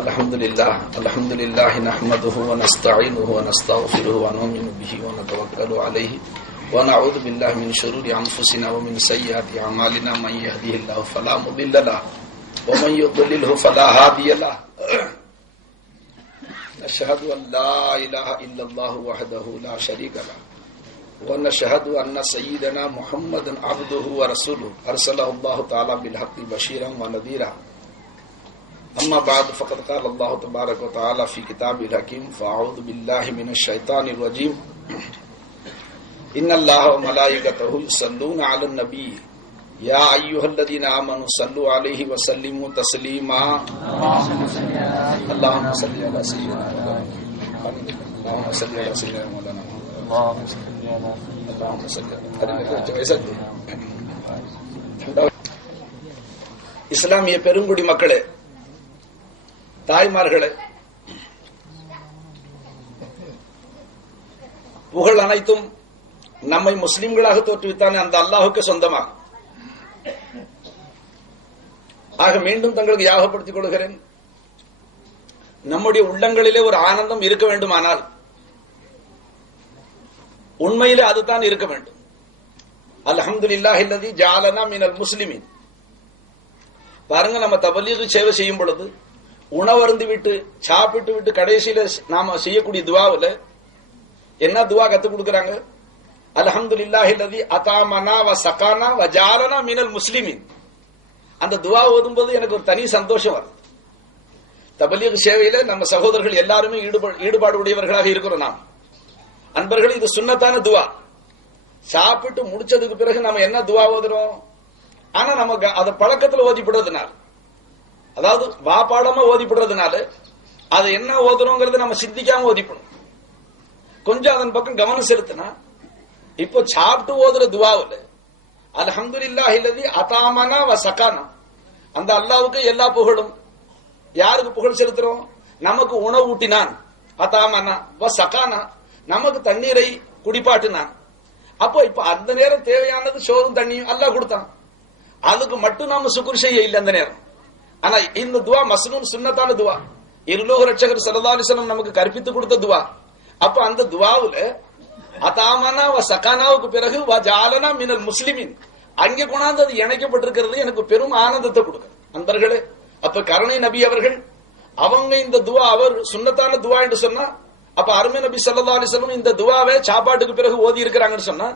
الحمد لله نحمده ونستعينه ونستغفره ونؤمن به ونتوكل عليه ونعوذ بالله من شرور أنفسنا ومن سيئات أعمالنا من يهده الله فلا مضل له ومن يضلله فلا هادي له نشهد أن لا إله إلا الله وحده لا شريك له ونشهد أن سيدنا محمدا عبده ورسوله أرسله الله تعالى بالحق بشيرا ونذيرا أما بعد فقد قال الله تبارك وتعالى في كتابه الحكيم فأعوذ بالله من الشيطان الرجيم إن الله وملائكته يصلون على النبي يا أيها الذين آمنوا صلوا عليه وسلموا تسليما اللهم صل على سيدنا اللهم صل على سيدنا مولانا اللهم صل இஸ்லாமிய பெருங்குடி மக்களே, தாய்மார்களே, புகழ் அனைத்தும் நம்மை முஸ்லிம்களாக தோற்றுவித்தானே அந்த அல்லாஹுக்கு சொந்தமாக. ஆக மீண்டும் தங்களுக்கு யாகப்படுத்திக் கொள்கிறேன், நம்முடைய உள்ளங்களிலே ஒரு ஆனந்தம் இருக்க வேண்டுமானால் உண்மையிலே அதுதான் இருக்க வேண்டும். அல்ஹம்துலில்லாஹி அல்லதி ஜஅலனா மினல் முஸ்லிமீன். பாருங்க, நம்ம தபலீக் சேவை செய்யும் பொழுது உணவருந்து விட்டு சாப்பிட்டு விட்டு கடைசியில நாம செய்யக்கூடிய துவாவுல என்ன துவா கத்துக் கொடுக்கறாங்க? அல்ஹம்துலில்லாஹி அல்லதி அதாமனா வ சகானா வ ஜஅலனா மினல் முஸ்லிமீன். அந்த துவா ஓதும்போது எனக்கு ஒரு தனி சந்தோஷம் வருது. தபலீக் சேவையில நம்ம சகோதரர்கள் எல்லாருமே ஈடுபாடு உடையவர்களாக இருக்கிறோம். நாம் அன்பர்கள், இது சுன்னத்தான துவா. சாப்பிட்டு முடிச்சதுக்கு பிறகு நம்ம என்ன துவா ஓதுறோம்? ஆனா நமக்கு அதை பழக்கத்துல ஓதிப்படுறதுனால, அதாவது வாப்பாடமா ஓதிப்படுறதுனால அது என்ன ஓதுறோங்கிறது நம்ம சிந்திக்காம ஓதிப்படும். கொஞ்சம் அதன் பக்கம் கவனம் செலுத்தினா, இப்போ சாப்பிட்டு ஓதுற துவாவில் அல்ஹம்துலில்லாஹி அல்லதி அதாமனா வ சகானா, அந்த அல்லாஹ்வுக்கு எல்லா புகழும். யாருக்கு புகழ் செலுத்துறோம்? நமக்கு உணவு ஊட்டினான். அதாமனா வ சகானா, நமக்கு தண்ணீரை குடிப்பாட்டினான். அப்போ இப்ப அந்த நேரம் தேவையானது சோறும் தண்ணியும் அல்லாஹ் கொடுத்தான். அதுக்கு மட்டும் நாம சுக்குர் செய்ய இல்லை அந்த நேரம். ஆனா இந்த துவா மஸ்னூன் சுன்னத்தான துவா, இருலோக ரட்சகர் ஸல்லல்லாஹு அலைஹி வஸல்லம் நமக்கு கற்பித்து கொடுத்த துவா. அப்ப அந்த துவாவுல அதாமனா வ சகானாவுக்கு பிறகு வ ஜஅலனா மினல் முஸ்லிமீன் அங்கே கொண்டாந்து அது இணைக்கப்பட்டிருக்கிறது எனக்கு பெரும் ஆனந்தத்தை கொடுக்குது. அன்பர்களே, அப்ப கருணை நபி அவர்கள் அவங்க இந்த துவா அவர் சுன்னத்தான துவா என்று சொன்னா, அப்ப அருமை நபி ஸல்லல்லாஹு அலைஹி வஸல்லம் இந்த துவாவை சாப்பாட்டுக்கு பிறகு ஓதி இருக்கிறாங்கன்னு சொன்னா,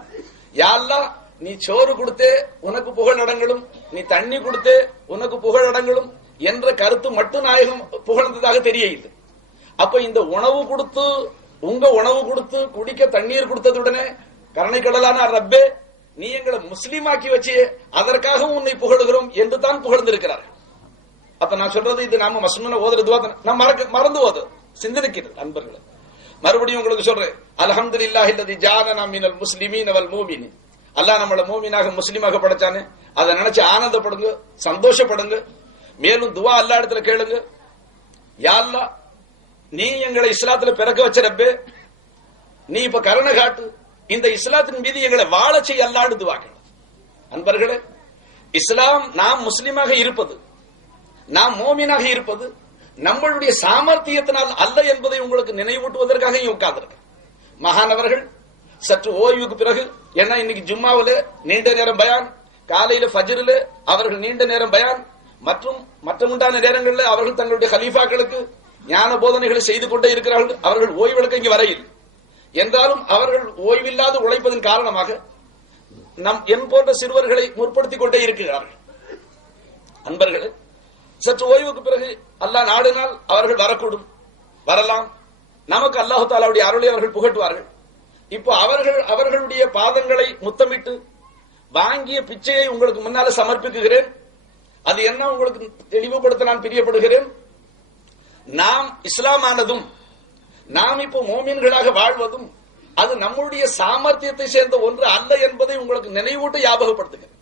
யா அல்லாஹ் நீ சோறு கொடுத்தே உனக்கு புகழ் அடங்கலும், நீ தண்ணி கொடுத்தே உனக்கு புகழ் அடங்கலும் என்ற கருத்து மட்டும் நாயகம் புகழ்ந்ததாக தெரிய இல்லை. அப்ப இந்த உணவு கொடுத்து, உங்க உணவு கொடுத்து குடிக்க தண்ணீர் கொடுத்ததுடனே கருணை கடலான ரப்பே நீ எங்களை முஸ்லீமாக்கி வச்சு அதற்காகவும் உன்னை புகழுகிறோம் என்று தான் புகழ்ந்திருக்கிறார். அப்ப நான் சொல்றது இது நாம மஸ்னூன ஓதுற துவா நம்ம மறந்து ஓது சிந்தனைக்கிறது. அன்பர்களே, மறுபடியும் உங்களுக்கு சொல்றேன், அல்ஹம்துலில்லாஹி அல்லதி ஜஅலனா மினல் முஸ்லிமீன வல் முஃமினீன். அல்லாஹ் நம்மள மூமினாக முஸ்லிமாக படைச்சானே, அதை நினைச்சு ஆனந்தப்படுங்க, சந்தோஷப்படுங்க. மேலும் துவா அல்லாஹ் இடத்துல கேளுங்க, யா அல்லாஹ் நீ எங்களை இஸ்லாத்துல பிறக்க வச்ச ரப்பே, நீ இப்ப கருணை காட்டு, இந்த இஸ்லாத்தின் மீது எங்களை வாழ செய்ய அல்லாஹ்னு துவா கேளு. அன்பர்களே, இஸ்லாம் நாம் முஸ்லிமாக இருப்பது, நாம் மோமினாக இருப்பது நம்மளுடைய சாமர்த்தியத்தினால் அல்ல என்பதை உங்களுக்கு நினைவூட்டுவதற்காக இங்க உட்கார்ந்திருக்க. மகானவர்கள் சற்று ஓய்வுக்கு பிறகு, ஏன்னா இன்னைக்கு ஜும்மாவில நீண்ட நேரம் பயான், காலையில ஃபஜ்ரில அவர்கள் நீண்ட நேரம் பயான், மற்றும் மற்றமுண்டான நேரங்களில் அவர்கள் தங்களுடைய கலீஃபாக்களுக்கு ஞான போதனைகளை செய்து கொண்டே இருக்கிறார்கள். அவர்கள் ஓய்வெடுக்க இங்கு வரையில் என்றாலும் அவர்கள் ஓய்வில்லாது உழைப்பதன் காரணமாக என் போன்ற சிறுவர்களை முற்படுத்திக் கொண்டே இருக்கிறார்கள். அன்பர்களே, சற்று ஓய்வுக்கு பிறகு அல்லாஹ் நாடினால் அவர்கள் வரக்கூடும், வரலாம். நமக்கு அல்லாஹு தஆலாவுடைய அருளை அவர்கள் புகட்டுவார்கள். இப்போ அவர்களுடைய பாதங்களை முத்தமிட்டு வாங்கிய பிச்சையை உங்களுக்கு முன்னால சமர்ப்பிக்கிறேன். அது என்ன உங்களுக்கு தெளிவுபடுத்த நான் பிரியப்படுகிறேன். நாம் இஸ்லாமானதும் நாம் இப்போ மோமின்களாக வாழ்வதும் அது நம்முடைய சாமர்த்தியத்தை சேர்ந்த ஒன்று அல்ல என்பதை உங்களுக்கு நினைவூட்ட ஞாபகப்படுத்துகிறேன்.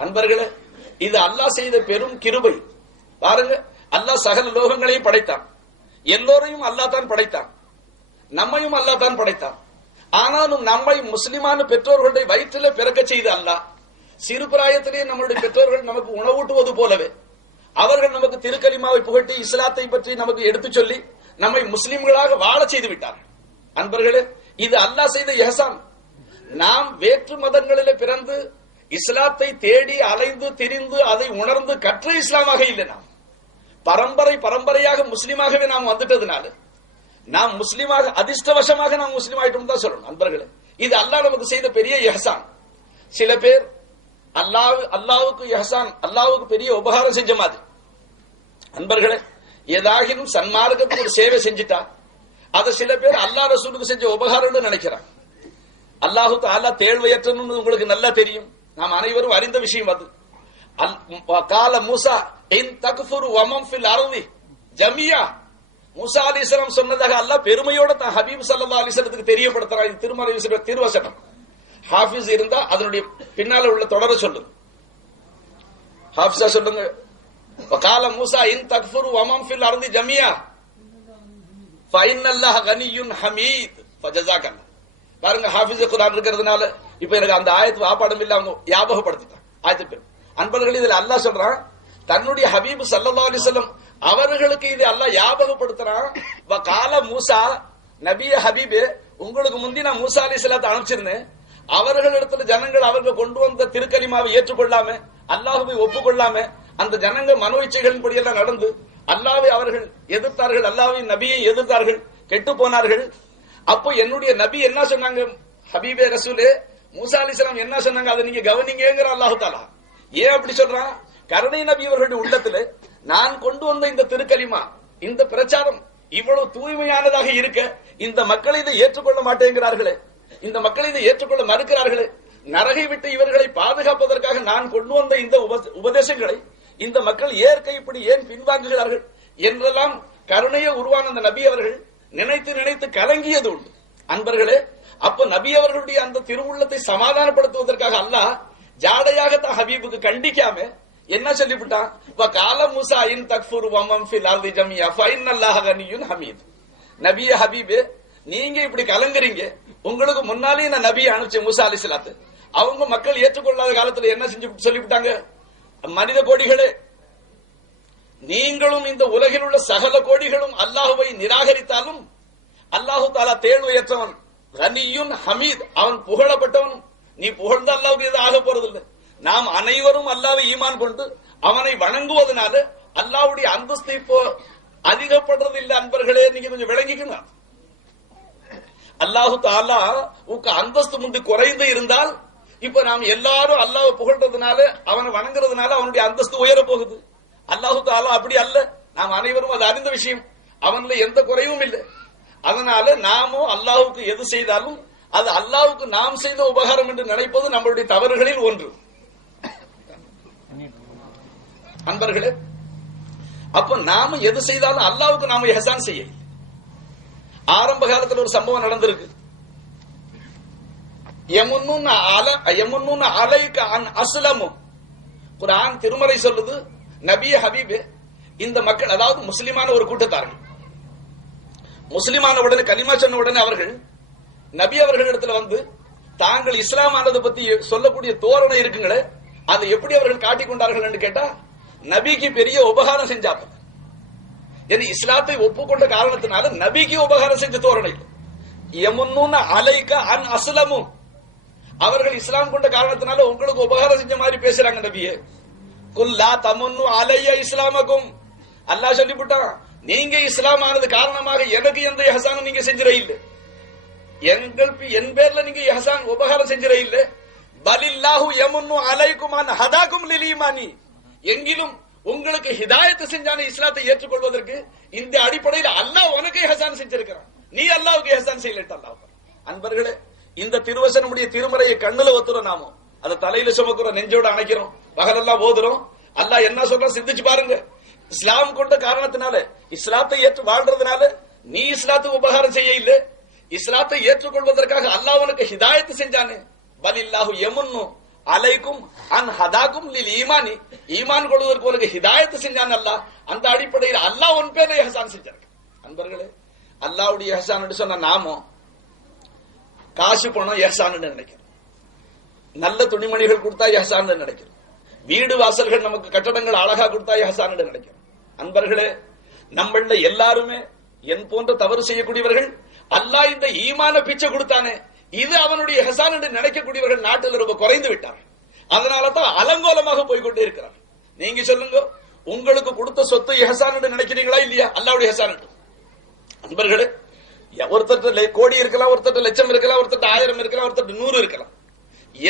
அன்பர்களே, இது அல்லாஹ் செய்த பெரும் கிருபை. பாருங்க, அல்லாஹ் சகல லோகங்களையும் படைத்தான், எல்லோரையும் அல்லாஹ் தான் படைத்தான், நம்மையும் அல்லாஹ் தான் படைத்தான். ஆனாலும் நம்மை முஸ்லிமான பெற்றோர்களுடைய வயிற்றிலே பிறக்க செய்து அல்லாஹ் சிறு பிராயத்திலேயே நம்மளுடைய பெற்றோர்கள் நமக்கு உணவூட்டுவது போலவே அவர்கள் நமக்கு திருக்கலிமாவை புகட்டி இஸ்லாத்தை பற்றி நமக்கு எடுத்து சொல்லி நம்மை முஸ்லிம்களாக வாழ செய்து விட்டார்கள். அன்பர்களே, இது அல்லாஹ் செய்த இஹ்சான். நாம் வேற்று மதங்களிலே பிறந்து இஸ்லாத்தை தேடி அலைந்து திரிந்து அதை உணர்ந்து கற்ற இஸ்லாமாக இல்லை. நாம் பரம்பரையாக முஸ்லிமாகவே நாம் வந்துட்டதுனால நாம் முஸ்லிமாக அதிர்ஷ்டவசமாக நாம் முஸ்லிம் ஆயிட்டோம் தான் சொல்லணும். அன்பர்களே, இது அல்லாஹ் நமக்கு செய்த பெரிய இஹ்சான். சில பேர் அல்லாஹ்வுக்கு இஹ்சான், அல்லாஹ்வுக்கு பெரிய உபகாரம் செஞ்ச மாதிரி. அன்பர்களே, ஏதாகினும் சன்மார்க்கத்துக்கு ஒரு சேவை செஞ்சிட்டா அதை சில பேர் அல்லாஹ் ரசூலுக்கு செஞ்ச உபகாரம்னு நினைக்கிறாங்க. அல்லாஹு தஆலா தேழ்வையற்றன்னு உங்களுக்கு நல்லா தெரியும். நாம் அனைவரும் அறிந்த விஷயம் அது. கால மூசா இன் தக்ஃபுரு வமன் ஃபில் அர்தி ஜமியா, மூசா அலைஹிஸ்ஸலாம் சொன்னதாக அல்லாஹ் பெருமையோட தான் ஹபீப் ஸல்லல்லாஹு அலைஹி வஸல்லத்துக்கு தெரியப்படுத்துறார். இது திருமறை திருவசனம். ஹாஃபிஸ் இருந்தா அதனுடைய பின்னால உள்ள தொடர சொல்லுங்க. ஹாஃபிஸா சொல்லுங்க. கால மூசா இன் தக்ஃபுரு வமன் ஃபில் அர்தி ஜமியா ஃபஇன்னல்லாஹ கனிய்யுன் ஹமீத் ஃபஜஸாக்கல்லாஹ். பாருங்க, ஹாஃபிஸ் குர்ஆன் இருக்கிறதுனால இப்ப எனக்கு அந்த ஆயத்து வாப்பாடம் இல்ல, அவங்க ஞாபகப்படுத்திட்டாங்க ஆயத்து பேர். அன்பர்கள், இதுல அல்லாஹ் சொல்றான் தன்னுடைய ஹபீப் ஸல்லல்லாஹு அலைஹி வஸல்லம் அவர்களுக்கு இது அல்லாஹ் ஞாபகப்படுத்துறான். கால மூசா, நபியே ஹபீபே, உங்களுக்கு முந்தி நான் மூசா அலைஹிஸ்ஸலாத்தை அனுப்பிச்சிருந்தேன். அவர்களிடத்துல ஜனங்கள் அவர்கள் கொண்டு வந்த திருக்கலிமாவை ஏற்றுக்கொள்ளாம அல்லாஹ்வை ஒப்புக்கொள்ளாம அந்த ஜனங்கள் மனோ இச்சைகளின் படியெல்லாம் நடந்து அல்லாஹ்வை அவர்கள் எதிர்த்தார்கள், அல்லாஹ்வின் நபியை எதிர்த்தார்கள், கெட்டு போனார்கள். அப்போ என்னுடைய நபி என்ன சொன்னாங்க? ஹபீபே ரசூலே, மூசா அலைஹிஸ்ஸலாம் என்ன சொன்னாங்க அதை நீங்க கவனிங்கங்கிற அல்லாஹ் தஆலா. ஏன் அப்படி சொல்றான்? கருணை நபி அவர்களுடைய உள்ளத்துல நான் கொண்டு வந்த இந்த திருக்கலிமா, இந்த பிரச்சாரம் இவ்வளவு தூய்மையானதாக இருக்க இந்த மக்களை இதை ஏற்றுக்கொள்ள மாட்டேங்கிறார்களே, இந்த மக்களை இதை ஏற்றுக்கொள்ள மறுக்கிறார்களே, நரகை விட்டு இவர்களை பாதுகாப்பதற்காக நான் கொண்டு வந்த இந்த உபதேசங்களை இந்த மக்கள் இப்படி ஏன் பின்வாங்குகிறார்கள் என்றெல்லாம் கருணைய உருவான அந்த நபி அவர்கள் நினைத்து நினைத்து கலங்கியது உண்டு. அன்பர்களே, அப்ப நபி அவர்களுடைய அந்த திருவுள்ளத்தை சமாதானப்படுத்துவதற்காக அல்லாஹ் ஜாடையாக தான் ஹபீபுக்கு கண்டிக்காம என்ன சொல்லிவிட்டான்? கால மூசா இன் தக்ஃபுரு வமன் ஃபில் அர்தி ஜமியா ஃபஇன்னல்லாஹ கனிய்யுன் ஹமீத். நபியே ஹபீபே, நீங்க இப்படி கலங்குறீங்க, உங்களுக்கு முன்னாலே நான் நபியை அனுப்பிச்சேன் மூசா அலைஹிஸ்ஸலாத்து. அவங்க மக்கள் ஏற்றுக்கொள்ளாத காலத்துல என்ன செஞ்சு சொல்லிவிட்டாங்க? மனித கோடிகளே, நீங்களும் இந்த உலகில் உள்ள சகல கோடிகளும் அல்லாஹுவை நிராகரித்தாலும் அல்லாஹு தஆலா தேழ்வையற்றவன், கனிய்யுன் ஹமீத், அவன் புகழப்பட்டவன். நீ புகழ்ந்த அல்லாஹ்வுக்கு எது ஆக போறதில்லை. நாம் அனைவரும் அல்லாஹ்வை ஈமான் கொண்டு அவனை வணங்குவதனால அல்லாஹ்வுடைய அந்தஸ்து இப்போ அதிகப்படுறது இல்லை. அன்பர்களே, நீங்க கொஞ்சம் விளங்கிக்கணும். அல்லாஹு தஆலா அந்தஸ்து முந்தி குறைந்து இருந்தால் இப்ப நாம் எல்லாரும் அல்லாஹ்வை புகழ்றதுனால அவனை வணங்குறதுனால அவனுடைய அந்தஸ்து உயர போகுது. அல்லாஹு தஆலா அப்படி அல்ல. நாம் அனைவரும் அது அறிந்த விஷயம். அவன்ல எந்த குறைவும் இல்லை. அதனால நாமும் அல்லாஹ்வுக்கு எது செய்தாலும் அது அல்லாஹ்வுக்கு நாம் செய்த உபகாரம் என்று நினைப்பது நம்மளுடைய தவறுகளில் ஒன்று. அன்பர்களே, அப்ப நாம எது செய்தாலும் அல்லாஹ்வுக்கு நாம இஹ்சான் செய்ய. ஆரம்ப காலத்தில் ஒரு சம்பவம் நடந்திருக்கு. யமுன்னூன அலைக அன் அஸ்லமு. குர்ஆன் திருமறை சொல்லுது, நபியே ஹபீபே, இந்த மக்கள், அதாவது முஸ்லிமான ஒரு கூட்டத்தார்கள், முஸ்லிமான உடனே கலிமா சொன்ன உடனே அவர்கள் நபி அவர்களிடத்துல வந்து தாங்கள் இஸ்லாம் ஆனதை பத்தி சொல்லக்கூடிய தோரணை இருக்குங்களே, அதை எப்படி அவர்கள் காட்டிக் கொண்டார்கள் என்று கேட்டா, நபிக்கு பெரிய உபகாரம் செஞ்சாங்க. இஸ்லாத்தை ஒப்புக்கொண்ட காரணத்தினால நபிக்கு உபகாரம் செஞ்ச தோரணை. யமுன்னூன அலைக அன் அஸ்லமு, அவர்கள் இஸ்லாம் கொண்ட காரணத்தினால உங்களுக்கு உபகாரம் செஞ்ச மாதிரி பேசுறாங்க நபியே. குல் லா தமுன்னு அலைய இஸ்லாமக்கும், அல்லாஹ் சொல்லிவிட்டான், நீங்க இஸ்லாம் ஆனது காரணமாக எனக்கு எந்த இஹ்சானும் நீங்க செஞ்சிட இல்லை, என் பேர்ல நீங்க இஹ்சான் உபகாரம் செஞ்சிட இல்லை. பலில்லாஹு யமுன்னு அலைக்கும் அன் ஹதாக்கும் லில் ஈமானி, எங்கிலும் உங்களுக்கு ஹிதாயத் செஞ்சான இஸ்லாத்தை ஏற்றுக்கொள்வதற்கு இந்த அடிப்படையில் அல்லாஹ் உனக்கு இஹ்சான் செஞ்சிருக்கிறான், நீ அல்லாஹ்வுக்கு இஹ்சான் செய்யலட்ட அல்லாஹ். அன்பர்களே, இந்த திருவசனமுடைய திருமறையை கண்ணுல ஒத்துறோம், நாம அதை தலையில சுமக்கிறோம், நெஞ்சோட அணைக்கிறோம், பகலெல்லாம் ஓதுறோம். அல்லாஹ் என்ன சொல்றான் சிந்திச்சு பாருங்க. இஸ்லாம் கொண்ட காரணத்தினால, இஸ்லாத்தை ஏற்று வாழ்றதுனால நீ இஸ்லாத்துக்கு உபகாரம் செய்ய இல்லை, இஸ்லாத்தை ஏற்றுக்கொள்வதற்காக அல்லாஹ் உனக்கு ஹிதாயத் செஞ்சானே. பலில்லாஹு யமுன்னு அலைக்கும் அன் ஹதாக்கும் லில் ஈமானி, ஈமான் கொள்வதற்கு உனக்கு ஹிதாயத் செஞ்சான் அல்லாஹ். அந்த அடிப்படையில் அல்லாஹ் உன் பேரை இஹ்சான் செஞ்சாங்க. அன்பர்களே, அல்லாஹ்வுடைய இஹ்சான் என்று சொன்ன நாமோ காசு பணம் இஹ்சான் நினைக்கிறோம், நல்ல துணிமணிகள் கொடுத்தா இஹ்சான் நினைக்கிறோம், வீடு வாசல்கள் நமக்கு கட்டடங்கள் அழகா கொடுத்தா எஹசான் என்று நினைக்கிறோம். அன்பர்களே, நம்மள எல்லாருமே என் போன்ற தவறு செய்யக்கூடியவர்கள், அல்லாஹ் இந்த ஈமான பிச்சை கொடுத்தானே இது அவனுடைய எஹசான் என்று நினைக்கக்கூடியவர்கள் நாட்டில் ரொம்ப குறைந்து விட்டார்கள். அதனால தான் அலங்கோலமாக போய்கொண்டே இருக்கிறார். நீங்க சொல்லுங்க, உங்களுக்கு கொடுத்த சொத்து எஹசான் என்று நினைக்கிறீங்களா இல்லையா? அல்லாஹ்வுடைய எஹசான் என்று. அன்பர்களே, ஒருத்தர் கோடி இருக்கலாம், ஒருத்தர் லட்சம் இருக்கலாம், ஒருத்தர் 1000 இருக்கலாம், ஒருத்தர் 100 இருக்கலாம்.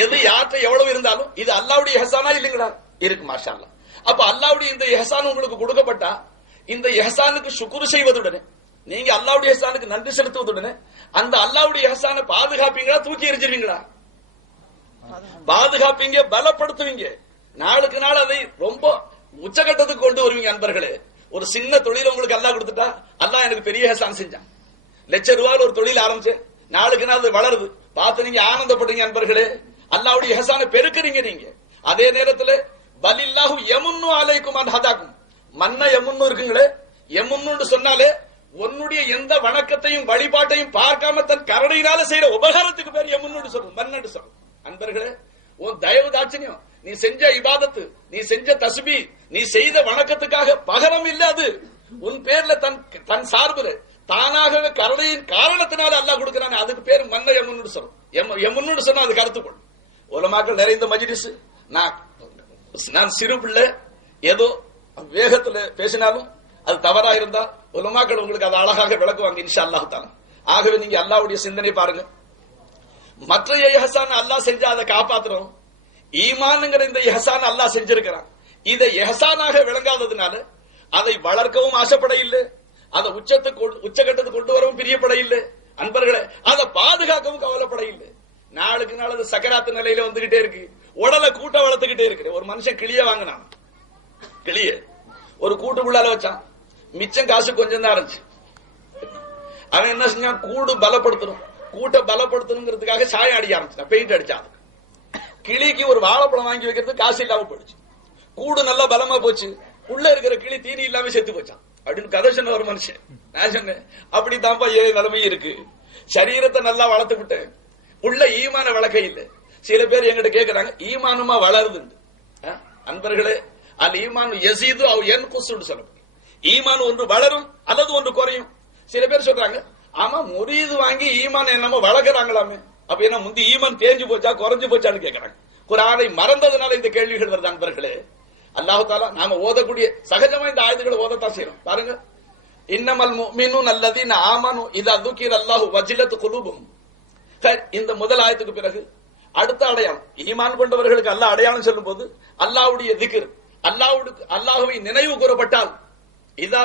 எது யார்கிட்ட எவ்வளவு இருந்தாலும் இது அல்லாஹ்வுடைய எஹசானா இல்லைங்களா? இருக்கு, மாஷா அல்லாஹ். அப்ப அல்லாஹ்வுடைய இந்த எஹசான் உங்களுக்கு கொடுக்கப்பட்டா இந்த எஹசானுக்கு சுக்ர் செய்வதுடனே, நீங்க அல்லாஹ்வுடைய எஹசானுக்கு நன்றி செலுத்துவதுடனே அந்த அல்லாஹ்வுடைய எஹசானை பாதுகாப்பீங்களா, தூக்கி எறிஞ்சிருவீங்களா? பாதுகாப்பீங்க, பலப்படுத்துவீங்க. நாளுக்கு நாள் அதை ரொம்ப உச்சகட்டத்துக்கு கொண்டு வருவீங்க. அன்பர்களே, ஒரு சின்ன தொழில் உங்களுக்கு அல்லாஹ் கொடுத்துட்டா, அல்லாஹ் எனக்கு பெரிய எஹசான் செஞ்சான். ₹1,00,000 ஒரு தொழில் ஆரம்பிச்சு நாளுக்கு நாள் அது வளருது, பார்த்து நீங்க ஆனந்தப்படுறீங்க. அன்பர்களே, அல்லாஹ்வுடைய எஹசானை பெருக்குறீங்க நீங்க. அதே நேரத்தில் பலில்லாஹு யமுன்னு அலைக்கும் அன் ஹதாக்கும், மன்ன யமுன்னு இருக்குங்களே, யமுன்னு சொன்னாலே உன்னுடைய எந்த வணக்கத்தையும் வழிபாட்டையும் பார்க்காம தன் கருணையினால செய்யற உபகாரத்துக்கு பேர் யமுன்னு சொல்றோம், மன்னு சொல்றோம். அன்பர்களே, உன் தயவு தாட்சியம், நீ செஞ்ச இபாதத்து, நீ செஞ்ச தஸ்பீ, நீ செய்த வணக்கத்துக்காக பகரம் இல்ல, அது உன் பேர்ல தன் சார்புல தானாகவே கருணையின் காரணத்தினால அல்லாஹ் கொடுக்கிறான். அதுக்கு பேர் மன்ன யமுன்னு சொல்றோம். யமுன்னு சொன்னா அது கருத்துக்கொள். உலமாக்கள் நிறைந்த மஜ்லிஸ். நான் சிறு பிள்ளை, ஏதோ வேகத்துல பேசினாலும் அது தவறா இருந்தா உலமாக்கள் உங்களுக்கு அதை அழகாக விளக்குவாங்க இன்ஷா அல்லாஹ் தஆலா. ஆகவே நீங்க அல்லாஹ்வுடைய சிந்தனை பாருங்க. மற்ற எஹசான் அல்லாஹ் செஞ்சா அதை காப்பாத்துறோம். ஈமான்ங்கிற இந்த எஹசான் அல்லாஹ் செஞ்சிருக்கிறான். இதை எஹசானாக விளங்காததுனால அதை வளர்க்கவும் ஆசைப்பட இல்லை, அதை உச்சகட்டத்துக்கு கொண்டு வரவும் பிரியப்பட இல்லை. அன்பர்களே, அதை பாதுகாக்கவும் கவலைப்பட இல்லை. நாளுக்கு நாள் அது சக்கராத்து நிலையில வந்துகிட்டே இருக்கு. உடலை கூட்ட வளர்த்துக்கிட்டே இருக்கு. ஒரு மனுஷன் கிளிய வாங்கினான், கிளிய ஒரு கூட்டுக்குள்ளால வச்சான், மிச்சம் காசு கொஞ்சம் தான் இருந்துச்சு. அவன் என்ன செஞ்சான், கூடு பலப்படுத்தணும், கூட்ட பலப்படுத்தணுங்கிறதுக்காக சாயம் அடிக்க ஆரம்பிச்சான், பெயிண்ட் அடிச்சான். கிளிக்கு ஒரு வாழைப்பழம் வாங்கி வைக்கிறது காசு இல்லாம போயிடுச்சு. கூடு நல்லா பலமா போச்சு, உள்ள இருக்கிற கிளி தீனி இல்லாம செத்து போச்சான் அப்படின்னு கதை சொன்ன ஒரு மனுஷன். நான் சொன்னேன், அப்படித்தான்ப்பா நிலைமை இருக்கு. சரீரத்தை நல்லா வளர்த்து விட்டேன், உள்ள ஈமான வளர்க்க இல்லை. சில பேர் எங்கிட்ட கேட்கிறாங்க, ஈமானுமா வளருது? அன்பர்களே, அல் ஈமான் யஸீது அவ் யன்குஸு சொல்லப்படும். ஈமான் ஒன்று வளரும் அல்லது ஒன்று குறையும். சில பேர் சொல்றாங்க, ஆமா முரீது வாங்கி ஈமான் என்னமோ வளர்க்கறாங்களாமே, அப்ப என்ன முந்தி ஈமான் தேஞ்சு போச்சா குறைஞ்சு போச்சான்னு கேட்கறாங்க. குர்ஆனை மறந்ததுனால இந்த கேள்விகள் வருது. அன்பர்களே, அல்லாஹ் தஆலா நாம ஓதக்கூடிய சகஜமா இந்த ஆயத்துக்களை ஓதத்தான் செய்யறோம். பாருங்க, இன்னமல் முஃமினூன அல்லதீன ஆமனு இதா ذுகிரல்லாஹு வஜிலத் குலூபுஹும். இந்த முதல் ஆயத்துக்கு பிறகு அடுத்த அடையாளம், ஈமான் கொண்டவர்களுக்கு அல்லாஹ் அடையாளம் சொல்லும் போது அல்லாஹ்வுடைய திக்ர், அல்லாஹ்வை நினைவு கூறப்பட்டால், இதா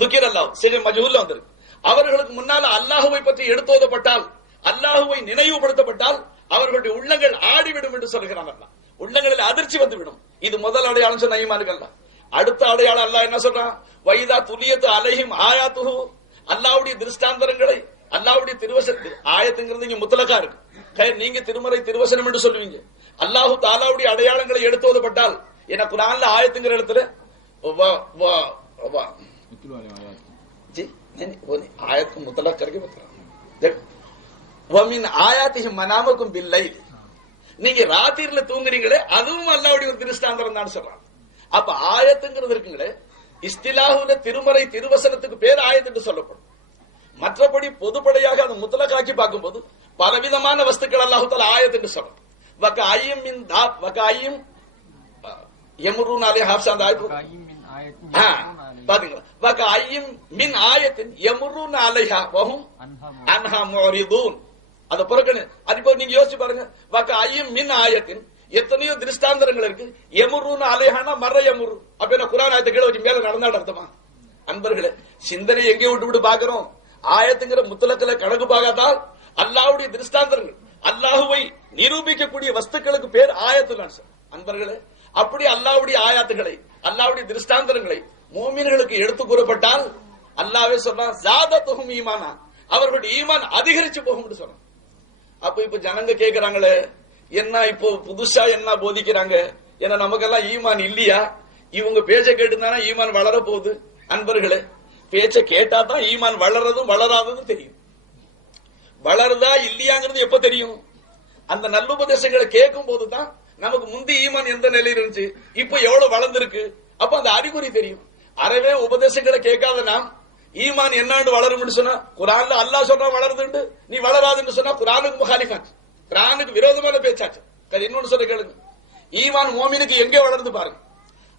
ذுகிரல்லாஹு சில மஜ்ஹூல்ல வந்திருக்கு. அவர்களுக்கு முன்னால அல்லாஹ்வை பற்றி எடுத்தோதப்பட்டால், அல்லாஹ்வை நினைவுபடுத்தப்பட்டால் அவர்களுடைய உள்ளங்கள் ஆடிவிடும் என்று சொல்கிறான் அல்லாஹ். உள்ளங்களில் அதிர்ச்சி வந்துவிடும். இது முதல் அடையாளம் சொன்ன ஈமானுக்கு அல்லாஹ். அடுத்த அடையாளம் அல்லாஹ் என்ன சொல்றான், வைதா துலியத்து அலைஹிம் ஆயாத்துஹு, அல்லாஹ்வுடைய திருஷ்டாந்தரங்களை, அல்லாஹ்வுடைய திருவசனம், ஆயத்துங்கிறது இங்க முத்தலகா இருக்கு. நீங்க திருமறை திருவசனம் என்று சொல்லுவீங்க. அல்லாஹு தஆலாவுடைய அடையாளங்களை எடுத்தோதப்பட்டால், என்ன குர்ஆன்ல ஆயத்துங்கிற இடத்துல आयत को मुतलक करके बता रहा हूं। वमिन आयातिहि मनामकुम बिल्லைல், நீங்க ராத்திரில தூங்குறீங்களே அதுவும் அல்லாஹ்வுடைய ஒரு திருஷ்டாந்தம் தான் சொல்றான். அப்ப ஆயத்துங்கிறது இருக்குங்களே, இஸ்திலாஹுல திருமறை திருவசனத்துக்கு பேர் ஆயத் என்று சொல்லப்படும். மற்றபடி பொதுப்படையாக அது முத்தலகாக்கி பார்க்கும்போது பலவிதமான வஸ்துக்கள் அல்லாஹ் தஆலா ஆயத் என்று சொல்றான். வக ஐயும் மின் தாப் வக ஐயும் யம்ருன் அலைஹா ஹாஃப்ஸான் ஆயத்து பாத்தீங்களா, வக ஐயும் மின் ஆயத்தின் யம்ருன் அலைஹா வஹும் அன்ஹா முரிதுன். அத புறக்கணு. அதுபோ நீங்க யோசிச்சு பாருங்க, வக ஐயும் மின் ஆயத்தின் எத்தனையோ திருஷ்டாந்தரங்கள் இருக்கு. யம்ருன் அலைஹானா மர்ர யம்ரு, அப்ப என்ன குர்ஆன் ஆயத்தை கீழ வச்சு மேல நடந்தாட அர்த்தமா? அன்பர்களே, சிந்தனை எங்கே விட்டு பாக்குறோம். ஆயத்துங்கிற முத்தலத்துல கணக்கு பார்க்காதால் அல்லாஹ்வுடைய திருஷ்டாந்தரங்கள், அல்லாஹுவை நிரூபிக்கக்கூடிய வஸ்துக்களுக்கு பேர் ஆயத்துதான் சார். அன்பர்களே, அப்படி அல்லாஹ்வுடைய ஆயாத்துகளை, அல்லாஹ்வுடைய திருஷ்டாந்தரங்களை மூமின்களுக்கு எடுத்து கூறப்பட்டால் அல்லாஹ்வே சொல்றான், ஜாதத்துஹும் ஈமானா, அவர்களுடைய ஈமான் அதிகரிச்சு போகும்னு சொல்றான். அப்ப இப்ப ஜனங்க கேக்குறாங்களே, என்ன இப்போ புதுசா என்ன போதிக்கிறாங்க, ஏன்னா நமக்கெல்லாம் ஈமான் இல்லையா, இவங்க பேச்ச கேட்டுதானே ஈமான் வளர போகுது. அன்பர்களே, பேச்ச கேட்டா தான் ஈமான் வளர்றதும் வளராததும் தெரியும். வளருதா இல்லையாங்கிறது எப்ப தெரியும்? அந்த நல்லுபதேசங்களை கேட்கும் போதுதான் நமக்கு முந்தி ஈமான் எந்த நிலையில் இருந்துச்சு, இப்ப எவ்வளவு வளர்ந்திருக்கு. அப்ப அந்த அறிகுறி தெரியும். அறவே உபதேசங்களை கேட்காத நாம் ஈமான் என்னாண்டு வளரும் சொன்னா குரான்ல அல்லாஹ் சொன்னா வளருதுண்டு, நீ வளராதுன்னு சொன்னா குரானுக்கு முகாலிஃபாச்சு, குரானுக்கு விரோதமான பேச்சாச்சு. இன்னொன்னு சொல்ல கேளுங்க, ஈமான் மோமினுக்கு எங்கே வளர்ந்து பாருங்க.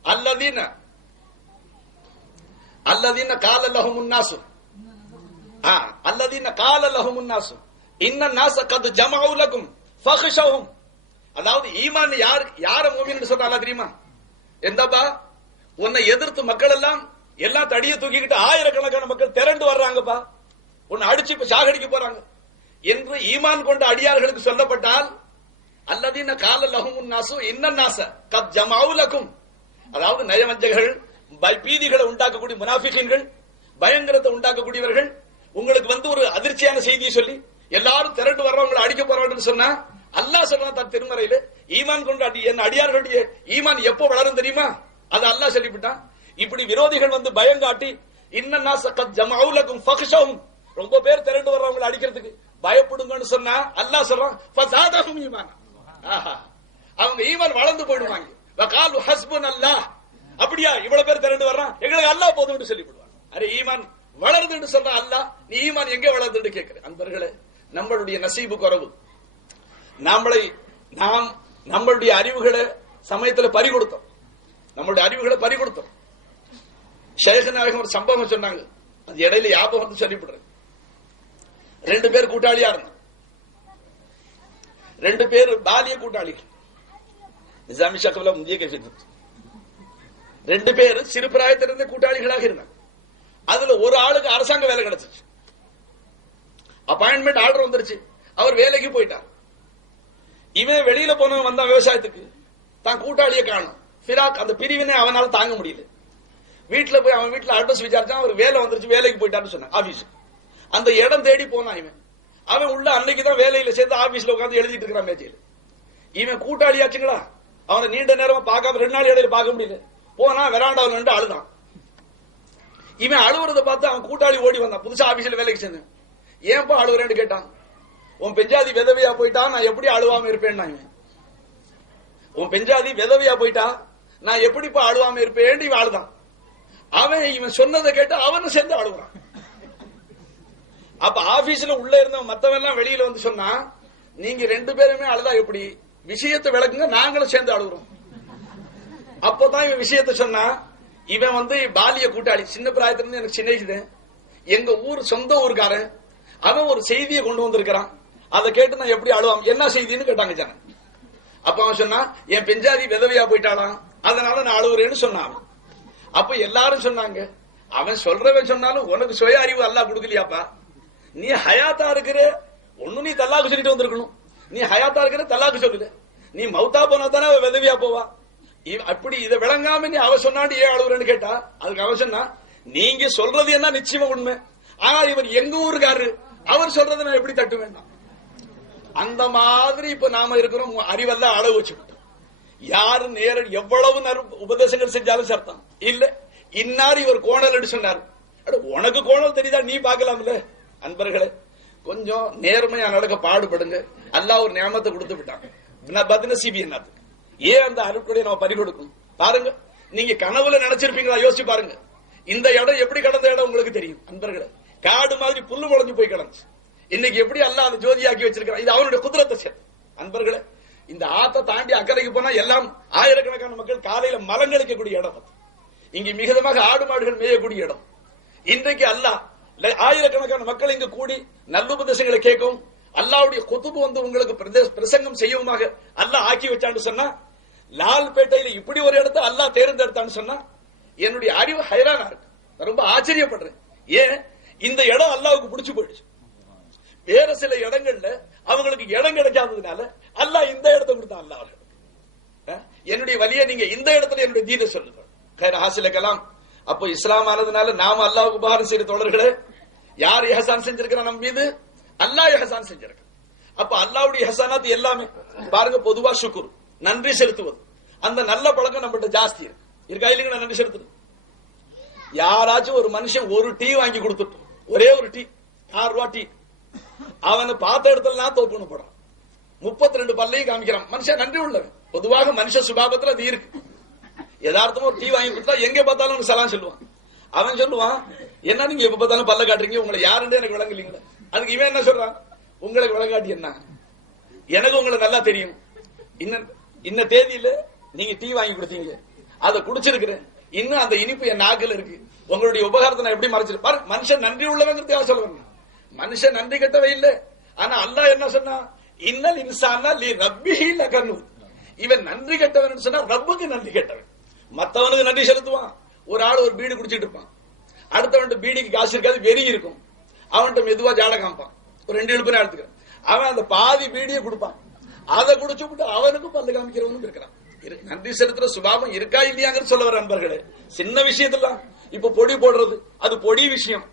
அல்லதீன கால லஹுமுன் நாசு, அல்லதீன கால லஹுமுன் நாசு இன்ன நாஸ கத் ஜமஉ லகும் ஃபக்ஷவுஹும். அதாவது ஈமான் யார மோமின்னு சொல்றாங்க தெரியுமா? எந்தப்பா உன்னை எதிர்த்து மக்கள் எல்லாம் தடிய தூக்கிக்கிட்டு ஆயிரக்கணக்கான மக்கள் திரண்டு வர்றாங்கப்பா, உன்னை அடிச்சு இப்ப சாகடிக்க போறாங்க என்று ஈமான் கொண்ட அடியார்களுக்கு சொல்லப்பட்டால் அல்லதீன கால லஹுமுன் நாசு இன்ன நாஸ கத் ஜமஉ லகும். அதாவது நயவஞ்சகர்கள், பீதிகளை உண்டாக்கக்கூடிய முனாஃபிகீன்கள், பயங்கரத்தை உண்டாக்கக்கூடியவர்கள் உங்களுக்கு ஒரு அதிர்ச்சியான செய்தியை சொல்லி எல்லாரும் திரண்டு வர்றவங்களை அடிக்க போறாங்கன்னு சொன்னா அல்லாஹ் சொல்றான் தன் திருமறையில, ஈமான் கொண்ட என் அடியார்களுடைய ஈமான் எப்போ வளரும் தெரியுமா? அது அல்லாஹ் சொல்லிவிட்டான். இப்படி விரோதிகள் பயங்காட்டி இன்ன நாஸ கத் ஜமஉ லகும் ஃபக்ஷவுஹும், ரொம்ப பேர் திரண்டு வர்றவங்களை அடிக்கிறதுக்கு பயப்படுங்கன்னு சொன்னா அல்லாஹ் சொல்றான் ஃபஸாதஹும் ஈமானா. அவங்க ஈமான் வளர்ந்து போயிடுவாங்க. வகாலு ஹஸ்புனல்லாஹ், அப்படியா இவ்வளவு பேர் திரண்டு வர்றான், எங்களுக்கு அல்லாஹ் போதும்னு சொல்லிவிடுவாங்க. அரே ஈமான் வளருதுன்னு சொல்ற அல்லாஹ், நீ ஈமான் எங்க வளருதுன்னு கேட்கிற. அன்பர்களே, நம்மளுடைய நசீபு குறைவு. நம்மளுடைய அறிவுகளை சமயத்துல பறி கொடுத்தோம், நம்மளுடைய அறிவுகளை பறி கொடுத்தோம். ஷேக் நாயகம் ஒரு சம்பவம் சொன்னாங்க, அது இடையில ஞாபகம் சொல்லிவிடுறேன். 2 பேர் கூட்டாளியா இருந்தாங்க, 2 பேர் பாலிய கூட்டாளிகள். நிசாமி ஷாக்கப்ல முந்திய கேஸ் 2 பேர் சிறு பிராயத்திலிருந்து கூட்டாளிகளாக இருந்தாங்க. அதுல ஒரு ஆளுக்கு அரசாங்க வேலை கிடைச்சிச்சு, அப்பாயின்மெண்ட் ஆர்டர் வந்துருச்சு, அவர் வேலைக்கு போயிட்டார். இவன் வெளியில போனவன் வந்தான் விவசாயத்துக்கு, தான் கூட்டாளியை காணும். ஃபிராக் அந்த பிரிவினை அவனால தாங்க முடியல. வீட்டுல போய் அவன் வீட்டுல அட்ரஸ் விசாரிச்சான், அவர் வேலை வந்துருச்சு, வேலைக்கு போயிட்டான்னு சொன்னான் ஆபீஸ். அந்த இடம் தேடி போனான் இவன். அவன் உள்ள அன்னைக்குதான் வேலையில சேர்ந்து ஆபீஸ்ல உட்காந்து எழுதிட்டு இருக்கிறான் மேஜையில. இவன் கூட்டாளியாச்சுங்களா, அவனை நீண்ட நேரமா பார்க்காம 2 நாள் இடையில பார்க்க முடியல. போனா வெராண்டாவில் நின்று அழுதான். இவன் அழுவுறத பார்த்து அவன் கூட்டாளி ஓடி வந்தான், புதுசா ஆபீஸ்ல வேலைக்கு சேர்ந்து. ஏன்பா அழுவுறேன்னு கேட்டான். உன் பெஞ்சாதி விதவையா போயிட்டா நான் எப்படி அழுவாம இருப்பேன். உன் பெஞ்சாதி விதவையா போயிட்டா நான் எப்படிப்பா அழுவாம இருப்பேன் இவன் அழுதான். இவன் சொன்னதை கேட்டு அவனும் சேர்ந்து அழுகுறான். அப்ப ஆபீஸ்ல உள்ள இருந்த மத்தவன் எல்லாம் வெளியில வந்து சொன்னா, நீங்க 2 பேருமே அழுதா எப்படி, விஷயத்தை விளக்குங்க, நாங்களும் சேர்ந்து அழுகுறோம். அப்பதான் இவன் விஷயத்த சொன்னா, இவன் பாலிய கூட்டாளி, சின்ன பிராயத்திலிருந்து எனக்கு சின்ன எங்க ஊர் சொந்த ஊருக்காரன், அவன் ஒரு செய்தியை கொண்டு வந்திருக்கிறான், அதை கேட்டு நான் எப்படி அழுவாம், என்ன செய்தின்னு கேட்டாங்க ஜனம். அப்ப அவன் சொன்னா, என் பெஞ்சாதி விதவையா போயிட்டாளாம், அதனால நான் அழுவுறேன்னு சொன்னான். அப்ப எல்லாரும் சொன்னாங்க, அவன் சொல்றவன் சொன்னாலும் உனக்கு சுய அறிவு அல்லாஹ் கொடுக்கலையாப்பா, நீ ஹயாத்தா இருக்கிற, ஒண்ணு நீ தல்லாக்கு சொல்லிட்டு வந்திருக்கணும், நீ ஹயாத்தா இருக்கிற தல்லாக்கு சொல்லல, நீ மௌத்தா போனா தானே அவ விதவியா போவா. அப்படி இதை விளங்காம நீ அவ சொன்னாண்டு ஏன் அழுவுறேன்னு கேட்டா, அதுக்கு அவன் சொன்னா, நீங்க சொல்றது என்ன நிச்சயமா உண்மை, ஆனா இவர் எங்க ஊருக்காரு, அவர் சொல்றதை நான் எப்படி தட்டு வேண்டாம். அந்த மாதிரி இப்ப நாம இருக்கிறோம், அறிவெல்லாம் அளவு வச்சுக்கிட்டோம். யாரு நேரடி எவ்வளவு உபதேசங்கள் செஞ்சாலும் சர்த்தம் இல்ல, இன்னார் இவர் கோணல் சொன்னார், உனக்கு கோணல் தெரியுதா, நீ பாக்கலாம்ல. அன்பர்களே, கொஞ்சம் நேர்மையா நடக்க பாடுபடுங்க. அல்லாஹ் ஒரு நியமத்தை கொடுத்து விட்டாங்க, பத்னசீபி என்னது, ஏன் அந்த அருட்கொடையை நம்ம பறி கொடுக்கணும்? பாருங்க, நீங்க கனவுல நினைச்சிருப்பீங்களா, யோசிச்சு பாருங்க. இந்த இடம் எப்படி கடந்த இடம் உங்களுக்கு தெரியும். அன்பர்களே, காடு மாதிரி புல்லு முளைஞ்சு போய் கிடந்துச்சு, இன்னைக்கு எப்படி அல்லாஹ் அந்த ஜோதியாக்கி வச்சிருக்கிறான், இது அவனுடைய குதிரத்தை சேர்த்து. அன்பர்களே, இந்த ஆத்தை தாண்டி அக்கறைக்கு போனா எல்லாம் ஆயிரக்கணக்கான மக்கள் காலையில மலங்கழிக்கக்கூடிய இடம். இங்க மிகுதமாக ஆடு மாடுகள் மேயக்கூடிய இடம். இன்றைக்கு அல்லாஹ் ஆயிரக்கணக்கான மக்கள் இங்கு கூடி நல்லுபதேசங்களை கேட்கும், அல்லாஹ்வுடைய குதுபு உங்களுக்கு பிரசங்கம் செய்யவுமாக அல்லாஹ் ஆக்கி வச்சான்னு சொன்னா, லால்பேட்டையில இப்படி ஒரு இடத்தை அல்லாஹ் தேர்ந்தெடுத்தான்னு சொன்னா என்னுடைய அறிவு ஹைரானா இருக்கு, ரொம்ப ஆச்சரியப்படுறேன். ஏன் இந்த இடம் அல்லாஹ்வுக்கு பிடிச்சு போயிடுச்சு. வேற சில இடங்கள்ல அவங்களுக்கு இடம் கிடைக்காததுனால அல்லாஹ் இந்த இடத்தை கொடுத்தான். அல்லாஹ் என்னுடைய வழியை நீங்க இந்த இடத்துல என்னுடைய தீனை சொல்லுங்க, ஹாசிலக்கலாம். அப்போ இஸ்லாம் ஆனதுனால நாம அல்லாஹ்வுக்கு உபகாரம் செய்த தோழர்களே, யார் இஹ்சான் செஞ்சிருக்கிறான் நம்ம மீது, அல்லாஹ் இஹ்சான் செஞ்சிருக்க. அப்ப அல்லாஹ்வுடைய இஹ்சானாத் எல்லாமே பாருங்க, பொதுவா ஷுக்ர், நன்றி செலுத்துவது, அந்த நல்ல பழக்கம் நம்மகிட்ட ஜாஸ்தி இருக்கு. இருக்கா இல்லைங்க? நன்றி செலுத்துறது. யாராச்சும் ஒரு மனுஷன் ஒரு டீ வாங்கி கொடுத்துட்டு, ஒரே ஒரு டீ, 6 ரூபாய் டீ, அவனை பார்த்த இடத்துல தோப்புன்னு போறான். 32 பல்லையும் காமிக்கிறான். மனுஷன் நன்றி உள்ளவன். பொதுவாக மனுஷ சுபாவத்துல அது இருக்கு. யதார்த்தமா ஒரு டீ வாங்கி கொடுத்தா எங்க பார்த்தாலும் சலாம் சொல்லுவான். அவன் சொல்லுவான், என்ன நீங்க எப்ப பார்த்தாலும் பல்ல காட்டுறீங்க, உங்களை யாருன்னு எனக்கு விளங்கலீங்களா? அதுக்கு இவன் என்ன சொல்றான், உங்களுக்கு விளங்காட்டி என்ன, எனக்கு உங்களை நல்லா தெரியும். இன்ன தேதியில நீங்க டீ வாங்கி கொடுத்தீங்க, அதை குடிச்சிருக்கிறேன், இன்னும் அந்த இனிப்பு என் நாக்கில் இருக்கு, உங்களுடைய உபகாரத்தை நான் எப்படி மறைச்சிருப்பாரு. மனுஷன் நன்றி உள்ளவங்கிறதையா சொல்லுவாங்க. மனுஷன் நன்றி கட்டவே இல்லை. ஆனா அல்லாஹ் என்ன சொன்னா, இன்னல் இன்சானா லி ரப்பிஹி லகனூத். இவன் நன்றி கெட்டவன் சொன்னா ரப்புக்கு நன்றி கெட்டவன். மத்தவனுக்கு நன்றி செலுத்துவான். ஒரு ஆள் ஒரு பீடி குடிச்சிட்டு இருப்பான், அடுத்தவன் பீடிக்கு காசு இருக்காது, வெறி இருக்கும், அவன்கிட்ட மெதுவா ஜாட காமிப்பான், ஒரு 2 எழுப்புனா எடுத்துக்க, அவன் அந்த பாதி பீடியை கொடுப்பான், அதை குடிச்சு விட்டு அவனுக்கும் பல்லு காமிக்கிறவனும் இருக்கிறான். நன்றி செலுத்துற சுபாவம் இருக்கா இல்லையாங்கிறது சொல்ல வர நண்பர்களே. சின்ன விஷயத்துல இப்ப பொடி போடுறது, அது பொடி விஷயம்,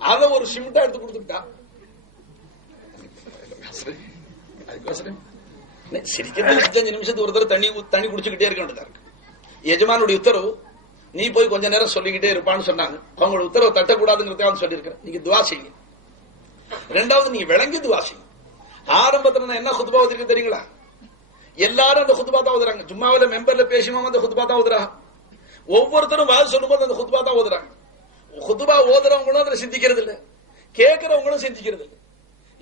அதை ஒரு சிமிட்டா எடுத்து கொடுத்துட்டா சிரிக்கிறது 5 நிமிஷத்துக்கு ஒரு தடவை தண்ணி குடிச்சுக்கிட்டே இருக்க வேண்டியதா இருக்கு. எஜமானுடைய உத்தரவு, நீ போய் கொஞ்ச நேரம் சொல்லிக்கிட்டே இருப்பான்னு சொன்னாங்க. அவங்களோட உத்தரவு தட்டக்கூடாதுங்கிறத சொல்லியிருக்கிறேன். நீங்க துவா செய்யுங்க. 2வது நீங்க விளங்கி துவா செய்யுங்க. ஆரம்பத்துல என்ன குத்பா ஓதிருக்கு தெரியுங்களா? எல்லாரும் அந்த குத்பா தான் ஓதுறாங்க. ஜும்மாவில மெம்பர்ல பேசுவோம், அந்த குத்பா தான் ஓதுறாங்க. ஒவ்வொருத்தரும் வாது சொல்லும்போது அந்த குத்பா தான் ஓதுறாங்க. குத்பா ஓதுறவங்களும் அதுல சிந்திக்கிறது இல்ல, கேட்கிறவங்களும் சிந்திக்கிறது இல்ல.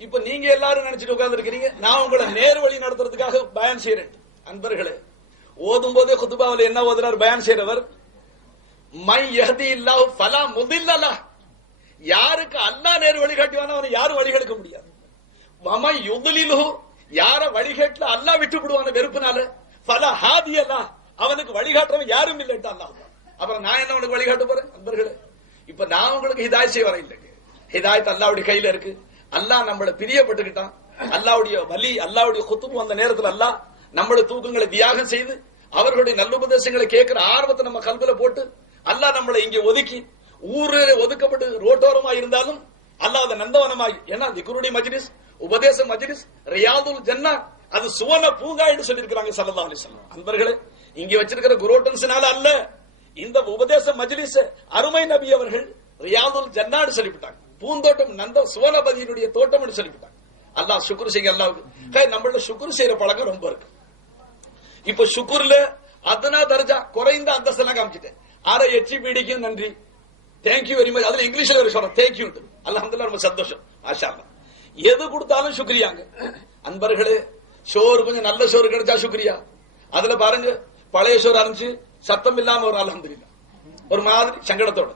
இப்ப நீங்க எல்லாரும் நினைச்சிட்டு உட்கார்ந்து இருக்கிறீங்க, நான் உங்களை நேர் வழி நடத்துறதுக்காக பயான் செய்யறேன். அன்பர்களே, ஓதும் போதே குத்பாவில் என்ன ஓதுறார் பயான் செய்யறவர், மை யஹ்தில்லாஹு ஃபலா முதில்ல லஹ். யாருக்கு அல்லாஹ் நேர் வழிகாட்டுவானோ அவனை யாரும் வழிகெடுக்க முடியாது. வமை யுத்லிலுஹு, யார வழிகேட்ல அல்லாஹ் விட்டு விடுவான வெறுப்புனால, ஃபலா ஹாதிய லஹ், அவனுக்கு வழிகாட்டுறவன் யாரும் இல்லைட்டா அல்லாஹ். அப்புறம் நான் என்ன உனக்கு வழிகாட்ட போறேன்? அன்பர்களே, இப்ப நான் உங்களுக்கு ஹிதாயத் செய்ய வரேன் இல்லைங்க. ஹிதாயத் அல்லாஹ்வுடைய கையில இருக்கு. அல்லாஹ் நம்மள பிரியப்பட்டுக்கிட்டான். அல்லாஹ்வுடைய வலி, அல்லாஹ்வுடைய குத்துபு வந்த நேரத்தில் அல்லாஹ் நம்மளுடைய தூக்கங்களை தியாகம் செய்து அவர்களுடைய நல்லுபதேசங்களை கேட்கிற ஆர்வத்தை நம்ம கல்வில போட்டு அல்லாஹ் நம்மளை இங்கே ஒதுக்கி ஊரில் ஒதுக்கப்பட்டு ரோட்டோரமா இருந்தாலும் அல்லாஹ் அதை நந்தவனமாகி, ஏன்னா திக்ருடைய மஜ்லிஸ், உபதேச மஜ்லிஸ், ரியாதுல் ஜன்னா, அது சுவன பூங்கா என்று சொல்லியிருக்கிறாங்க ஸல்லல்லாஹு அலைஹி வஸல்லம். அன்பர்களே, இங்க வச்சிருக்கிற குரோட்டன்ஸ்னால அல்ல, இந்த உபதேச மஜ்லிஸ் அருமை நபி அவர்கள் ரியாதுல் ஜன்னான்னு சொல்லிவிட்டாங்க. பூந்தோட்டம், நந்த சுவனபதியினுடைய தோட்டம் என்று சொல்லிவிட்டாங்க. அல்லாஹ் சுக்ர் செய்ய, அல்லாஹ்வுக்கு நம்மள சுக்ர் செய்யற பழக்கம் ரொம்ப இருக்கு. இப்ப சுக்ர்ல அதனா தர்ஜா குறைந்த அந்தஸ்தெல்லாம் காமிச்சிட்டேன். அரை எச்சி பீடிக்கும் நன்றி, தேங்க்யூ வெரி மச், அதுல இங்கிலீஷ்ல ஒரு சொல்றேன் தேங்க்யூ, அல்ஹம்துலில்லாஹ், ரொம்ப சந்தோஷம், மாஷா அல்லாஹ். எது கொடுத்தாலும் சுக்ரியாங்க. அன்பர்களே, சோறு கொஞ்சம் நல்ல சோறு கிடைச்சா சுக்ரியா. அதுல பாருங்க, பழைய சோறு அரைஞ்சு சத்தம் இல்லாம ஒரு அல்ஹம்துலில்லாஹ், ஒரு மாதிரி சங்கடத்தோட,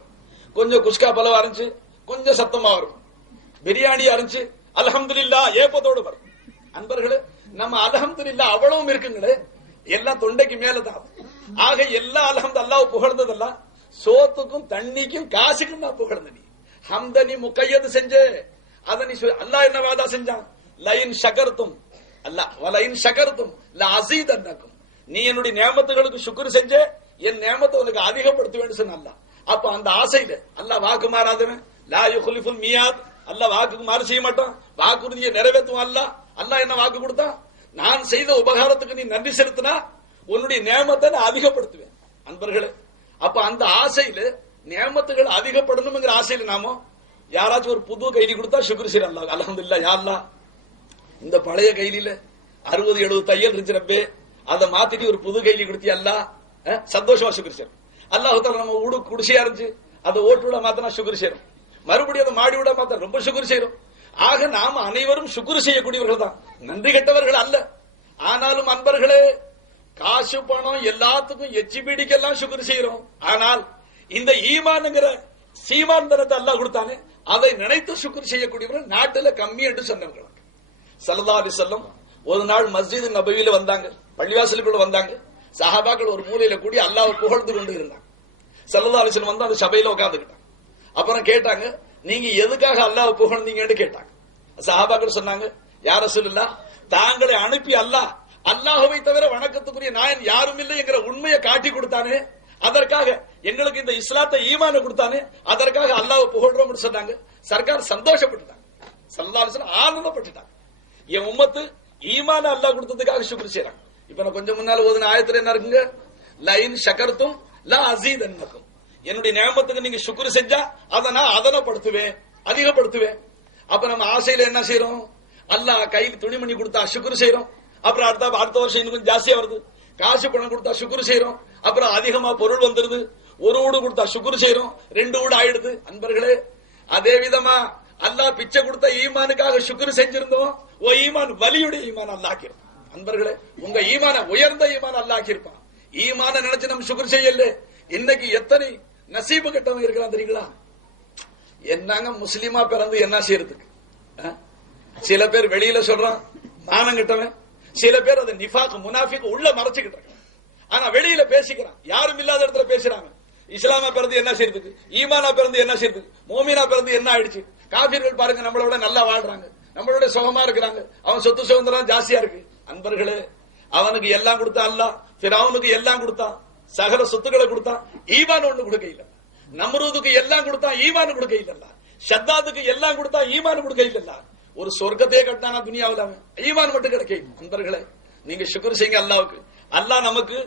கொஞ்சம் குஸ்கா பலவா அரைஞ்சு கொஞ்சம் சத்தமா வரும், பிரியாணி அரைஞ்சு அல்ஹம்துலில்லாஹ் ஏப்பத்தோடு வரும். அன்பர்களே, நம்ம அல்ஹம்துலில்லாஹ் அவ்வளவும் இருக்குங்களே, எல்லாம் தொண்டைக்கு மேலதான். ஆக எல்லா அல்ஹம்துலில்லாஹ் புகழ்ந்ததெல்லாம் சோத்துக்கும் தண்ணிக்கும் காசுக்கும் நான் புகழ்ந்த நீ ஹம்தனி முக்கையது செஞ்ச அதை நீ அல்லாஹ் என்ன வாதா செஞ்சான், லைன் ஷகர்த்தும் அல்லாஹ் வலைன் ஷகர்த்தும் லஅஸீதன்னக்கும், நீ என்னுடைய நியமத்துகளுக்கு சுக்ர் செஞ்ச என் நியமத்தை உனக்கு அதிகப்படுத்துவேன்னு சொன்ன அல்லாஹ். அப்ப அந்த ஆசையில அல்லாஹ் வாக்கு மாறாதவன், லா யுக்லிஃபுல் மியாத், அல்லாஹ் வாக்குக்கு மாறு செய்ய மாட்டான், வாக்குறுதியை நிறைவேற்றுவான். அல்லாஹ் என்ன வாக்கு கொடுத்தான், நான் செய்த உபகாரத்துக்கு நீ நன்றி செலுத்தினா உன்னுடைய நியமத்தை நான் அதிகப்படுத்துவேன். அன்பர்களே, அப்ப அந்த ஆசையில நியமத்துகள் அதிகப்படணும்ங்கிற ஆசையில நாம யாராச்சும் ஒரு புது கைலி கொடுத்தா சுக்ர் செய்ய அல்லாஹ், அல்ஹம்துலில்லாஹ், யா அல்லாஹ் இந்த பழைய கைலியில 60-70 தையல் இருந்துச்சு ரப்பே, அதை மாத்திட்டு ஒரு புது கைலி கொடுத்தி அல்லாஹ், சந்தோஷமா சுக்ர் செய்யும். அல்லாஹ் தஆலா நம்ம ஊடு குடிசையா இருந்துச்சு, அதை ஓட்டு விட மாத்தினா சுக்ர் செய்யும், மறுபடியும் அதை மாடி விட மாத்த ரொம்ப சுக்ர் செய்யும். ஆக நாம அனைவரும் சுக்ர் செய்யக்கூடியவர்கள் தான், நன்றி கெட்டவர்கள் அல்ல. ஆனாலும் அன்பர்களே, காசு பணம் எல்லாத்துக்கும் எச்சிபிடிக்கெல்லாம் சுக்ர் செய்யறோம். ஆனால் இந்த ஈமான்ங்கிற சீமான் தரத்தை அல்லாஹ் கொடுத்தானே, அதை நினைத்து சுக்ர் செய்யக்கூடியவர்கள் நாட்டுல கம்மி என்று சொன்னவர்கள். ஸல்லல்லாஹு அலைஹி வஸல்லம் ஒரு நாள் மஸ்ஜித் நபவியில வந்தாங்க, பள்ளிவாசலுக்குள்ள வந்தாங்க. சஹாபாக்கள் ஒரு மூலையில கூடி அல்லாஹ்வை புகழ்ந்து கொண்டு இருந்தாங்க. ஸல்லல்லாஹு அலைஹி வஸல்லம் வந்து அந்த சபையில உட்கார்ந்துக்கிட்டாங்க. அப்புறம் கேட்டாங்க, நீங்க எதுக்காக அல்லாஹ்வை புகழ்ந்தீங்கன்னு கேட்டாங்க. சஹாபாக்கள் சொன்னாங்க, யா ரசூலுல்லாஹ், தாங்களை அனுப்பி அல்லாஹ்வை தவிர வணக்கத்துக்குரிய நாயன் யாரும் இல்லை என்கிற உண்மையை காட்டி கொடுத்தானே, அதற்காக எங்களுக்கு இந்த இஸ்லாத்தை ஈமான கொடுத்தானே, அதற்காக அல்லாஹ்வை புகழ்றோம்னு சொன்னாங்க. சர்க்கார் சந்தோஷப்பட்டுட்டாங்க, ஸல்லல்லாஹு அலைஹி வஸல்லம் ஆனந்தப்பட்டுட்டாங்க. என் உம்மத்து ஈமான அல்லாஹ் கொடுத்ததுக்காக சுக்ர் செய்றாங்க. இப்ப நான் கொஞ்சம் முன்னால ஓதுன ஆயத்துல என்ன இருக்குங்க, லைன் ஷகர்த்தும் லா அஸீதன்னக்கும், என்னுடைய நியமத்துக்கு நீங்க சுக்ர் செஞ்சா அதை நான் அதனப்படுத்துவேன், அதிகப்படுத்துவேன். அப்ப நம்ம ஆசையில என்ன செய்யறோம், அல்லாஹ் கையில் துணிமணி கொடுத்தா சுக்குரு செய்யறோம். அப்புறம் அடுத்த வருஷம் இன்னும் கொஞ்சம் ஜாஸ்தியா வருது. காசு பணம் கொடுத்தா சுக்குரு செய்யறோம். அப்புறம் அதிகமா பொருள் வந்துருது. ஒரு வீடு கொடுத்தா சுக்குரு செய்யறோம். 2 வீடு ஆயிடுது. அன்பர்களே, அதே விதமா அல்லாஹ் பிச்சை கொடுத்த ஈமானுக்காக சுக்குரு செஞ்சிருந்தோம். ஈமான் வலியுடைய ஈமான் அல்லாஹ். அன்பர்களே, உங்க ஈமான உயர்ந்த ஈமான் அல்லாஹ் இருப்பான். ஈமான நினைச்சு நம்ம சுக்குரு செய்யல. இன்னைக்கு எத்தனை நசீபு கட்டவங்க இருக்கிறான் தெரியுங்களா? என்னங்க முஸ்லிமா பிறந்து என்ன செய்யறதுக்கு? சில பேர் வெளியில சொல்றான் மானம் கிட்டவன், சில பேர் அதை நிஃபாக் முனாஃபிக் உள்ள மறைச்சுக்கிட்டாங்க. ஆனா வெளியில பேசிக்கிறான், யாரும் இல்லாத இடத்துல பேசுறாங்க. இஸ்லாமா பிறந்து என்ன செய்யறதுக்கு? ஈமானா பிறந்து என்ன செய்யறதுக்கு? மோமினா பிறந்து என்ன ஆயிடுச்சு? காபிர்கள் பாருங்க நம்மளோட நல்லா வாழ்றாங்க, நம்மளோட சுகமா இருக்கிறாங்க. அவன் சொத்து சுதந்திரம் ஜாஸ்தியா இருக்கு. அன்பர்களே, அவனுக்கு எல்லாம் கொடுத்தா அல்லாஹ், ஃபிரௌனுக்கு எல்லாம் கொடுத்தான், சகல சொத்துக்களை கொடுத்தான், ஈமான் ஒண்ணு கொடுக்க இல்ல. நம்ரூதுக்கு எல்லாம் கொடுத்தான், ஈமான் கொடுக்க இல்ல. ஷத்தாதுக்கு எல்லாம் கொடுத்தா, ஈமான் கொடுக்க இல்ல. ஒரு சொர்க்கத்தையே கட்டினானா துனியாவில் அவன், ஈமான் மட்டும் கிடைக்க. அன்பர்களே, நீங்க சுக்ர் செய்யுங்க அல்லாவுக்கு. அல்லாஹ் நமக்கு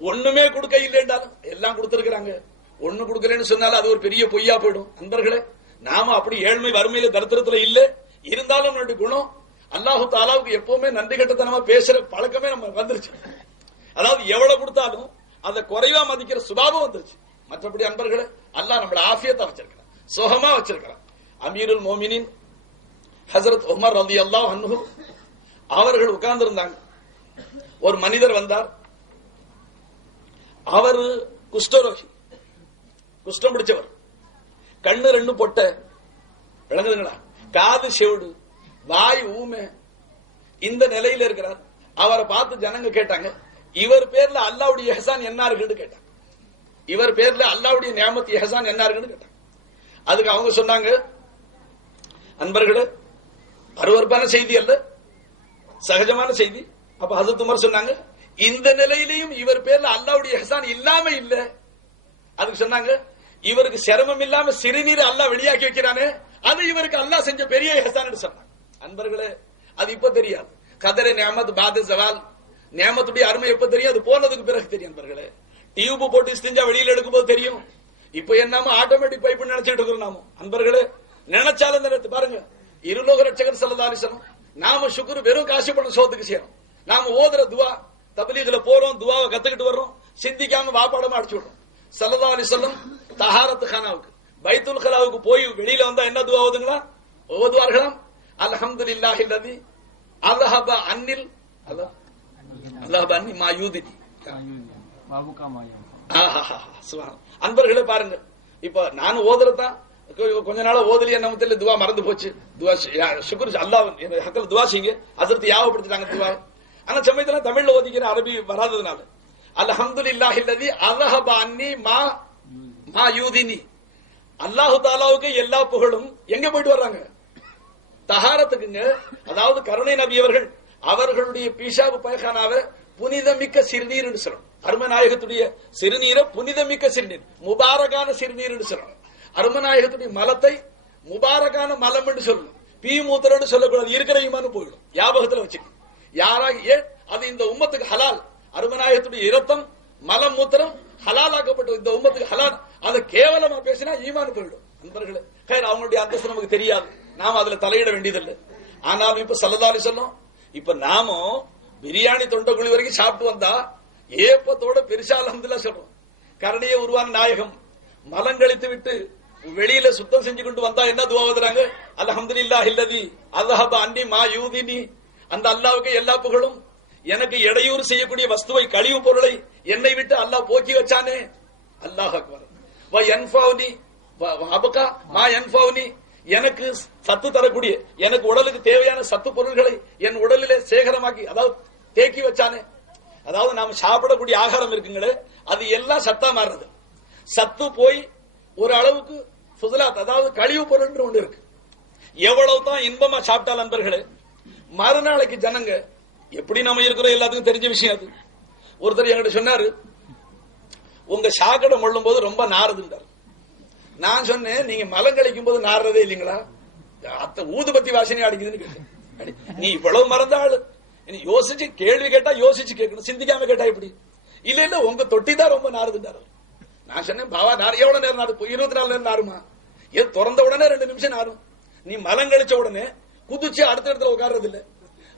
ஒண்ணுமே கொடுக்க இல்லை என்றாலும் எல்லாம் கொடுத்திருக்கிறாங்க. ஒண்ணு கொடுக்கலன்னு சொன்னாலும் அது ஒரு பெரிய பொய்யா போயிடும். அன்பர்களே, நாம அப்படி ஏழ்மை வறுமையில தரித்திரத்துல இல்ல. இருந்தாலும் நம்மளுடைய குணம் அல்லாஹு தாலாவுக்கு எப்பவுமே நன்றி கட்டத்தனமா பேசுற பழக்கமே நம்ம வந்துருச்சு. அதாவது எவ்வளவு கொடுத்தாலும் அதை குறைவா மதிக்கிற சுபாவம் வந்துருச்சு. மற்றபடி அன்பர்களே, அல்லாஹ் நம்மள ஆஃபியத்தா வச்சிருக்கிறான், சுகமா வச்சிருக்கிறான். அமீருல் மோமினின் ஹசரத் உமர் ரலியல்லாஹு அன்ஹு அவர்கள் உட்கார்ந்து இருந்தாங்க. ஒரு மனிதர் வந்தார். அவர் குஷ்டரோகி, குஷ்டம் பிடிச்சவர். கண்ணு 2 பொட்ட, விளங்குதுங்களா? காது செவிடு, வாய் ஊமை, இந்த நிலையில இருக்கிறார். அவரை பார்த்து ஜனங்க கேட்டாங்க, இவர் பேர்ல அல்லாஹ்வுடைய இஹ்சான் என்ன இருக்குன்னு கேட்டாங்க. இவர் பேர்ல அல்லாஹ்வுடைய நியாமத் இஹ்சான் என்ன இருக்குன்னு கேட்டாங்க. அதுக்கு அவங்க சொன்னாங்க, அன்பர்களே, அருவருப்பான செய்தி அல்ல, சகஜமான செய்தி. அப்ப ஹஜ்ரத் உமர் சொன்னாங்க, இந்த நிலையிலையும் இவர் பேர்ல அல்லாஹ்வுடைய இஹ்சான் இல்லாம இல்ல. அதுக்கு சொன்னாங்க, இவருக்கு சிரமம் இல்லாம சிறுநீர் அல்லாஹ் வெளியாக்கி வைக்கிறானே, அது இவருக்கு அல்லாஹ் செஞ்ச பெரிய இஹ்சான் சொன்னாங்க. அன்பர்களே, அது இப்ப தெரியாது. கதரை நியாமத் பாது ஜவால், நியாமத்துடைய அருமை எப்ப தெரியும்? அது போனதுக்கு பிறகு தெரியும். அன்பர்களே, டியூப் போட்டு இஸ்திஞ்சா வெளியில எடுக்கும்போது தெரியும். இப்ப என்னமோ ஆட்டோமேட்டிக் பைப் நினைச்சிட்டு இருக்கிறோம் நாம. அன்பர்களே, நினைச்சாலும் நினைத்து பாருங்க. இருலோக ரட்சகர் ஸல்லல்லாஹு அலைஹி வஸல்லம், நாம சுக்ர் வெறும் காசு பணம் சோத்துக்கு செய்யறோம். நாம ஓதுற துவா, தப்லீக்ல போறோம், துவாவை கத்துக்கிட்டு வர்றோம், சிந்திக்காம வாப்பாடமா அடிச்சு விடுறோம். ஸல்லல்லாஹு அலைஹி வஸல்லம் தஹாரத் கானாவுக்கு, பைத்துல் கலாவுக்கு போய் வெளியில வந்தா என்ன துவா ஓதுங்களா? ஓதுவார்களாம், அல்ஹம்துலில்லாஹில்லதி அல்ஹப அன்னில் அல்ஹப அன்னி மா யூதினி. அன்பர்களே பாருங்க, இப்ப நான் ஓதுறதான் கொஞ்ச நாள ஓதலியா நம்ம தெரியல, துவா மறந்து போச்சு. துவா சுக்ர் அல்லாஹ் ஹக்கல் துவா செய்யுங்க, ஹஸரத் யாவப்படுத்திட்டாங்க துவா. ஆனா சமயத்துல தமிழ்ல ஓதிக்கிற, அரபி வராததுனால அல்ஹம்துலில்லாஹில்லதி அல்ஹப அன்னி மா யூதினி. அல்லாஹு தாலாவுக்கு எல்லா புகழும். எங்க போயிட்டு வர்றாங்க? தஹாரத்துக்குங்க. அதாவது கருணை நபி அவர்கள் அவர்களுடைய பீஷாபு பைகானாவை புனிதமிக்க சிறுநீர் என்று சொல்லணும். அருமநாயகத்துடைய சிறுநீரை புனிதமிக்க சிறுநீர், முபாரகான சிறுநீர் என்று சொல்லணும். அருமநாயகத்துடைய மலத்தை முபாரகான மலம் என்று சொல்லணும். பீ மூத்திரம் சொல்லக்கூடாது, இருக்கிற ஈமான் போயிடும். ஞாபகத்துல வச்சுக்கணும். யாராக ஏன் அது இந்த உம்மத்துக்கு ஹலால். அருமநாயகத்துடைய இரத்தம், மலம், மூத்திரம் ஹலாலாக்கப்பட்ட இந்த உம்மத்துக்கு ஹலால். அதை கேவலமா பேசினா ஈமான் போயிடும். நண்பர்களே, அவங்களுடைய அந்தஸ்து நமக்கு தெரியாது, நாம அதுல தலையிட வேண்டியதில்லை. ஆனாலும் இப்ப ஸல்லல்லாஹு அலைஹி வஸல்லம், இப்ப நாமும் பிரியாணி தொண்டக்குழி வரைக்கும் சாப்பிட்டு வந்தா ஏப்பத்தோட பெருசா அல்ஹம்துலில்லாஹ் சொல்றோம். கருணையை உருவான நாயகம் மலங்கழித்து விட்டு வெளியில சுத்தம் செஞ்சு கொண்டு வந்தா என்ன துவா ஓதுறாங்க? அல்ஹம்துலில்லாஹில்லதி அல்ஹப அன்னி மா யூதினி. அந்த அல்லாஹ்வுக்கு எல்லா புகழும். எனக்கு இடையூறு செய்யக்கூடிய வஸ்துவை, கழிவு பொருளை என்னை விட்டு அல்லாஹ் போக்கி வச்சானே. அல்லாஹ் அக்பர். வ யன்ஃபௌனி அபகா மா யன்ஃபௌனி. எனக்கு சத்து தரக்கூடிய, எனக்கு உடலுக்கு தேவையான சத்து பொருள்களை என் உடலிலே சேகரமாக்கி, அதாவது தேக்கி வச்சானே. அதாவது நாம சாப்பிடக்கூடிய ஆகாரம் இருக்குங்களே, அது எல்லாம் சத்தா மாறுறது. சத்து போய் ஒரு அளவுக்கு ஃபுதுலாத், அதாவது கழிவு பொருள் ஒன்று இருக்கு. எவ்வளவு தான் இன்பமா சாப்பிட்டால் நண்பர்களே, மறுநாளைக்கு ஜனங்க எப்படி நம்ம இருக்கிறோம் எல்லாத்துக்கும் தெரிஞ்ச விஷயம் அது. ஒருத்தர் என்கிட்ட சொன்னாரு, உங்க சாக்கடை மொள்ளும் போது ரொம்ப நாறுதுன்றார். நான் சொன்னேன், நீங்க மலம் கழிக்கும் போது நாடுறதே இல்லீங்களா? அத்த ஊதுபத்தி வாசனை அடிக்குதுன்னு கேட்டேன். நீ இவ்வளவு மறந்தாள், யோசிச்சு கேள்வி கேட்டா யோசிச்சு கேட்கணும், சிந்திக்காம கேட்டா இப்படி இல்ல இல்ல உங்க தொட்டி தான் ரொம்ப நாறுதுன்றாரு. நான் சொன்னேன், பாவா நார் எவ்வளவு நேரம் நாடு? 24 நேரம் நாருமா? திறந்த உடனே 2 நிமிஷம் நாரும். நீ மலம் கழிச்ச உடனே குதிச்சு அடுத்த இடத்துல உட்கார்றது இல்ல,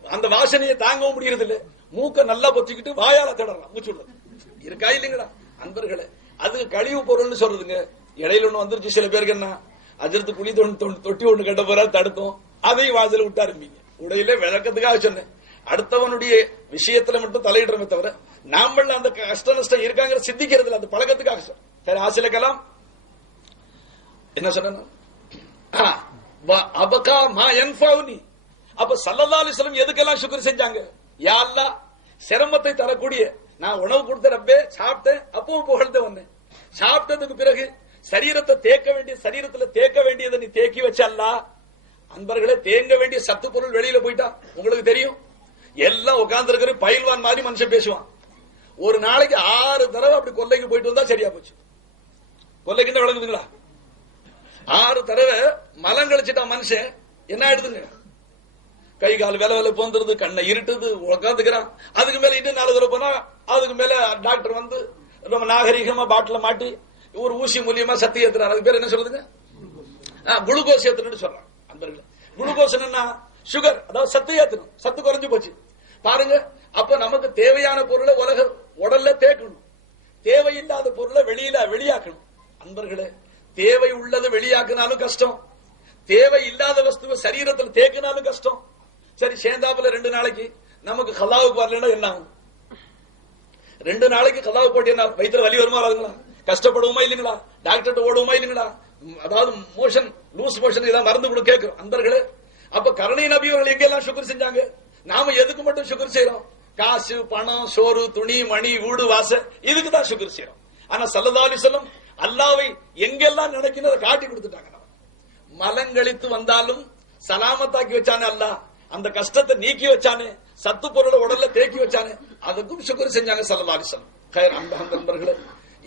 அந்த வாசனையை தாங்கவும் முடியறது இல்ல, மூக்க நல்லா பொத்திக்கிட்டு வாயால தேடலாம் மூச்சு விடுறது இருக்கா இல்லைங்களா அன்பர்களே? அது கழிவு பொருள்னு சொல்றதுங்க. இடையில ஒண்ணு வந்துருச்சு சில பேருக்கு, என்ன அஜரத்து குழி தொட்டி ஒண்ணு கட்ட போறா தடுத்தோம், அதையும் வாசல விட்டாருப்பீங்க. உடையில விளக்கத்துக்காக சொன்னேன், அடுத்தவனுடைய விஷயத்துல மட்டும் தலையிடுறமே தவிர நாம அந்த கஷ்ட நஷ்டம் இருக்காங்கிற சிந்திக்கிறது அந்த பழக்கத்துக்காக சார். சரி, ஆசிலக்கலாம் என்ன சொன்ன அபகா மா யன்ஃபவுனி. அப்ப ஸல்லல்லாஹு அலைஹி வஸல்லம் எதுக்கெல்லாம் சுக்ர் செஞ்சாங்க? யா அல்லாஹ், சிரமத்தை தரக்கூடிய நான் உணவு கொடுத்த ரப்பே, சாப்பிட்டேன், அப்பவும் புகழ்ந்து வந்தேன். சாப்பிட்டதுக்கு பிறகு சரீரத்தை தேக்க வேண்டிய சரீரத்துல தேக்க வேண்டியதை நீ தேக்கி வச்ச அல்லாஹ். அன்பர்களே, தேங்க வேண்டிய சத்து பொருள் வெளியில போயிட்டா உங்களுக்கு தெரியும், எல்லாம் உட்கார்ந்து இருக்கிற பயில்வான் மாதிரி மனுஷன் பேசுவான். ஒரு நாளைக்கு 6 தடவை அப்படி கொல்லைக்கு போயிட்டு வந்தா சரியா போச்சு. கொல்லைக்கு விளங்குதுங்களா? 6 தடவை மலம் கழிச்சிட்டா மனுஷன் என்ன ஆயிடுதுங்க? கை கால் வேலை வேலை போந்துருது, கண்ணை இருட்டுது, உட்காந்துக்கிறான். அதுக்கு மேல இன்னும் 4 தடவை போனா அதுக்கு மேல டாக்டர் வந்து ரொம்ப நாகரிகமா பாட்டில மாட்டி ஒரு ஊசி மூலியமா சத்து ஏத்துறாரு. அதுக்கு பேர் என்ன சொல்றதுங்க? குளுக்கோஸ் ஏத்தணும்னு சொல்றான். அன்பர்களே, குளுக்கோஸ் என்னன்னா சுகர், அதாவது சத்து ஏத்தணும். சத்து குறைஞ்சு போச்சு பாருங்க. அப்ப நமக்கு தேவையான பொருளை உடல்ல தேக்கணும், தேவையில்லாத பொருளை வெளியாக்கணும். அன்பர்களே, தேவை உள்ளது வெளியாக்குனாலும் கஷ்டம், தேவை இல்லாத வஸ்துவை சரீரத்தில் தேக்கினாலும் கஷ்டம். சரி, சேந்தாப்புல 2 நாளைக்கு நமக்கு கலாவுக்கு வரலன்னா என்ன ஆகும்? 2 நாளைக்கு கலாவு போட்டு என்ன வயிற்றுல வலி வருமா வராதுங்களா? கஷ்டப்படுவோமா இல்லைங்களா? டாக்டர் ஓடுவோமா இல்லைங்களா? அதாவது மோஷன் லூஸ் மோஷன் இதான் மருந்து கூட கேட்கிறோம். அன்பர்களே, அப்ப கருணை நபி அவர்கள் எங்கெல்லாம் சுகர் செஞ்சாங்க? நாம எதுக்கு மட்டும் சுகர் செய்யறோம்? காசு, பணம், சோறு, துணி, மணி, வீடு, வாச, இதுக்கு தான் சுகர் செய்யறோம். ஆனா ஸல்லல்லாஹு அலைஹி வஸல்லம் அல்லாஹ்வை எங்கெல்லாம் நினைக்கிறத காட்டி கொடுத்துட்டாங்க. மலங்கழித்து வந்தாலும் சலாமத்தாக்கி வச்சானே அல்லாஹ், அந்த கஷ்டத்தை நீக்கி வச்சானே, சத்து பொருளை உடல்ல தேக்கி வச்சானே, அதுக்கும் சுக்ர் செஞ்சாங்க ஸல்லல்லாஹு அலைஹி வஸல்லம். கைர் அன்பர்களே,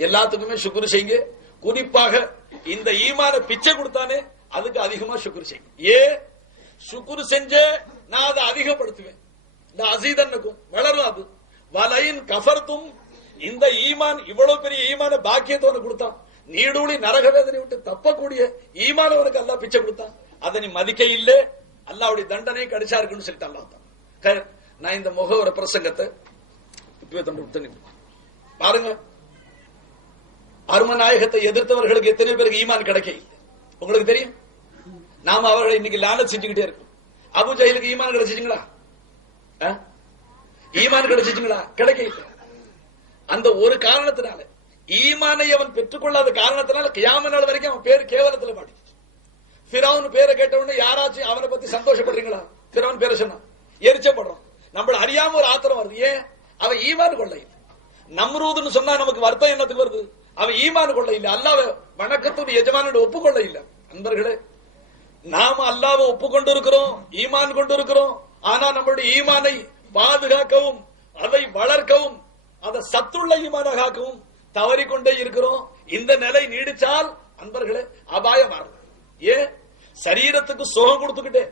எல்லாத்துக்குமே சுக்ர் செய்யுங்க. குறிப்பாக இந்த ஈமான பிச்சை கொடுத்தானே அதுக்கு அதிகமா சுக்ர் செய்யுங்க. சுக்ர் செஞ்சே நான் அதை அதிகப்படுத்துவேன், அசீதன்னுக்கும் வளரும். அது வலையின் கஃபர்த்தும், இந்த ஈமான் இவ்வளவு பெரிய ஈமான பாக்கியத்தோட கொடுத்தான், நீடூழி நரக வேதனை விட்டு தப்பக்கூடிய ஈமானவனுக்கு அல்லாஹ் பிச்சை கொடுத்தான். அதை நீ மதிக்க இல்ல, அல்லாஹ்வுடைய தண்டனை கடிச்சா இருக்குன்னு சொல்லிட்டு அல்லாஹ் தான். நான் இந்த முகவர பிரசங்கத்தை பாருங்க. அருமநாயகத்தை எதிர்த்தவர்களுக்கு எத்தனை பேருக்கு ஈமான் கிடைக்க உங்களுக்கு தெரியும். நாம அவர்களை இன்னைக்கு லானத் செஞ்சுக்கிட்டே இருக்கோம். அபு ஜஹலுக்கு ஈமான் கிடைச்சிச்சுங்களா? ஈமான் கிடைச்சிச்சுங்களா? கிடைக்க. அந்த ஒரு காரணத்தினால, ஈமானை அவன் பெற்றுக்கொள்ளாத காரணத்தினால கியாமத் நாள் வரைக்கும் அவன் பேர் கேவலத்துல மாட்டி. ஃபிரௌன் பேரை கேட்ட உடனே யாராச்சும் அவனை பத்தி சந்தோஷப்படுறீங்களா? ஃபிரௌன் பேரை சொன்னா எரிச்சப்படுறோம். நம்மள அறியாம ஒரு ஆத்திரம் வருது. ஏன்? அவன் ஈமான் கொள்ள இல்லை. நம்ரூதுன்னு சொன்னா நமக்கு வருத்தம் என்னத்துக்கு வருது? அவன் ஈமான் கொள்ள இல்லை, அல்லாஹ்வை வணக்கத்தோடு எஜமானோட ஒப்புக்கொள்ள இல்லை. அன்பர்களே, நாம அல்லாஹ்வை ஒப்புக்கொண்டு இருக்கிறோம், ஈமான் கொண்டு இருக்கிறோம். ஆனா நம்மளுடைய ஈமானை பாதுகாக்கவும், அதை வளர்க்கவும், அதை சத்துள்ள ஈமானாக ஆக்கவும் தவறிக்கொண்டே இருக்கிறோம். இந்த நிலை நீடிச்சால் அன்பர்களே அபாயம் வரலாம். ஏன்? சரீரத்துக்கு சுகம் கொடுத்துக்கிட்டே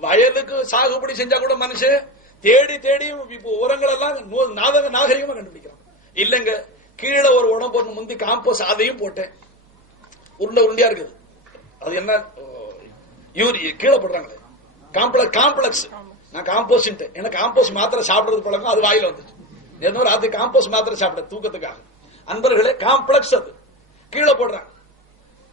வயலுக்கு சாகுபடி செஞ்சா கூட மனுஷன் தேடி தேடி உரங்கள் எல்லாம் நாகரிகமா கண்டுபிடிக்கிறான். இல்லங்க, கீழே ஒரு உரம் போட்டு முந்தி காம்போஸ், அதையும் போட்டேன், உருண்டையா இருக்குது. அது என்ன யூரியா கீழே போடுறாங்களே, காம்ப்ளெக்ஸ். நான் காம்போஸ், எனக்கு காம்போஸ் மாத்திரை சாப்பிடுறது பழக்கம், அது வாயில வந்துச்சு. ஏதோ ராத்திரி காம்போஸ் மாத்திரை சாப்பிட தூக்கத்துக்காக. அன்பர்களே, காம்ப்ளெக்ஸ் அது கீழே போடுறாங்க.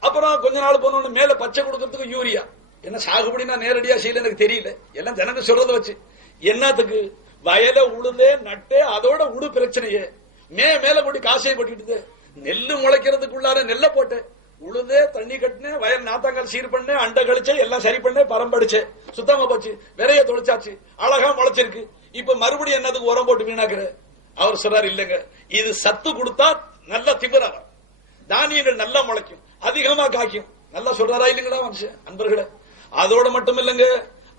அப்புறம் கொஞ்ச நாள் போன மேல பச்சை கொடுக்கறதுக்கு யூரியா. என்ன சாகுபடி நான் நேரடியா செய்யல, எனக்கு தெரியல, எல்லாம் ஜனங்க சொல்றத வச்சு. என்னத்துக்கு? வயல உழுதே நட்டே, அதோட உடு பிரச்சனையே மேல போட்டு காசையை கொட்டிட்டு நெல்லு முளைக்கிறதுக்குள்ளார நெல்ல போட்டேன், உழுதே தண்ணி கட்டினேன், வயல் நாத்தாங்கால் சீர் பண்ணேன், அண்டை கழிச்சே, எல்லாம் சரி பண்ணேன், பரம்படிச்சே, சுத்தமா போச்சு, விரைய தொலைச்சாச்சு, அழகா முளைச்சிருக்கு. இப்ப மறுபடியும் என்னதுக்கு உரம் போட்டு வீணாக்குற? அவர் சொல்றாரு, இல்லங்க, இது சத்து கொடுத்தா நல்லா திமிராகும், தானியங்கள் நல்லா முளைக்கும், அதிகமா காய்க்கும். நல்லா சொல்றாரா இல்லைங்களா மனுஷன்? அன்பர்களே, அதோட மட்டும் இல்லங்க,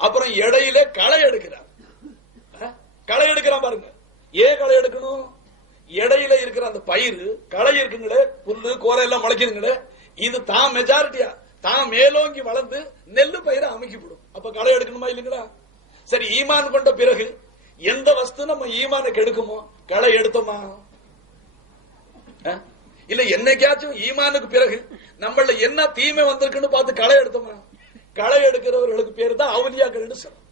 அப்புறம் இடையில களை எடுக்கிறார். களை எடுக்கிறான் பாருங்க. ஏன் களை எடுக்கணும்? இடையில இருக்கிற அந்த பயிர் களை இருக்குங்களே, புல்லு கோரை எல்லாம் முளைக்குதுங்களே, இது தான் மெஜாரிட்டியா தான் மேலோங்கி வளர்ந்து நெல்லு பயிரை அமைக்கிவிடும். அப்ப களை எடுக்கணுமா இல்லைங்களா? சரி, ஈமான் கொண்ட பிறகு எந்த வஸ்து நம்ம ஈமான கெடுக்குமோ களை எடுத்தோமா? இல்ல என்னைக்காச்சும் ஈமானுக்கு பிறகு நம்மள என்ன தீமை வந்திருக்குன்னு பார்த்து களை எடுத்தோமா? களை எடுக்கிறவர்களுக்கு பேரு தான் அவுலியாக்கள் சொல்றோம்.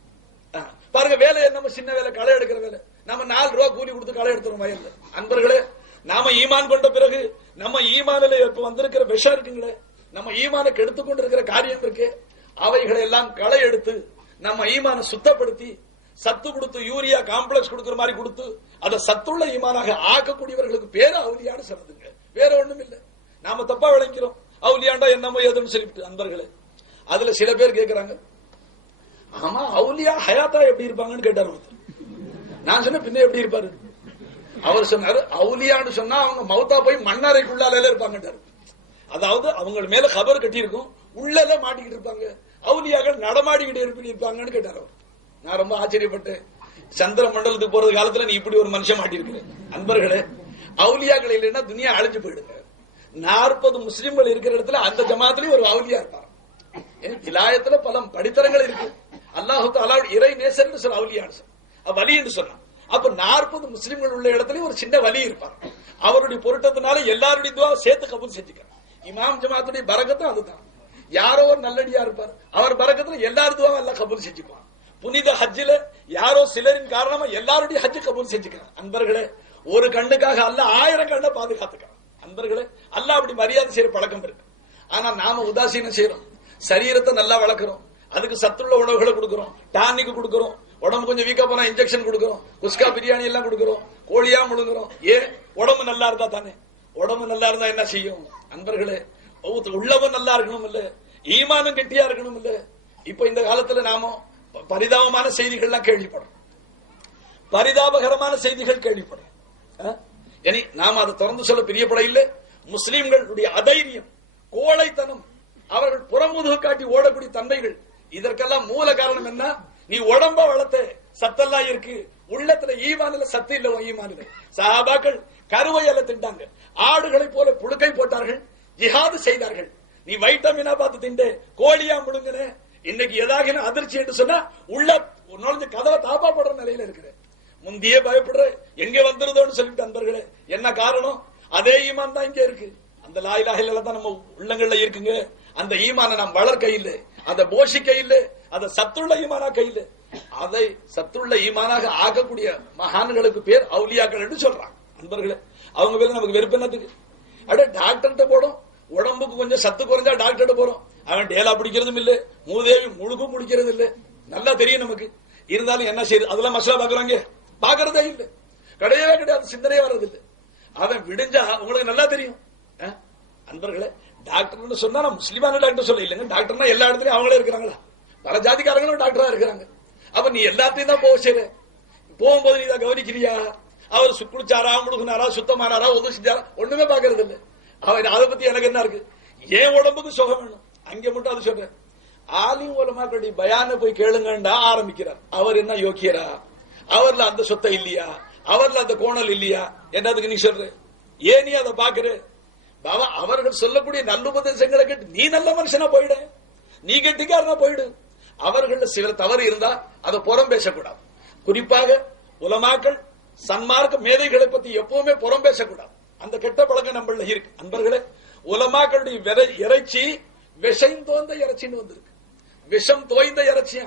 பாருங்க, வேலை நம்ம சின்ன வேலை, களை எடுக்கிற வேலை. நம்ம 4 ரூபா கூலி கொடுத்து களை எடுத்துறோம் வயல்ல. அன்பர்களே, நாம ஈமான் கொண்ட பிறகு நம்ம ஈமானில இப்ப வந்திருக்கிற விஷம் இருக்குங்களே, நம்ம ஈமான கெடுத்து கொண்டு இருக்கிற காரியம் இருக்கு, அவைகளை எல்லாம் களை எடுத்து நம்ம ஈமான சுத்தப்படுத்தி சத்து கொடுத்து யூரியா காம்ப்ளெக்ஸ் கொடுக்கிற மாதிரி கொடுத்து அதை சத்துள்ள ஈமானாக ஆக்கக்கூடியவர்களுக்கு பேரு அவுலியான்னு சொல்றதுங்க. வேற ஒண்ணும் இல்ல. நாம தப்பா விளங்கிறோம். அவுலியாண்டா என்னமோ ஏதுன்னு சொல்லிட்டு. அன்பர்களே, அதுல சில பேர் கேட்கிறாங்க, ஆமா அவுலியா ஹயாத்தா எப்படி இருப்பாங்கன்னு கேட்டாரு ஒருத்தர். நான் சொன்ன பின்ன எப்படி இருப்பாரு? அவர் சொன்னாரு, அவுலியான்னு சொன்னா அவங்க மௌத்தா போய் மண்ணறைக்குள்ளால இருப்பாங்க. அதாவது அவங்க மேல கபர் கட்டி இருக்கும், உள்ளல மாட்டிக்கிட்டு இருப்பாங்க. அவுலியாக்கள் நடமாடிக்கிட்டு இருப்பாங்கன்னு கேட்டார் அவர். நான் ரொம்ப ஆச்சரியப்பட்டேன். சந்திர மண்டலத்துக்கு போறது காலத்துல நீ இப்படி ஒரு மனுஷன் மாட்டிருக்கிறேன். அன்பர்களே, அவுலியாக்கள் இல்லைன்னா துனியா அழிஞ்சு போயிடுங்க. 40 முஸ்லிம்கள் இருக்கிற இடத்துல அந்த ஜமாத்திலையும் ஒரு அவுலியா இருப்பார். இலாயத்துல பல படித்தரங்கள் இருக்கு. அல்லாஹு தஆலா இறை நேசர் சொல்ல அவுலியான்னு சொல்ல, வலி என்று சொன்னான். அப்ப 40 முஸ்லிம்கள் உள்ள இடத்துல ஒரு சின்ன வலி இருப்பார். அவருடைய பொருட்டத்தினால எல்லாருடைய துவா சேர்த்து கபூல் செஞ்சுக்கிறார். இமாம் ஜமாத்துடைய பரக்கத்தும் அதுதான். யாரோ ஒரு நல்லடியா இருப்பார், அவர் பரக்கத்துல எல்லாரும் துவா எல்லாம் கபூல் செஞ்சுக்குவான். புனித ஹஜ்ஜில யாரோ சிலரின் காரணமா எல்லாருடைய ஹஜ்ஜு கபூல் செஞ்சுக்கிறார். அன்பர்களே, ஒரு கண்ணுக்காக அல்ல 1000 கண்ணை பாதுகாத்துக்கிறான். அன்பர்களே, அல்லாஹ் அப்படி மரியாதை செய்யற பழக்கம் இருக்கு. ஆனா நாம உதாசீனம் செய்யறோம். சரீரத்தை நல்லா வளர்க்கிறோம், அதுக்கு சத்துள்ள உணவுகளை கொடுக்கிறோம், டானிக் கொடுக்கிறோம், உடம்பு கொஞ்சம் வீக்கா போனா இன்ஜெக்ஷன் கொடுக்கிறோம், குஸ்கா பிரியாணி எல்லாம் கொடுக்கிறோம், கோழியா முழுங்குறோம். ஏன்? உடம்பு நல்லா இருந்தா தானே. உடம்பு நல்லா இருந்தா என்ன செய்யும்? அன்பர்களே, உள்ளவன் நல்லா இருக்கணும் இல்ல, ஈமானும் கெட்டியா இருக்கணும் இல்ல. இப்ப இந்த காலத்துல நாம பரிதாபமான செய்திகள்லாம் கேள்விப்படுறோம், பரிதாபகரமான செய்திகள் கேள்விப்படுறோம். நாம அதை தொடர்ந்து சொல்ல பிரியப்பட இல்லை. முஸ்லிம்களுடைய அதைரியம், கோழைத்தனம், அவர்கள் புறமுதுகு காட்டி ஓடக்கூடிய தன்மைகள், இதற்கெல்லாம் மூல காரணம் என்ன? நீ உடம்ப வளர்த்த சத்தெல்லாம் இருக்கு, உள்ளத்துல ஈமானில சத்து இல்ல. ஈமானில சஹாபாக்கள் கருவையில திண்டாங்க, ஆடுகளை போல புழுக்கை போட்டார்கள், ஜிஹாது செய்தார்கள். நீ வைட்டமினா பார்த்து திண்டு, கோழியா முழுங்கின. இன்னைக்கு ஏதாவது அதிர்ச்சி என்று சொன்னா உள்ள நுழைஞ்ச கதவை தாப்பா போடுற நிலையில இருக்கிற, முந்தியே பயப்படுற எங்க வந்துருதோன்னு சொல்லிட்டு. அன்பர்களே, என்ன காரணம்? அதே ஈமான் தான் இங்க இருக்கு. அந்த லா இலாஹ இல்லல்லாஹ் தான் நம்ம உள்ளங்கள்ல இருக்குங்க. அந்த ஈமானை நாம் வளர்க்க இல்லை, அதை போஷிக்க இல்லை, அதை சத்துள்ள ஈமானா கையில, அதை சத்துள்ள ஈமானாக ஆக்கக்கூடிய மகான்களுக்கு பேர் அவுலியாக்கள் என்று சொல்றாங்க. அன்பர்களே, அவங்க பேர் நமக்கு வெறுப்பு என்னத்துக்கு? அப்படியே டாக்டர்கிட்ட போடும், உடம்புக்கு கொஞ்சம் சத்து குறைஞ்சா டாக்டர்கிட்ட போறோம். அவன் டேலா பிடிக்கிறதும் இல்ல, மூதேவி முழுக்கும் பிடிக்கிறது இல்ல. நல்லா தெரியும் நமக்கு. இருந்தாலும் என்ன செய்யுது? அதெல்லாம் மசாலா பாக்குறாங்க, பாக்குறதே இல்ல, கிடையவே கிடையாது, சிந்தனையே வர்றது இல்ல. அவன் விடிஞ்சா உங்களுக்கு நல்லா தெரியும். அன்பர்களே, டாக்டர் சொன்னா நான் முஸ்லிமான டாக்டர் சொல்ல இல்லைங்க. டாக்டர்னா எல்லா இடத்துலயும் அவங்களே இருக்கிறாங்களா? பல ஜாதிக்காரங்களும் டாக்டரா இருக்கிறாங்க. அப்ப நீ எல்லாத்தையும் தான் போக செய்ற. போகும்போது நீ தான் கவனிக்கிறியா? அவர் குளிச்சாரா, முழுகுனாரா, சுத்தமானாரா, உதவி செஞ்சாரா? ஒண்ணுமே பாக்குறது இல்ல. அவன் அதை பத்தி எனக்கு என்ன இருக்கு? ஏன் உடம்புக்கு சுகம் வேணும், அங்க மட்டும் அது சொல்றேன். ஆலிம் உலமாக்களுடைய பயான போய் கேளுங்கண்டா ஆரம்பிக்கிறார். அவர் என்ன யோக்கியரா? அவர்ல அந்த சொத்தை இல்லையா? அவர்ல அந்த கோணல் இல்லையா? என்னதுக்கு நீ சொல்ற? ஏன் நீ அதை பாக்குற? பாபா, அவர்கள் சொல்லக்கூடிய நல்லுபதேசங்களை கேட்டு நீ நல்ல மனுஷனா போயிடு, நீ கெட்டிக்காரனா போயிடு. அவர்கள் சில தவறு இருந்தா அதை புறம் பேசக்கூடாது. குறிப்பாக உலமாக்கள், சன்மார்க்க மேதைகளை பத்தி எப்பவுமே புறம் பேசக்கூடாது. அந்த கெட்ட பழக்கம் நம்மள இருக்கு. அன்பர்களே, உலமாக்களுடைய இறைச்சி விஷம் தோய்ந்த இறைச்சின்னு வந்திருக்கு. விஷம் தோய்ந்த இறைச்சியா?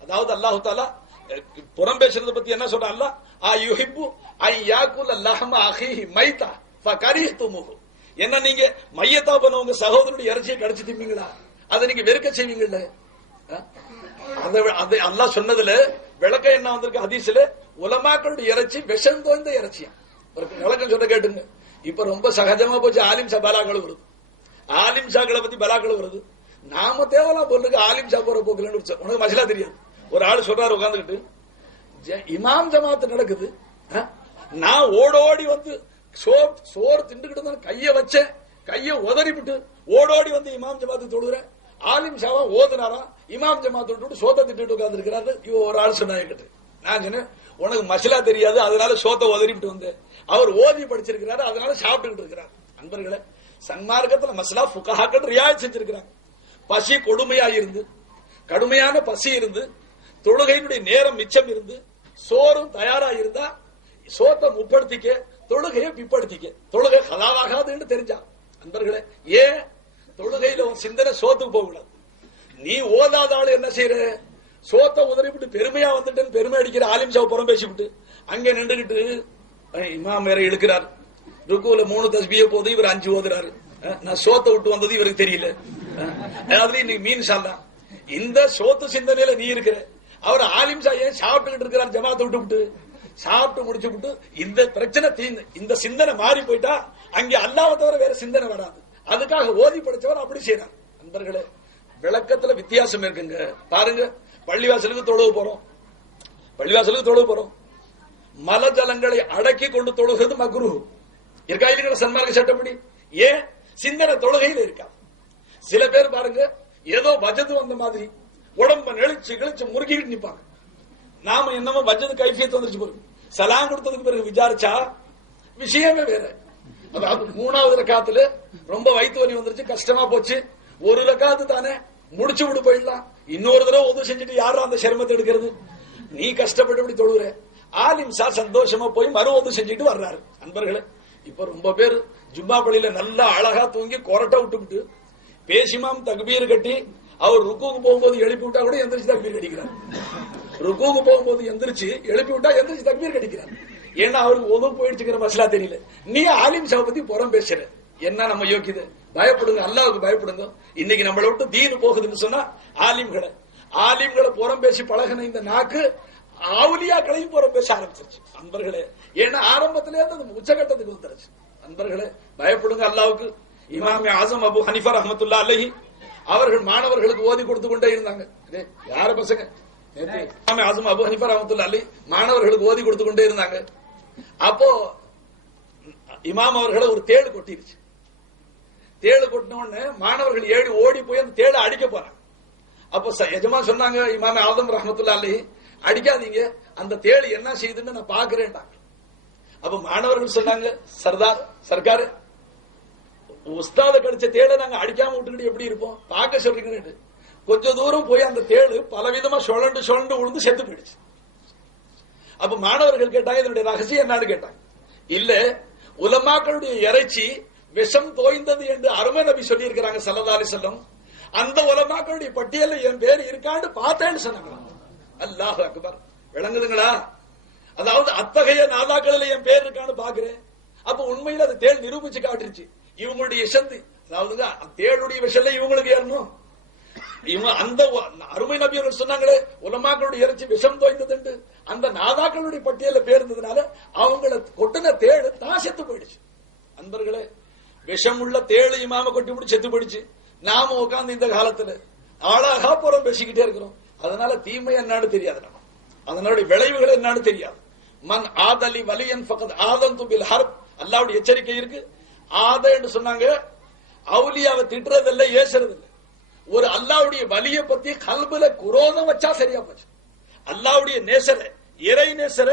அதாவது அல்லாஹு தஆலா புறம் பேசுறத பத்தி என்ன சொல்றான்? அல்லாஹ் அயுஹிப்பு ஐயாகுல் லஹம அஹீஹி மைதா ஃபகரிஹ்துமுஹு. என்ன, நீங்க மையத்தா பண்ண உங்க சகோதரனுடைய இறைச்சியை கடிச்சு திம்பீங்களா? அதை நீங்க வெறுக்க செய்வீங்கல்ல? அல்லாஹ் சொன்னதுல விளக்கம் என்ன வந்திருக்கு ஹதீஸ்ல? உலமாக்களுடைய இறைச்சி விஷம் தோய்ந்த இறைச்சியா. ஒரு விளக்கம் சொல்ல கேட்டுங்க. இப்ப ரொம்ப சகஜமா போச்சு ஆலிம் ஷா பலாக்கள் வருது, ஆலிம் ஷாக்களை பத்தி பலாக்கள் வருது. நாம தேவலாம் பொருளுக்கு ஆலிம் ஷா போற போக்கலன்னு உனக்கு மசலா தெரியாது. ஒரு ஆள் சொல்றாரு உட்காந்துக்கிட்டு, இமாம் ஜமாத்து நடக்குது, நான் ஓடோடி வந்து சோறு திண்டுகிட்டு கைய வச்சேன், கைய உதறிவிட்டு ஓடோடி வந்து இமாம் ஜமாத்து தொழுகிறேன். ஆலிம் ஷாவா ஓதுனாரா, இமாம் ஜமாத்து விட்டு சோத்தை திட்டு உட்கார்ந்து இருக்கிறாரு. ஒரு ஆள் சொன்னாங்க. நான் சொன்னேன், உனக்கு மசலா தெரியாது, அதனால சோத்தை உதறிவிட்டு வந்து அவர் ஓதி படிச்சிருக்கிறாரு, அதனால சாப்பிட்டுக்கிட்டு இருக்கிறார். அன்பர்களே, சன்மார்க்கத்துல மசலா ஃபுகஹாக்கள் ரியாயத் செஞ்சிருக்கிறாங்க. பசி கொடுமையா இருந்து, கடுமையான பசி இருந்து, தொழுகையினுடைய நேரம் மிச்சம் இருந்து, சோறும் தயாரா இருந்தா சோத்தை முப்படுத்திக்க, தொழுகையை பிற்படுத்திக்க. தொழுகை ஹலாலாகாதுன்னு தெரிஞ்சா. அன்பர்களே, ஏன் தொழுகையில சிந்தனை சோத்துக்கு போகக்கூடாது? நீ ஓதாத ஆளு என்ன செய்யற? சோத்த உதறிவிட்டு பெருமையா வந்துட்டேன்னு பெருமை அடிக்கிற ஆலிம் ஷாவ் புறம் பேசிவிட்டு அங்க நின்றுகிட்டு இமாம் வேற இழுக்கிறார். ருக்குல 3 தஸ்பிய போது இவர் 5 ஓதுறாரு. நான் சோத்த விட்டு வந்தது இவருக்கு தெரியல. அதாவது இன்னைக்கு மீன் சாலா இந்த சோத்து சிந்தனையில நீ இருக்கிற. அவர் ஆலிம் ஷா ஏன் சாப்பிட்டுக்கிட்டு இருக்கிறார் ஜமாத்தை விட்டு விட்டு சாப்பிட்டு முடிச்சு விட்டு இந்த பிரச்சனை இந்த சிந்தனை மாறி போயிட்டா அங்கே அல்லாஹ்வை தவிர வேற சிந்தனை வராது. அதுக்காக ஓதி படிச்சவர் அப்படி செய்யறார். நண்பர்களே, விளக்கத்துல வித்தியாசம் இருக்குங்க. பாருங்க, பள்ளிவாசலுக்கு தொழுவு போறோம். மலஜலங்களை அடக்கி கொண்டு தொழுகிறது மக்ரூஹ். இருக்கா இல்லைங்களா சன்மார்க்க சட்டப்படி? ஏன்? சிந்தனை தொழுகையில் இருக்கா. சில பேர் பாருங்க ஏதோ பஜது வந்த மாதிரி உடம்ப நெளிச்சு முறுக்கிட்டு நிப்பாங்க. நாம என்னமோ பஜது கைஃபியத் வந்துருச்சு போது சலாம் கொடுத்ததுக்கு பிறகு விசாரிச்சா விஷயமே வேற. அதாவது 3வது ரக்காத்துல ரொம்ப வயிற்று வலி வந்துருச்சு, கஷ்டமா போச்சு. ஒரு ரக்காத்து தானே முடிச்சு விட்டு போயிடலாம். இன்னொரு தடவை உதவி செஞ்சுட்டு யாரும் அந்த சிரமத்தை எடுக்கிறது? நீ கஷ்டப்பட்டு இப்படி தொழுகிற. ஆலிம் சா சந்தோஷமா போய் மறு உதவி செஞ்சுட்டு வர்றாரு. நண்பர்களே, இப்ப ரொம்ப பேர் ஜும்மா பள்ளியில நல்லா அழகா தூங்கி கொரட்டை விட்டு பேசிமாம் தக்பீர் கட்டி அவர் ருக்குக்கு போகும்போது எழுப்பி விட்டா கூட எந்திரிச்சு தக்பீர் கட்டிக்கிறார். ருக்குக்கு போகும்போது எந்திரிச்சு எழுப்பி விட்டா எந்திரிச்சு தக்பீர் கட்டிக்கிறார். ஏன்னா அவருக்கு ஒதுவு போயிடுச்சுங்கிற மசலா தெரியல. நீ ஆலிம் ஷாவை பத்தி புறம் பேசுற. என்ன நம்ம யோக்கியது? பயப்படுங்க, அல்லாஹ்வுக்கு பயப்படுங்க. இன்னைக்கு நம்மளை விட்டு தீனு போகுதுன்னு சொன்னா ஆலிம்களை புறம் பேசி பழகின இந்த நாக்கு ஆவுலியாக்களையும் புறம் பேச ஆரம்பிச்சிருச்சு. நண்பர்களே, ஏன்னா ஆரம்பத்திலே அந்த உச்சகட்டத்துக்கு வந்துருச்சு. நண்பர்களே, பயப்படுங்க அல்லாஹ்வுக்கு. இமாம் ஆசம் அபு ஹனீஃபா ரஹ்மத்துல்லாஹி அலைஹி அவர்கள் மாணவர்களுக்கு ஓதி கொடுத்து கொண்டே இருந்தாங்க. யார பசங்க? இமாம் ஆசம் அபு ஹனீஃபா ரஹ்மத்துல்லாஹி அலைஹி மாணவர்களுக்கு ஓதி கொடுத்து கொண்டே இருந்தாங்க. அப்போ இமாம் அவர்களை ஒரு தேடு கொட்டிருச்சு. தேடு கொட்டின உடனே மாணவர்கள் ஏறி ஓடி போய் அந்த தேடை அடிக்க போறாங்க. அப்ப எஜமா சொன்னாங்க இமாம் ஆதம் ரஹ்மத்துல்லாஹி அலைஹி, அடிக்காதீங்க, அந்த தேடு என்ன செய்யுதுன்னு நான் பாக்குறேன். அப்ப மாணவர்கள் சொன்னாங்க, சர்க்காரு உஸ்தாத கடிச்ச தேடை நாங்க அடிக்காம விட்டுக்கிட்டு எப்படி இருப்போம், பார்க்க சொல்றீங்க. கொஞ்ச தூரம் போய் அந்த தேடு பலவிதமா சுழண்டு விழுந்து செத்து போயிடுச்சு. அப்ப மாணவர்கள் கேட்டாங்க, இதனுடைய ரகசியம் என்னன்னு கேட்டாங்க. இல்ல, உலமாக்களுடைய இறைச்சி விஷம் தோய்ந்தது என்று அருமை நபி சொல்லி இருக்கிறாங்க ஸல்லல்லாஹு அலைஹி வஸல்லம். அந்த உலமாக்களுடைய பட்டியல்ல என் பேர் இருக்கான்னு பார்த்தேன்னு சொன்னாங்க. அல்லாஹ் அக்பர். விளங்குதுங்களா? அதாவது அத்தகைய நாதாக்களில் என் பேர் இருக்கான்னு பாக்குறேன். அப்ப உண்மையில அது தேள் நிரூபிச்சு காட்டுருச்சு. இவங்களுடைய விஷத்து, அதாவது தேளுடைய விஷல்ல இவங்களுக்கு ஏறணும். இவங்க அந்த அருமை நபி அவர்கள் சொன்னாங்களே உலமாக்களுடைய இறைச்சி விஷம் தோய்ந்தது, அந்த நாதாக்களுடைய பட்டியல பேர் இருந்ததுனால அவங்களை கொட்டின தேடு தான் செத்து போயிடுச்சு. அன்பர்களே, விஷம் உள்ள தேடு இமாம கொட்டி விட்டு செத்து போயிடுச்சு. நாம உட்கார்ந்து இந்த காலத்துல அழகா புறம் பேசிக்கிட்டே இருக்கிறோம். அதனால தீமை என்னன்னு தெரியாது, நம்ம அதனுடைய விளைவுகள் என்னன்னு தெரியாது. மன் ஆதலி வலியன் ஃபகத் ஆதந்து பில் ஹர்ப். அல்லாஹ்வுடைய எச்சரிக்கை இருக்கு. ஆத என்று சொன்னாங்க, அவுலியாவை திட்டுறதில்லை, ஏசுறதில்லை. ஒரு அல்லாஹ்வுடைய வலிய பத்தி கல்புல குரோதம் வச்சா சரியா போச்சு. அல்லாஹ்வுடைய நேசர, இறை நேசர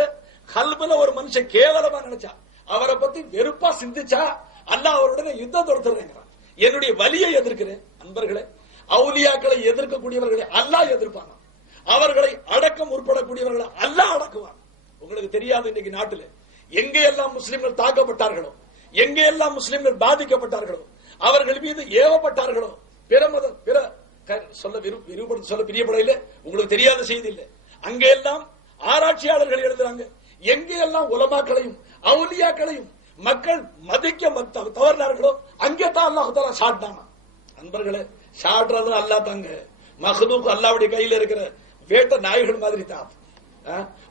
கல்புல ஒரு மனுஷன் கேவலமா நினைச்சா, அவரை பத்தி வெறுப்பா சிந்திச்சா அல்லாஹ் அவருடனே யுத்தம் தொடுத்துறேங்கிறான். என்னுடைய வலியை எதிர்க்கிறேன். அன்பர்களே, அவுலியாக்களை எதிர்க்கக்கூடியவர்களை அல்லாஹ் எதிர்ப்பாங்க. அவர்களை அடக்கம் உட்படக்கூடியவர்களை அல்லாஹ் அடக்குவான். உங்களுக்கு தெரியாது, இன்னைக்கு நாட்டில் எங்கெல்லாம் முஸ்லிம்கள் தாக்கப்பட்டார்களோ, எங்கெல்லாம் முஸ்லிம்கள் பாதிக்கப்பட்டார்களோ, அவர்கள் மீது ஏவப்பட்டார்களோ, பிற சொல்ல பிரியப்படையில உங்களுக்கு தெரியாத செய்தி இல்லை. அங்கெல்லாம் ஆராய்ச்சியாளர்கள் எழுதுறாங்க, எங்கெல்லாம் உலமாக்களையும் அவுலியாக்களையும் மக்கள் மதிக்க தவறினார்களோ அங்கே தான் அல்லாஹ் தஆலா சாட்டாங்க. நண்பர்களே, சாடுறது அல்லாஹ் தாங்க. மஹ்லூக் அல்லாஹ்வுடைய கையில இருக்கிற வேட்ட நாய்கள் மாதிரி தான்.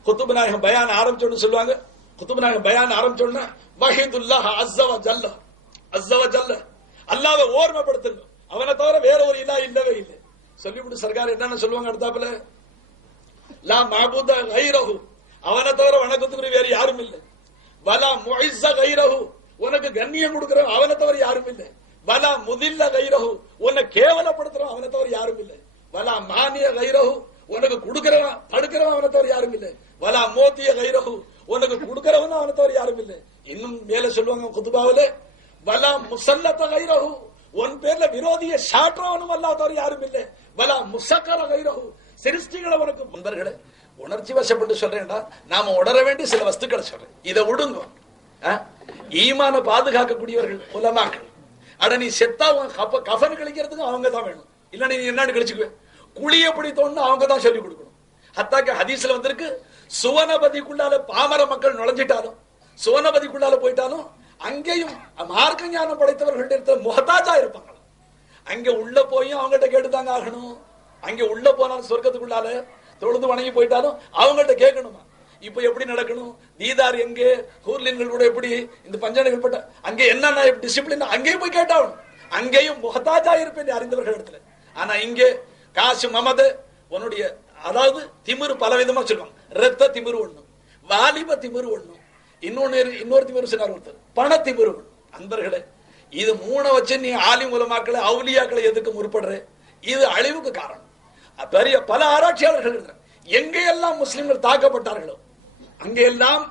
குத்துப் நாயகம் பயான் ஆரம்பிச்சோன்னு சொல்லுவாங்க, குத்துப் நாயகம் பயான் ஆரம்பிச்சோன்னா வஹீதுல்லாஹ் அஸ்ஸ வ ஜல்ல, அல்லாஹ்வை ஓர்மைப்படுத்துங்க, அவனை தவிர வேற ஒரு இலா இல்லவே இல்லை சொல்லிவிட்டு சர்க்கார் என்னன்னு சொல்லுவாங்க அடுத்தாப்புல, லா மஅபூத கைரஹு, அவனை தவிர வணக்கத்துக்குரிய வேற யாரும் இல்லை. வலா முஇஸ்ஸ கைரஹு, உனக்கு கண்ணியம் கொடுக்கிறவன் அவனை தவிர யாரும் இல்லை. வலா முதில்ல கைரஹு, உன்னை கேவலப்படுத்துறவன் அவனை தவிர யாரும் இல்லை. வலா மானிய கைரஹு, உனக்கு கொடுக்கிறவன் தடுக்கிறவன் அவனை தவிர யாரும் இல்லை. வலா மோத்திய கைரஹு, உனக்கு கொடுக்கிறவன் அவனை தவிர யாரும் இல்லை. இன்னும் மேல சொல்லுவாங்க குதுபாவில, வலா முசல்லத்த கைரஹு, உன் பேர்ல விரோதிய சாற்றவனும் அல்லாஹ் தவிர யாரும் இல்லை. வலா முசக்கர கைரஹு, சிருஷ்டிகளை உனக்கு. நண்பர்களே, உணர்ச்சி வசப்பட்டு சொல்றேன்டா, நாம உணர வேண்டிய சில வஸ்துக்களை சொல்றேன், இதை விடுங்க. ஈமான பாதுகாக்கக்கூடியவர்கள் உலமாக்கள். அட நீ செத்தா கஃபன் கழிக்கிறதுக்கு அவங்க தான் வேணும், இல்ல நீ என்னன்னு கழிச்சுக்குவேன். குழி எப்படி தோணும் அவங்க தான் சொல்லிக் கொடுக்கணும். ஹத்தாக்க ஹதீஸ்ல வந்திருக்கு, சுவனபதிக்குள்ளால பாமர மக்கள் நுழைஞ்சிட்டாலும், சுவனபதிக்குள்ளால போயிட்டாலும் அங்கேயும் மார்க்க ஞானம் படைத்தவர்கள் முகத்தாஜா இருப்பாங்க. அங்க உள்ள போய் அவங்ககிட்ட கேட்டுதாங்க ஆகணும். அங்க உள்ள போனாலும் சொர்க்கத்துக்குள்ளால தொழுது வணங்கி போயிட்டாலும் அவங்கள்ட்ட கேட்கணுமா? இப்ப எப்படி நடக்கணும், தீதார் எங்கே, ஹூர்லின்கள் கூட எப்படி, இந்த பஞ்சனைகள் பட்ட அங்கே என்ன டிசிப்ளின் அங்கேயும் போய் கேட்டாகணும். அங்கேயும் முகத்தாஜா இருப்பேன் அறிந்தவர்கள் இடத்துல. ஆனா இங்கே காசு மமது உன்னுடைய, அதாவது திமிரு பல விதமா சொல்லுவாங்க. ரத்த திமிரு ஒண்ணு, வாலிப திமிரு ஒண்ணு, இன்னொரு திமிரு சொன்னார் ஒருத்தர், பண திமிரு ஒண்ணு. அன்பர்களே, இது மூணை வச்சு நீ ஆலிம் உலமாக்களை அவுலியாக்களை எதுக்கு முற்படுற? இது அழிவுக்கு காரணம். பெரிய பல ஆராய்ச்சியாளர்கள் இருக்கிறார். எங்கெல்லாம் முஸ்லிம்கள் தாக்கப்பட்டார்களோ அங்கெல்லாம்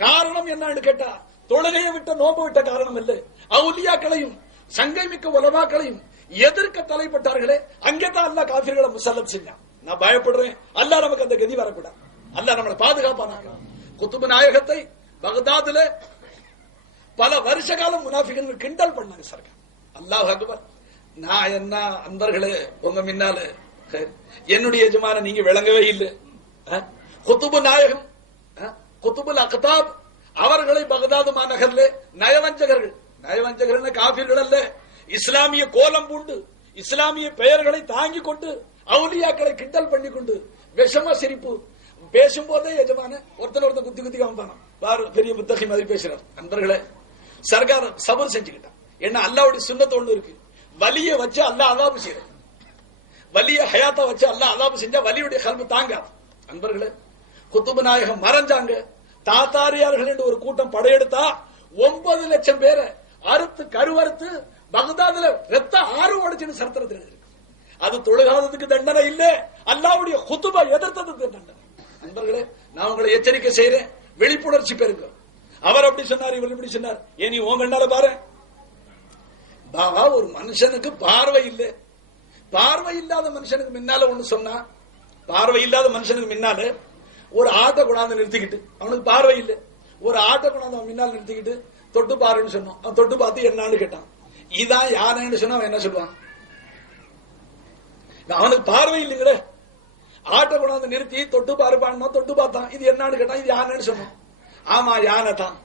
காரணம் என்னன்னு கேட்டா, தொழுகையை விட்ட நோம்பு விட்ட காரணம் இல்லை, அவுலியாக்களையும் சங்கை மிக்க உலமாக்களையும் எதிர்க்க தலைப்பட்டார்களே, அங்கேதான் அல்லாஹ் காஃபிர்களை முசல்லம் செஞ்சான். நான் பயப்படுறேன், அல்லாஹ் நமக்கு அந்த கதி வரக்கூடாது, அல்லாஹ் நம்மளை பாதுகாப்பானாங்க. குத்துபு நாயகத்தை பகதாதுல பல வருஷ காலம் முனாஃபிகள் கிண்டல் பண்ணாங்க சர்க்கார். அல்லாஹ் அக்பர். நான் என்ன அன்பர்களே, உங்க முன்னால என்னுடைய எஜமான நீங்க விளங்கவே இல்லை. குத்துபு நாயகம், குத்துபுல் அக்தாப் அவர்களை பகதாது மாநகர்ல நயவஞ்சகர்கள் காபிர்கள் அல்ல, இஸ்லாமிய கோலம் பூண்டு இஸ்லாமிய பெயர்களை தாங்கி கொண்டு அவுலியாக்களை கிண்டல் பண்ணி கொண்டு விஷம சிரிப்பு பேசும்போதே எஜமான ஒருத்தன் குத்தி குத்தி காமிப்பான். பெரிய புத்தகி மாதிரி பேசுறார். நண்பர்களே, சர்க்கார் சபர் செஞ்சுக்கிட்டான். என்ன அல்லாவுடைய சுன்னத்து ஒண்ணு இருக்கு, வலிய வச்சு அல்லாஹ் அதாபு செய்யறது, வலிய ஹயாத்தா வச்சு அல்லாஹ் அதாபு செஞ்சா வலியுடைய கல்வி தாங்காது. நண்பர்களே, குத்துபு நாயகம் மறைஞ்சாங்க, தாத்தாரியார்கள் என்று ஒரு கூட்டம் படையெடுத்தா 9 லட்சம் பேரை அறுத்து கருவறுத்து பகதாதுல ரத்த ஆறு ஓடிச்சுன்னு சரித்திரத்தில் இருக்கு. அது தொழுகாததுக்கு தண்டனை இல்ல, அல்லாஹ்வுடைய குத்துபா எதிர்த்ததுக்கு தண்டனை. நண்பர்களே, நான் உங்களை எச்சரிக்கை செய்யறேன், விழிப்புணர்ச்சி பெறுங்க. அவர் அப்படி சொன்னார், இவர் இப்படி சொன்னார். ஏன் நீ உங்க கண்ணால பாரு, பாபா ஒரு மனுஷனுக்கு பார்வை இல்லை, பார்வை இல்லாத மனுஷனுக்கு முன்னால ஒண்ணு சொன்னா, பார்வை இல்லாத மனுஷனுக்கு முன்னால ஒரு ஆட்டை கொண்டாந்து நிறுத்திக்கிட்டு, அவனுக்கு பார்வை இல்லை, ஒரு ஆட்டை கொண்டாந்து அவன் முன்னால் நிறுத்திக்கிட்டு தொட்டு பாருன்னு சொன்னோம். அவன் தொட்டு பார்த்து என்னான்னு கேட்டான். இதான் யானைன்னு சொன்னா அவன் என்ன சொல்லுவான்? அவனுக்கு பார்வை இல்லைங்களே, ஆட்டை கொண்டாந்து நிறுத்தி தொட்டு பாருப்பான், தொட்டு பார்த்தான், இது என்னான்னு கேட்டான், இது யானைன்னு சொன்னோம். ஆமா யானை தான்,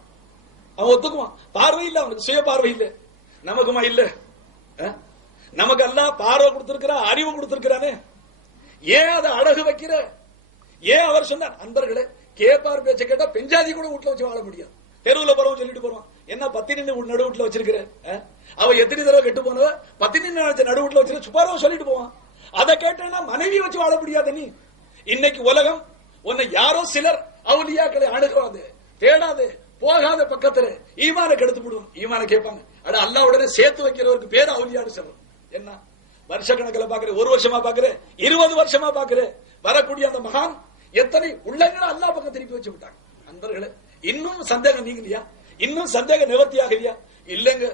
அவன் ஒத்துக்குவான். பார்வை இல்லை அவனுக்கு, சுய பார்வை இல்லை. நமக்குமா இல்ல? நமக்கு எல்லாம் பார்வை கொடுத்திருக்கிற, அறிவு கொடுத்திருக்கிறானே, ஏன் அதை அழகு வைக்கிற? ஏன் அவர் சொன்னார்? அன்பர்களே, கேப்பார் பேச்ச கேட்டா பெஞ்சாதி கூட வீட்டுல வச்சு வாழ முடியாது. தெருவுல போறவன் சொல்லிட்டு போறான், என்ன பத்தினி நடு வீட்டுல வச்சிருக்கிற, அவ எத்தனை தடவை கெட்டு போனவ பத்தினி நடு வீட்டுல வச்சிருக்க சுப்பாரவ சொல்லிட்டு போவான். அதை கேட்டா மனைவி வச்சு வாழ முடியாது. நீ இன்னைக்கு உலகம் உன்னை யாரோ சிலர் அவுலியாக்களை அணுகாது, தேடாது, போகாத பக்கத்துல ஈமான கெடுத்து விடுவோம். ஈமான கேட்பாங்க, அட அல்லாஹ் உடனே சேர்த்து வைக்கிறவருக்கு பேர் அவுலியான்னு சொல்றோம். என்ன வருஷ கணக்கில் பாக்குற, ஒரு வருஷமா பாக்குற, 20 வருஷமா பாக்குற, வரக்கூடிய அந்த மகான் எத்தனை உள்ளங்களை அல்லாஹ் பக்கம் திருப்பி வச்சு விட்டாங்க. நண்பர்களே, இன்னும் சந்தேகம் நீங்கலையா? இன்னும் சந்தேக நிவர்த்தி ஆகலையா? இல்லங்க,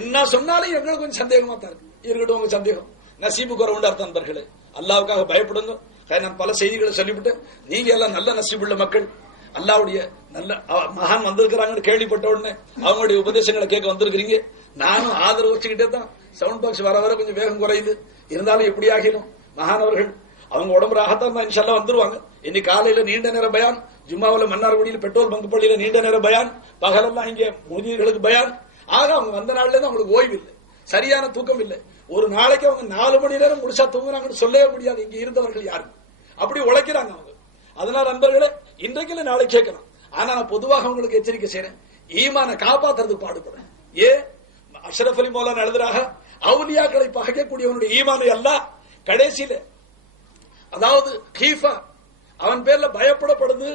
என்ன சொன்னாலும் எங்களுக்கு கொஞ்சம் சந்தேகமா தான் இருக்கு. இருக்கட்டும், உங்க சந்தேகம் நசீபு குறைவுண்டா அர்த்தம். நண்பர்களே, அல்லாவுக்காக பயப்படுங்க. நான் பல செய்திகளை சொல்லிவிட்டு, நீங்க எல்லாம் நல்ல நசீபுள்ள மக்கள், அல்லாவுடைய நல்ல மகான் வந்திருக்கிறாங்கன்னு கேள்விப்பட்ட உடனே அவங்களுடைய உபதேசங்களை கேட்க வந்திருக்கிறீங்க. நானும் ஆதரவு வச்சுக்கிட்டே தான். சவுண்ட் பாக்ஸ் வர வர கொஞ்சம் வேகம் குறையுது, இருந்தாலும் எப்படி ஆகிடும். மகானவர்கள் அவங்க உடம்பு ராகத்தான் தான் இன்ஷால்லா வந்துருவாங்க. இன்னைக்கு காலையில நீண்ட நேர பயான், ஜும்மாவில் மன்னார்குடியில் பெட்ரோல் பங்கு பள்ளியில நீண்ட நேர பயான், பகலெல்லாம் இங்கே முதியர்களுக்கு பயான். ஆக அவங்க வந்த நாள்ல இருந்து அவங்களுக்கு ஓய்வு இல்லை, சரியான தூக்கம் இல்லை. ஒரு நாளைக்கு அவங்க 4 மணி நேரம் முடிச்சா தூங்குறாங்கன்னு சொல்லவே முடியாது. இங்க இருந்தவர்கள் யாரும் அப்படி உழைக்கிறாங்க அவங்க. அதனால நண்பர்களே, இன்றைக்கு நாளை கேட்கலாம். ஆனா நான் பொதுவாக உங்களுக்கு எச்சரிக்கை செய்யறேன், ஈமான காப்பாத்துறதுக்கு பாடுபடுறேன். அஷ்ரஃப் அலி மௌலானா எழுதுறாக, அவுலியாக்களை பகைக்கக்கூடியவனுடைய ஈமானை அல்லாஹ் கடைசியில, அதாவது ஹீஃபா அவன் பேர்ல பயப்படப்படுது,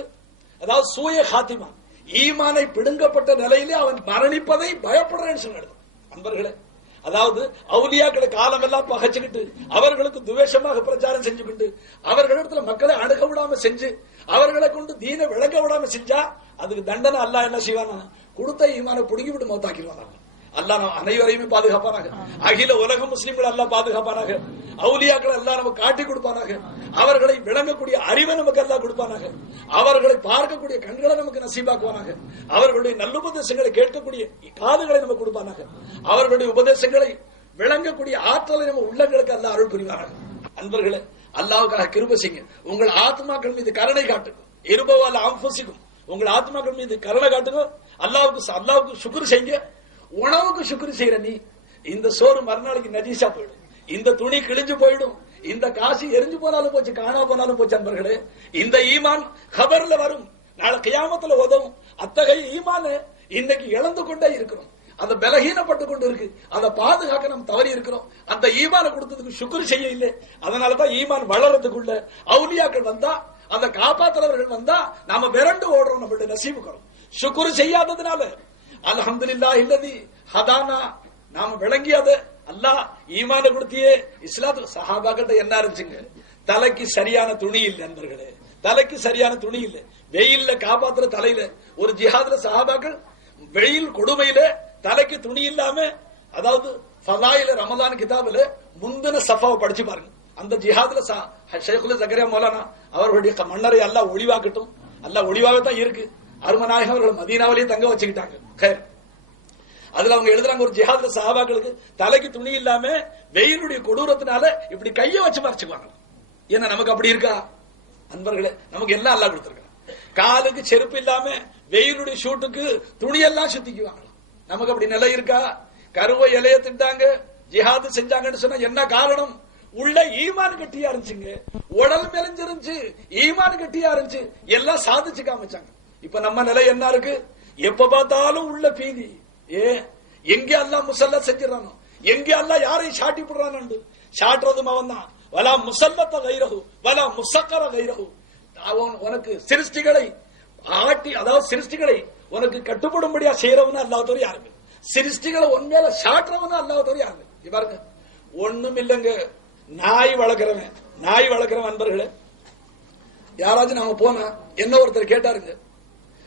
அதாவது சூய ஹாத்திமா, ஈமானை பிடுங்கப்பட்ட நிலையிலே அவன் மரணிப்பதை பயப்படுறேன்னு சொன்னார். அன்பர்களே, அதாவது அவுலியாக்களை காலம் எல்லாம் பகைச்சுக்கிட்டு அவர்களுக்கு துவேஷமாக பிரச்சாரம் செஞ்சுக்கிட்டு அவர்களிடத்துல மக்களை அணுக விடாம செஞ்சு அவர்களை கொண்டு தீன விளங்க விடாம செஞ்சா அதுக்கு தண்டனை அல்லாஹ் என்ன செய்வானா? கொடுத்த ஈமானை புடுங்கி விட்டு மௌத்தாக்கிடுவாங்க. அல்லாஹ் அனைவரையுமே பாதுகாப்பானாக, அகில உலக முஸ்லிம்கள் அல்லாஹ் பாதுகாப்பானாக, அவுலியாக்களை எல்லாம் நமக்கு காட்டி கொடுப்பானாக, அவர்களை விளங்கக்கூடிய அறிவை நமக்கு எல்லாம் கொடுப்பானாக, அவர்களை பார்க்கக்கூடிய கண்களை நமக்கு நசீபாக்குவானாக, அவர்களுடைய நல்லுபதேசங்களை கேட்கக்கூடிய காதுகளை நமக்கு கொடுப்பானாக, அவர்களுடைய உபதேசங்களை விளங்கக்கூடிய ஆற்றலை நம்ம உள்ளங்களுக்கு எல்லாம் அருள் புரிவானாக. அன்பர்களே, அல்லாஹ்வுக்காக கிருபை செய்யுங்க. உங்கள் ஆத்மாக்கள் மீது கருணை காட்டுங்க. இருபவால அம்புசிக்கும், உங்கள் ஆத்மாக்கள் மீது கருணை காட்டுங்க. அல்லாஹ்வுக்கு சுக்ர் செய்யுங்க. உணவுக்கு சுக்ர் செய்யற நீ, இந்த சோறு மறுநாளைக்கு நஜீஸா போயிடும், இந்த துணி கிழிஞ்சு போயிடும், இந்த காசு எரிஞ்சு போனாலும் போச்சு, காணா போனாலும் போச்சு. அன்பர்களே, இந்த ஈமான் கபர்ல வரும், நாளை கியாமத்துல உதவும். அத்தகைய ஈமான இன்னைக்கு இழந்து கொண்டே இருக்கிறோம். அந்த பலகீனப்பட்டு கொண்டு இருக்கு. அதை பாதுகாக்க நம்ம தவறி இருக்கிறோம். அந்த ஈமான கொடுத்ததுக்கு சுக்ர் செய்ய இல்லை. அதனாலதான் ஈமான் வளர்றதுக்குள்ள அவுலியாக்கள் வந்தா, அந்த காப்பாற்றுறவர்கள் வந்தா நாம விரண்டு ஓடுறோம். நம்மளுடைய நசீபுக்கிறோம். சுக்ர் செய்யாததுனால அல்ஹம்துலில்லாஹ் இல்லதி ஹதானா, நாம விளங்கியது அல்லாஹ் ஈமான கொடுத்தியே. இஸ்லாத்துல சஹாபாக்கிட்ட என்ன இருந்துச்சுங்க? தலைக்கு சரியான துணி இல்லை நண்பர்களே, தலைக்கு சரியான துணி இல்லை. வெயில்ல காப்பாத்துற தலையில ஒரு ஜிஹாதுல சஹாபாக்கள் வெயில் கொடுமையில தலைக்கு துணி இல்லாம, அதாவது ஃபதாயில ரமலான் கிதாபுல முந்தின சஃபாவை படிச்சு பாருங்க. அந்த ஜிஹாதுல ஷைகுல் ஜக்கரியா மௌலானா அவர்களுடைய மன்னரை அல்லாஹ் ஒளிவாக்கட்டும். அல்லாஹ் ஒளிவாகத்தான் இருக்கு. அருமநாயகம் அவர்கள் மதீனாவிலேயே தங்க வச்சுக்கிட்டாங்க. அதுல அவங்க எழுதுறாங்க, ஒரு ஜிஹாதுல சஹாபாக்களுக்கு தலைக்கு துணி இல்லாம வெயிலுடைய கொடூரத்தினால இப்படி கைய வச்சு மறைச்சுக்குவாங்க. ஏன்னா நமக்கு அப்படி இருக்கா அன்பர்களே? நமக்கு எல்லாம் அல்லாஹ் கொடுத்திருக்காங்க. காலுக்கு செருப்பு இல்லாம வெயிலுடைய ஷூட்டுக்கு துணியெல்லாம் சுத்திக்குவாங்க. நமக்கு அப்படி நிலை இருக்கா? கருவை இலைய திட்டாங்க, ஜிஹாது செஞ்சாங்கன்னு சொன்னா என்ன காரணம்? உள்ள ஈமான் கட்டியா இருந்துச்சுங்க, உடல் மெலிஞ்சிருந்துச்சு, ஈமான் கட்டியா இருந்துச்சு, எல்லாம் சாதிச்சு காமிச்சாங்க. இப்ப நம்ம நிலை என்ன இருக்கு? எப்ப பார்த்தாலும் உள்ள பீதி. எங்கே அல்லாஹ் முசல்லா செஞ்சிடறானோ, எங்கே அல்லாஹ் யாரையும் சாட்டி போடுறான்னு சாட்டுறதும் அவன் தான். வலா முசல்லத்த கைரகு வலா முசக்கர கைரகு. உனக்கு சிருஷ்டிகளை ஆட்டி, அதாவது சிருஷ்டிகளை உனக்கு கட்டுப்படும்படியா செய்யறவனா அல்லாஹ் தவிர யாருங்க? சிருஷ்டிகளை உண்மையில சாட்டுறவனா அல்லாஹ் தவிர யாருங்க? பாருங்க, ஒண்ணும் இல்லைங்க. நாய் வளர்க்கிறவன் அன்பர்களே, யாராச்சும் நாம போனா என்ன ஒருத்தர் கேட்டாருங்க,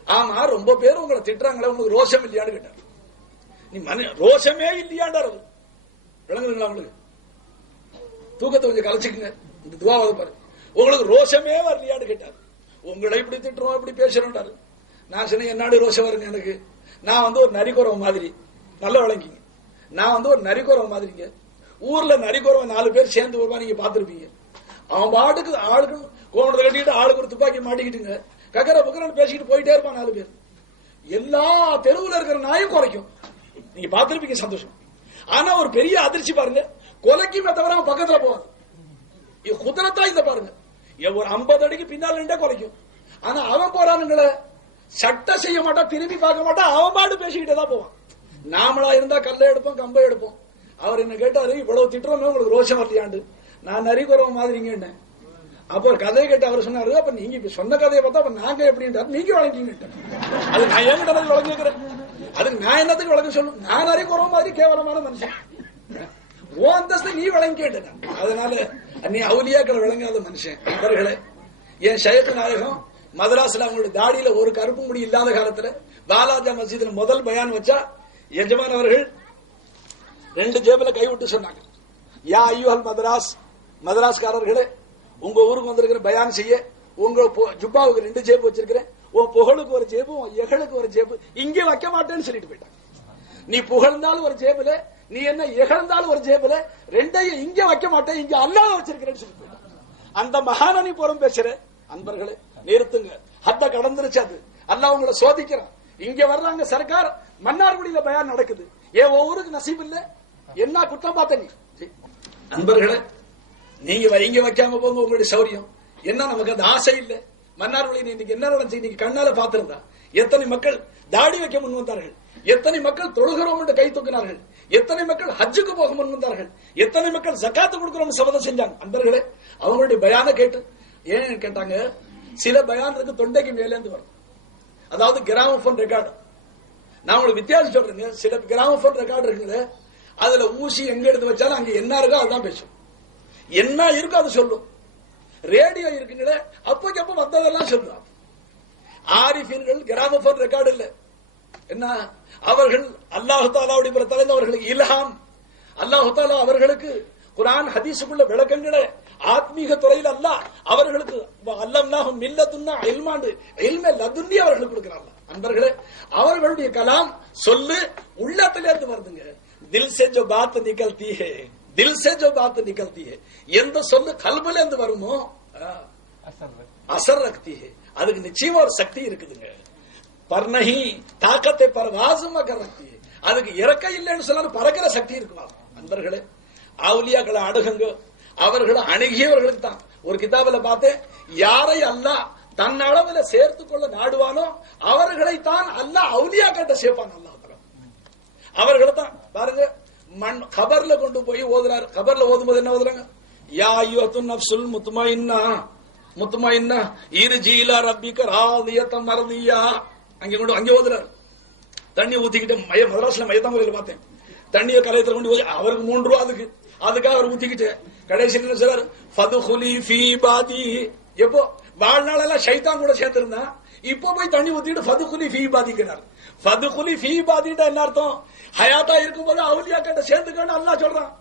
ஆமா ரொம்ப பேர் உங்களை திட்டுறாங்களே, உங்களுக்கு ரோஷம் இல்லையான்னு கேட்டாரு. நீ ரோஷமே இல்லையாண்டார் அவர். விளங்குதுங்களா உங்களுக்கு? தூக்கத்தை கொஞ்சம் கலைச்சுக்குங்க, இந்த துவாவது பாரு. உங்களுக்கு ரோஷமே வரலையான்னு கேட்டாரு. உங்களை இப்படி திட்டுறோம், இப்படி பேசுறோம்டாரு. நான் சொன்னேன், என்னாடி ரோஷம் வருங்க எனக்கு? நான் வந்து ஒரு நரிக்குறவ மாதிரி, நல்ல விளங்கிங்க, நான் வந்து ஒரு நரிக்குறவ மாதிரிங்க. ஊர்ல நரிக்குறவ 4 பேர் சேர்ந்து வருவா, நீங்க பாத்துருப்பீங்க. அவன் பாட்டுக்கு ஆளுக்கு கோமணத்தை கட்டிக்கிட்டு ஆளுக்கு ஒரு துப்பாக்கி மாட்டிக்கிட்டுங்க கக்கர பக்கரன்னு பேசிக்கிட்டு போயிட்டே இருப்பான் 4 பேர். எல்லா தெருவுல இருக்கிற நாயும் குறைக்கும், நீங்க பாத்துருப்பீங்க, சந்தோஷம். ஆனா ஒரு பெரிய அதிர்ச்சி பாருங்க, கொலைக்குமே தவிர அவன் பக்கத்துல போவான். குதிரத்தா இந்த பாருங்க, ஒரு 50 அடிக்கு பின்னால் நின்றே குலைக்கும். ஆனா அவன் போறானுங்களே, சட்டை செய்ய மாட்டான், திரும்பி பார்க்க மாட்டான், அவன் பாட்டு பேசிக்கிட்டே தான் போவான். நாமளா இருந்தா கல்லை எடுப்போம், கம்பை எடுப்போம். அவர் என்ன கேட்டாரு, இவ்வளவு திட்டுறோமே உங்களுக்கு ரோஷம் வரலையாண்டு. நான் நரிக்குறவ மாதிரிங்க. அப்ப ஒரு கதையை கேட்டு அவர் சொன்னாரு, அப்ப நீங்க இப்ப சொன்ன கதையை பார்த்தா அப்ப நாங்க எப்படின்றாரு, நீங்க வழங்கிங்க. அது நான் ஏன் வழங்கிக்கிறேன், அதுக்கு நான் என்னத்துக்கு வழங்க சொல்லும்? நான் நரிக்குறவ மாதிரி கேவலமான மனுஷன், ஓ அந்தஸ்து நீ வழங்கி கேட்டேன். அதனால நீ அவுலியாக்களை விளங்காத மனுஷன். அவர்களே, என் ஷைக் நாயகம் மதராஸ்ல அவங்களுடைய தாடியில ஒரு கருப்பு முடி இல்லாத காலத்துல வாலாஜா மஸ்ஜித்ல முதல் பயான் வச்சா, எஜமான் அவர்கள் 2 ஜேபுல கை விட்டு சொன்னாங்க, யா ஐயுஹல் மதராஸ்காரர்களே, உங்க ஊருக்கு வந்திருக்கிற பயான் செய்ய உங்க ஜுப்பாவுக்கு 2 ஜேபு வச்சிருக்கிறேன், உன் புகழுக்கு ஒரு ஜேபு, உன் எகழுக்கு ஒரு ஜேபு, இங்க வைக்க மாட்டேன்னு சொல்லிட்டு போயிட்டாங்க. நீ புகழ்ந்தாலும் ஒரு ஜேபுல, நீ என்ன இகழ்ந்தாலும் ஒரு ஜேபுல, 2ஐயும் இங்க வைக்க மாட்டேன், இங்க அல்லாஹ் வச்சிருக்கிறேன்னு சொல்லிட்டு போயிட்டாங்க. அந்த மகானி புறம் பேசுற அன்பர்களே, நிறுத்துங்க, ஹத்த கடந்துருச்சு. அது அல்லாஹ் உங்களை சோதிக்கிறான். இங்க வர்றாங்க சர்க்கார், மன்னார்குடியில பயான் நடக்குது, ஏன் ஊருக்கு நசீப் இல்ல, என்ன குற்றம் பார்த்த நீ? அன்பர்களே, நீங்க இங்க வைக்காம போங்க, உங்களுடைய சௌரியம் என்ன? நமக்கு அந்த ஆசை இல்ல. மன்னார்குடியில் இன்னைக்கு என்ன நடந்துச்சு நீங்க கண்ணால பாத்திருந்தா, எத்தனை மக்கள் தாடி வைக்க முன் வந்தார்கள், எத்தனை மக்கள் தொழுகிறோம் என்று கை தூக்கினார்கள், எத்தனை மக்கள் ஹஜ்ஜுக்கு போக முன் வந்தார்கள், எத்தனை மக்கள் ஜக்காத்து கொடுக்கிறோம் சபதம் செஞ்சாங்க. அன்பர்களே, அவங்களுடைய பயான கேட்டு ஏன் கேட்டாங்க, சில பயானுக்கு தொண்டைக்கு மேலேந்து வரும், அதாவது கிராமபோன் ரெக்கார்டு. நான் உங்களுக்கு வித்தியாசம் சொல்றேங்க, சில கிராமபோன் ரெக்கார்டு இருக்குது, அதுல ஊசி எங்க எடுத்து வச்சாலும் அங்க என்ன இருக்கோ அதுதான் பேசும், என்ன இருக்கோ அது சொல்லும். ரேடியோ இருக்குங்களே, அப்போக்கு அப்ப வந்ததெல்லாம் சொல்லுவாங்க. ஆரிஃபின்கள் கிராமபோன் ரெக்கார்டு இல்ல, என்ன அவர்கள் அல்லாஹு தாலாவுடைய புறத்திலிருந்து அவர்களுக்கு இல்ஹாம், அல்லாஹு தாலா அவர்களுக்கு குர்ஆன் ஹதீஸுக்குள்ள விளக்கங்களே ஆத்மீக துறையில் அல்லாஹ் அவர்களுக்கு அல்லம்னாஹும் மில்லதுன்னா இல்மாண்டு இல்மே லதுன்னி அவர்களுக்கு கொடுக்கிறாங்க. அன்பர்களே, அவர்களுடைய கலாம் சொல்லு உள்ளத்திலிருந்து வருதுங்க. தில் சே ஜோ பாத் நிகல்தி ஹை, தில் சே ஜோ பாத் நிகழ்த்தி எந்த சொல்லு கல்புல இருந்து வருமோ அசர் ரக்தி அதுக்கு நிச்சயமா ஒரு சக்தி இருக்குதுங்க. பர்ணஹி தாக்கத்தை பரவாசும் ரக்தி அதுக்கு இறக்க இல்லைன்னு சொன்னாலும் பறக்கிற சக்தி இருக்குமா அன்பர்களே. அவுலியாக்களை அணுகுங்க, அவர்களை அணுகியவர்களுக்கு தான். ஒரு கிதாபில பார்த்தேன், யாரை அல்லாஹ் தன் அளவுல சேர்த்து கொள்ள நாடுவானோ அவர்களை தான் அல்லாஹ் அவுலியாக்கிட்ட சேர்ப்பான். அல்லாஹ் அவர்களை தான் பாருங்க மண் கபர்ல கொண்டு போய் ஓதுறாரு. கபர்ல ஓதும்போது என்ன ஓதுறாங்க? யா அய்யுஹன் நஃப்ஸுல் முத்மஇன்னா இர்ஜி இலா ரப்பிக ராதியத்தன் மர்தியா. அங்கே ஓதுறாரு. தண்ணி ஊத்திக்கிட்டு மதராஸ்ல மையத்தாங்குறையில பார்த்தேன். தண்ணியை கலையத்துல கொண்டு போய் அவருக்கு 3 ரூபா அதுக்காக அவர் ஊத்திக்கிட்டு கடைசியில் என்ன சொல்றாரு? ஃபதுகுலி ஃபீ பாதி. எப்போ வாழ்நாளெல்லாம் ஷைத்தான் கூட சேர்த்திருந்தா இப்போ போய் தண்ணி ஊத்திட்டு ஃபதுகுலி ஃபீ பாதிக்கிறார். ஃபதுகுலி ஃபீ பாதிட்டா என்ன அர்த்தம்? ஹயாத்தா இருக்கும்போது அவுலியாக்கிட்ட சேர்ந்துக்கன்னு அல்லாஹ் சொல்றான்.